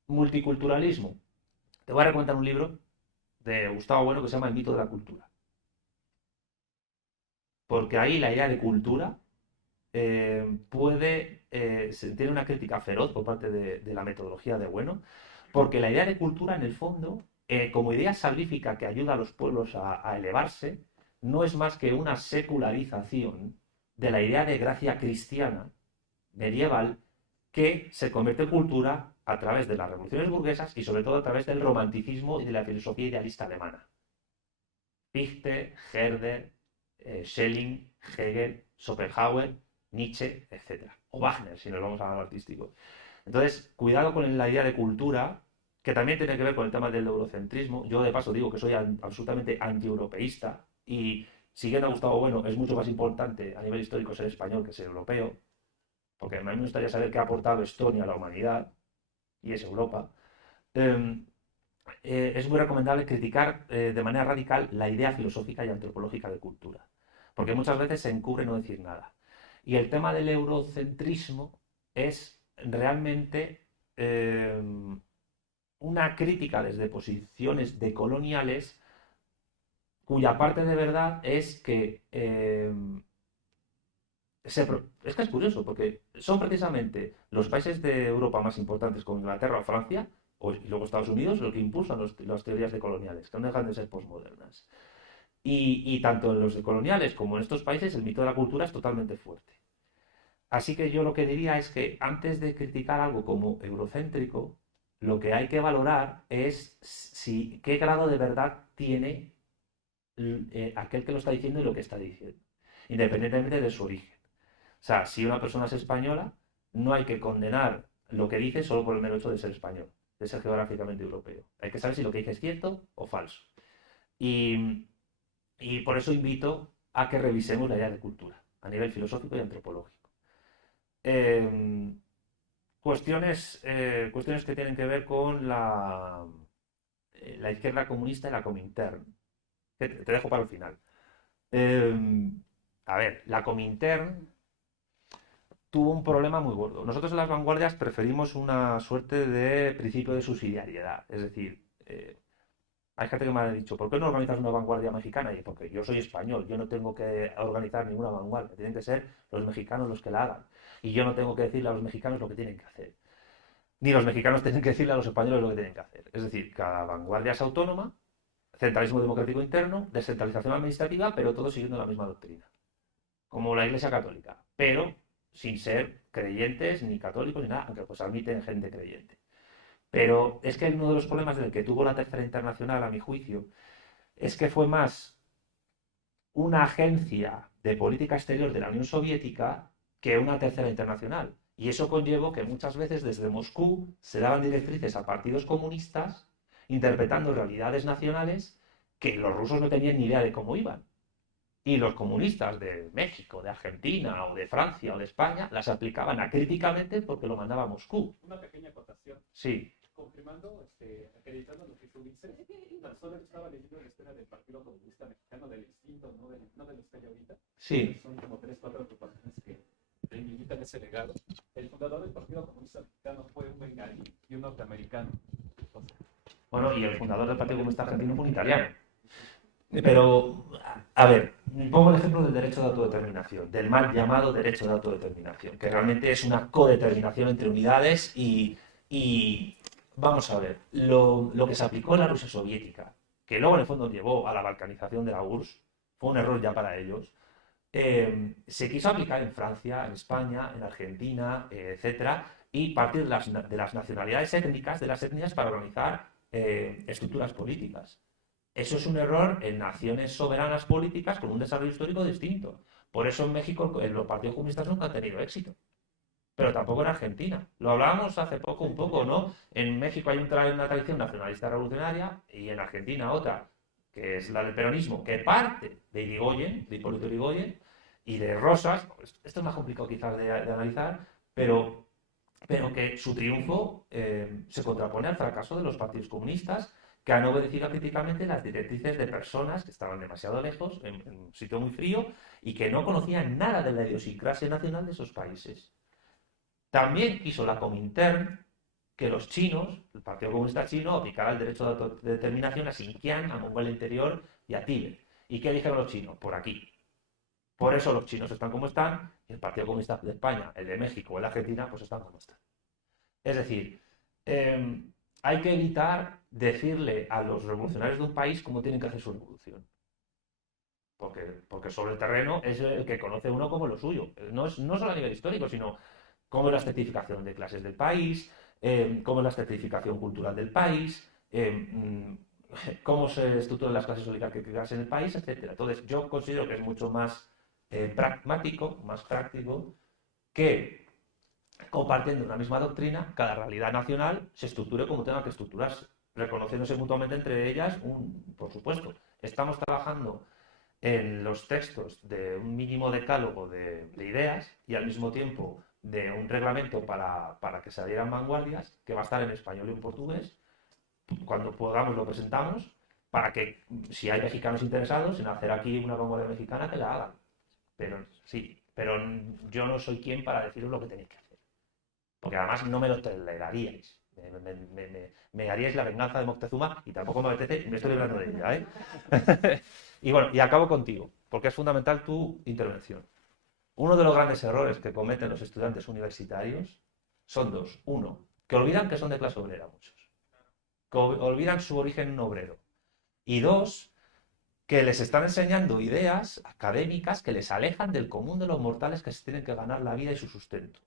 multiculturalismo. Te voy a recomendar un libro de Gustavo Bueno que se llama El mito de la cultura. Porque ahí la idea de cultura tiene una crítica feroz por parte de la metodología de Bueno, porque la idea de cultura, en el fondo, como idea salvífica que ayuda a los pueblos a elevarse, no es más que una secularización de la idea de gracia cristiana medieval que se convierte en cultura a través de las revoluciones burguesas y sobre todo a través del romanticismo y de la filosofía idealista alemana. Fichte, Herder, Schelling, Hegel, Schopenhauer, Nietzsche, etc. O Wagner, si nos vamos a lo artístico. Entonces, cuidado con la idea de cultura, que también tiene que ver con el tema del eurocentrismo. Yo, de paso, digo que soy absolutamente anti-europeísta y, siguiendo a Gustavo Bueno, es mucho más importante a nivel histórico ser español que ser europeo, porque a mí me gustaría saber qué ha aportado Estonia a la humanidad, y es Europa. Es muy recomendable criticar de manera radical la idea filosófica y antropológica de cultura, porque muchas veces se encubre no decir nada. Y el tema del eurocentrismo es realmente una crítica desde posiciones decoloniales cuya parte de verdad es que es que es curioso, porque son precisamente los países de Europa más importantes como Inglaterra o Francia, y luego Estados Unidos, los que impulsan las teorías decoloniales, que no dejan de ser posmodernas. Y tanto en los decoloniales como en estos países el mito de la cultura es totalmente fuerte. Así que yo lo que diría es que antes de criticar algo como eurocéntrico, lo que hay que valorar es qué grado de verdad tiene aquel que lo está diciendo y lo que está diciendo, independientemente de su origen. O sea, si una persona es española, no hay que condenar lo que dice solo por el mero hecho de ser español, de ser geográficamente europeo. Hay que saber si lo que dice es cierto o falso. Y por eso invito a que revisemos la idea de cultura a nivel filosófico y antropológico. Cuestiones que tienen que ver con la izquierda comunista y la Comintern. Te dejo para el final. A ver, la Comintern tuvo un problema muy gordo. Nosotros en las vanguardias preferimos una suerte de principio de subsidiariedad. Es decir, Hay gente que me ha dicho, ¿por qué no organizas una vanguardia mexicana? Y porque yo soy español, yo no tengo que organizar ninguna vanguardia, tienen que ser los mexicanos los que la hagan. Y yo no tengo que decirle a los mexicanos lo que tienen que hacer. Ni los mexicanos tienen que decirle a los españoles lo que tienen que hacer. Es decir, cada vanguardia es autónoma, centralismo democrático interno, descentralización administrativa, pero todos siguiendo la misma doctrina. Como la Iglesia Católica, pero sin ser creyentes, ni católicos, ni nada, aunque pues admiten gente creyente. Pero es que uno de los problemas del que tuvo la Tercera Internacional, a mi juicio, es que fue más una agencia de política exterior de la Unión Soviética que una Tercera Internacional. Y eso conllevó que muchas veces desde Moscú se daban directrices a partidos comunistas interpretando realidades nacionales que los rusos no tenían ni idea de cómo iban. Y los comunistas de México, de Argentina, o de Francia, o de España, las aplicaban acríticamente porque lo mandaba a Moscú. Una pequeña acotación. Sí. Confirmando, acreditando lo que tú dices, tan solo estaba leyendo la historia del Partido Comunista Mexicano, del extinto, no de los que hay ahorita. Sí. Son como 3, 4 agrupaciones que reivindican ese legado. El fundador del Partido Comunista Mexicano fue un bengalí y un norteamericano. Bueno, y el fundador del Partido Comunista Argentino fue un italiano. Pero, a ver, pongo el ejemplo del derecho de autodeterminación, del mal llamado derecho de autodeterminación, que realmente es una codeterminación entre unidades y vamos a ver, lo que se aplicó en la Rusia soviética, que luego en el fondo llevó a la balcanización de la URSS, fue un error ya para ellos, se quiso aplicar en Francia, en España, en Argentina, etcétera, y partir de las nacionalidades étnicas, de las etnias, para organizar estructuras políticas. Eso es un error en naciones soberanas políticas con un desarrollo histórico distinto. Por eso en México los partidos comunistas nunca han tenido éxito. Pero tampoco en Argentina. Lo hablábamos hace poco un poco, ¿no? En México hay una tradición nacionalista revolucionaria y en Argentina otra, que es la del peronismo, que parte de Irigoyen, de Hipólito Yrigoyen, y de Rosas. Esto es más complicado quizás de analizar, pero que su triunfo se contrapone al fracaso de los partidos comunistas, que han obedecido críticamente las directrices de personas que estaban demasiado lejos, en un sitio muy frío, y que no conocían nada de la idiosincrasia nacional de esos países. También quiso la Comintern que los chinos, el Partido Comunista Chino, aplicara el derecho de autodeterminación a Xinjiang, a Mongolia Interior y a Tíbet. ¿Y qué dijeron los chinos? Por aquí. Por eso los chinos están como están, y el Partido Comunista de España, el de México o el de Argentina, pues están como están. Es decir, hay que evitar decirle a los revolucionarios de un país cómo tienen que hacer su revolución. Porque sobre el terreno es el que conoce uno como lo suyo. No solo a nivel histórico, sino cómo es la estratificación de clases del país, cómo es la estratificación cultural del país, cómo se estructuran las clases oligárquicas en el país, etc. Entonces, yo considero que es mucho más pragmático, más práctico, que compartiendo una misma doctrina, cada realidad nacional se estructure como tenga que estructurarse, reconociéndose mutuamente entre ellas, por supuesto. Estamos trabajando en los textos de un mínimo decálogo de ideas y al mismo tiempo de un reglamento para que se adhieran vanguardias, que va a estar en español y en portugués. Cuando podamos lo presentamos, para que si hay mexicanos interesados en hacer aquí una vanguardia mexicana, que la hagan. Pero sí, pero yo no soy quien para deciros lo que tenéis que hacer. Porque además no me lo toleraríais. Me haríais la venganza de Moctezuma y tampoco me apetece, y me estoy hablando de ella, ¿eh? Y bueno, y acabo contigo, porque es fundamental tu intervención. Uno de los grandes errores que cometen los estudiantes universitarios son dos. Uno, que olvidan que son de clase obrera muchos. Que olvidan su origen obrero. Y dos, que les están enseñando ideas académicas que les alejan del común de los mortales que se tienen que ganar la vida y su sustento.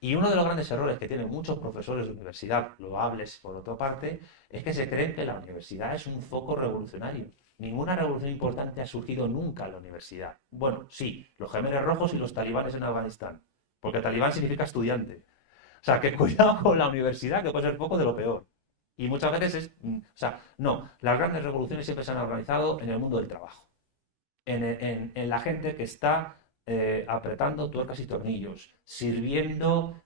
Y uno de los grandes errores que tienen muchos profesores de universidad, loables por otra parte, es que se creen que la universidad es un foco revolucionario. Ninguna revolución importante ha surgido nunca en la universidad. Bueno, sí, los Gemeres Rojos y los talibanes en Afganistán, porque talibán significa estudiante. O sea, que cuidado con la universidad, que puede ser poco de lo peor. Y muchas veces no, las grandes revoluciones siempre se han organizado en el mundo del trabajo, en la gente que está apretando tuercas y tornillos, sirviendo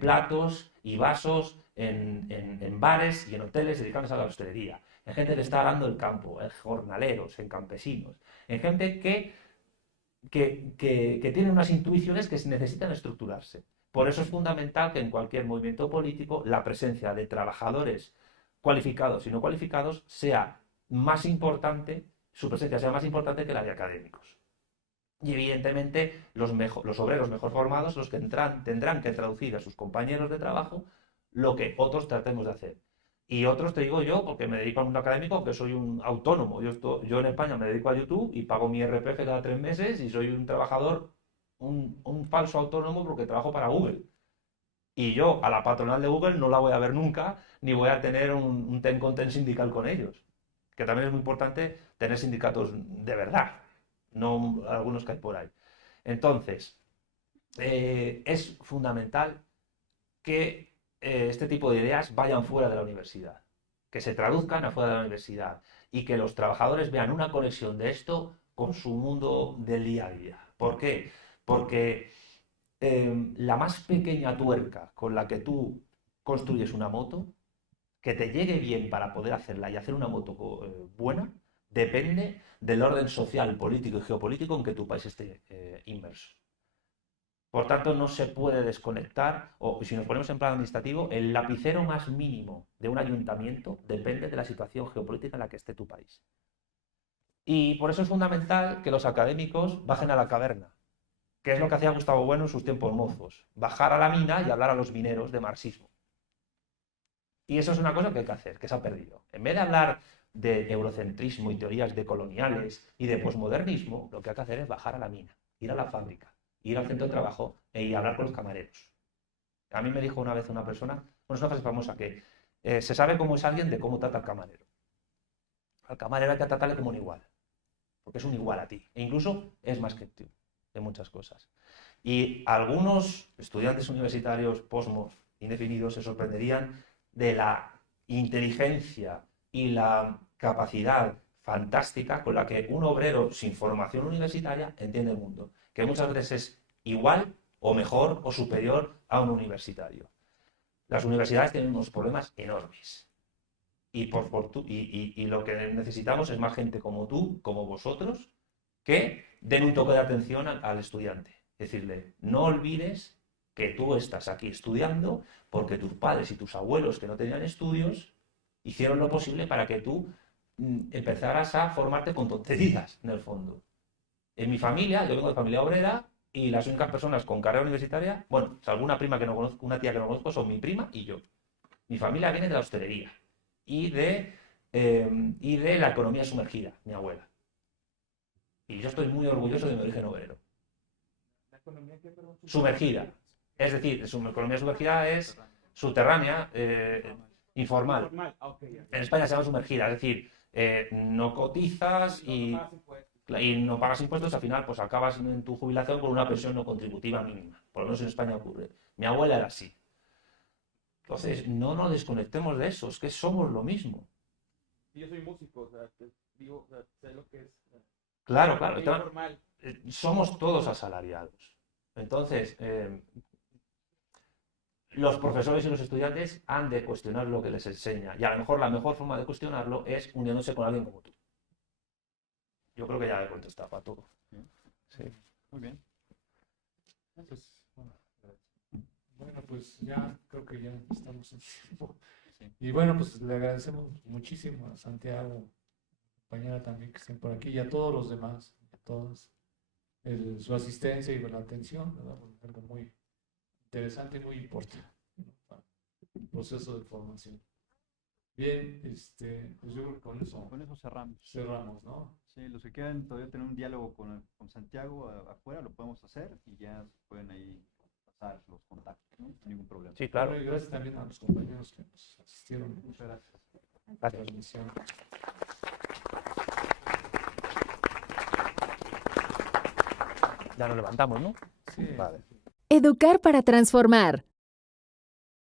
platos y vasos en bares y en hoteles dedicándose a la hostelería, en gente que está arando el campo, en jornaleros, en campesinos, en gente que tiene unas intuiciones que necesitan estructurarse. Por eso es fundamental que en cualquier movimiento político la presencia de trabajadores cualificados y no cualificados, sea más importante, su presencia sea más importante que la de académicos. Y evidentemente los obreros mejor formados, los que tendrán que traducir a sus compañeros de trabajo lo que otros tratemos de hacer. Y otros te digo yo, porque me dedico al mundo académico, que soy un autónomo. Yo en España me dedico a YouTube y pago mi IRPF cada 3 meses y soy un trabajador, un falso autónomo porque trabajo para Google. Y yo a la patronal de Google no la voy a ver nunca, ni voy a tener un ten con ten sindical con ellos. Que también es muy importante tener sindicatos de verdad, no algunos que hay por ahí. Entonces, es fundamental que este tipo de ideas vayan fuera de la universidad, que se traduzcan afuera de la universidad y que los trabajadores vean una conexión de esto con su mundo del día a día. ¿Por qué? Porque la más pequeña tuerca con la que tú construyes una moto, que te llegue bien para poder hacerla y hacer una moto buena, depende del orden social, político y geopolítico en que tu país esté inmerso. Por tanto, no se puede desconectar, o si nos ponemos en plan administrativo, el lapicero más mínimo de un ayuntamiento depende de la situación geopolítica en la que esté tu país. Y por eso es fundamental que los académicos bajen a la caverna, que es lo que hacía Gustavo Bueno en sus tiempos mozos, bajar a la mina y hablar a los mineros de marxismo. Y eso es una cosa que hay que hacer, que se ha perdido. En vez de hablar de eurocentrismo y teorías decoloniales y de posmodernismo, lo que hay que hacer es bajar a la mina, ir a la fábrica, ir al centro de trabajo e ir a hablar con los camareros. A mí me dijo una vez una persona, bueno, es una frase famosa, que se sabe cómo es alguien de cómo trata al camarero. Al camarero hay que tratarle como un igual, porque es un igual a ti, e incluso es más que tú, de muchas cosas. Y algunos estudiantes universitarios posmos indefinidos se sorprenderían de la inteligencia y la capacidad fantástica con la que un obrero sin formación universitaria entiende el mundo, que muchas veces es igual o mejor o superior a un universitario. Las universidades tienen unos problemas enormes y lo que necesitamos es más gente como tú, como vosotros, que den un toque de atención al estudiante. Decirle, no olvides que tú estás aquí estudiando porque tus padres y tus abuelos que no tenían estudios hicieron lo posible para que tú empezaras a formarte con tonterías, en el fondo. En mi familia, yo vengo de familia obrera y las únicas personas con carrera universitaria, bueno, alguna prima que no conozco, una tía que no conozco, son mi prima y yo. Mi familia viene de la hostelería y de la economía sumergida, mi abuela. Y yo estoy muy orgulloso de mi origen obrero. ¿La economía qué, perdón? Sumergida. Es decir, su economía sumergida es subterránea, informal. En España se llama sumergida, es decir, no cotizas y no pagas impuestos, al final pues acabas en tu jubilación con una pensión no contributiva mínima. Por lo menos en España ocurre. Mi abuela era así. Entonces, no nos desconectemos de eso, es que somos lo mismo. Yo soy músico, o sea, digo, o sea, sé lo que es. Claro, claro. Es normal. Somos todos asalariados. Entonces, los profesores y los estudiantes han de cuestionar lo que les enseña. Y a lo mejor la mejor forma de cuestionarlo es uniéndose con alguien como tú. Yo creo que ya he contestado para todo. Sí. Muy bien. Pues, bueno, pues ya creo que ya estamos en tiempo. Sí. Y bueno, pues le agradecemos muchísimo a Santiago, compañera también que estén por aquí, y a todos los demás, a todos, su asistencia y la atención, ¿verdad? Algo muy interesante y muy importante, ¿no? Para el proceso de formación. Bien, pues yo creo que con eso cerramos, ¿no? Sí, los que quieran todavía tener un diálogo con Santiago afuera lo podemos hacer y ya pueden ahí pasar los contactos, ¿no? Sin ningún problema. Sí, claro. Bueno, y gracias también a los compañeros que nos asistieron. Muchas gracias. A la transmisión. Ya nos levantamos, ¿no? Sí. Vale. Educar para transformar.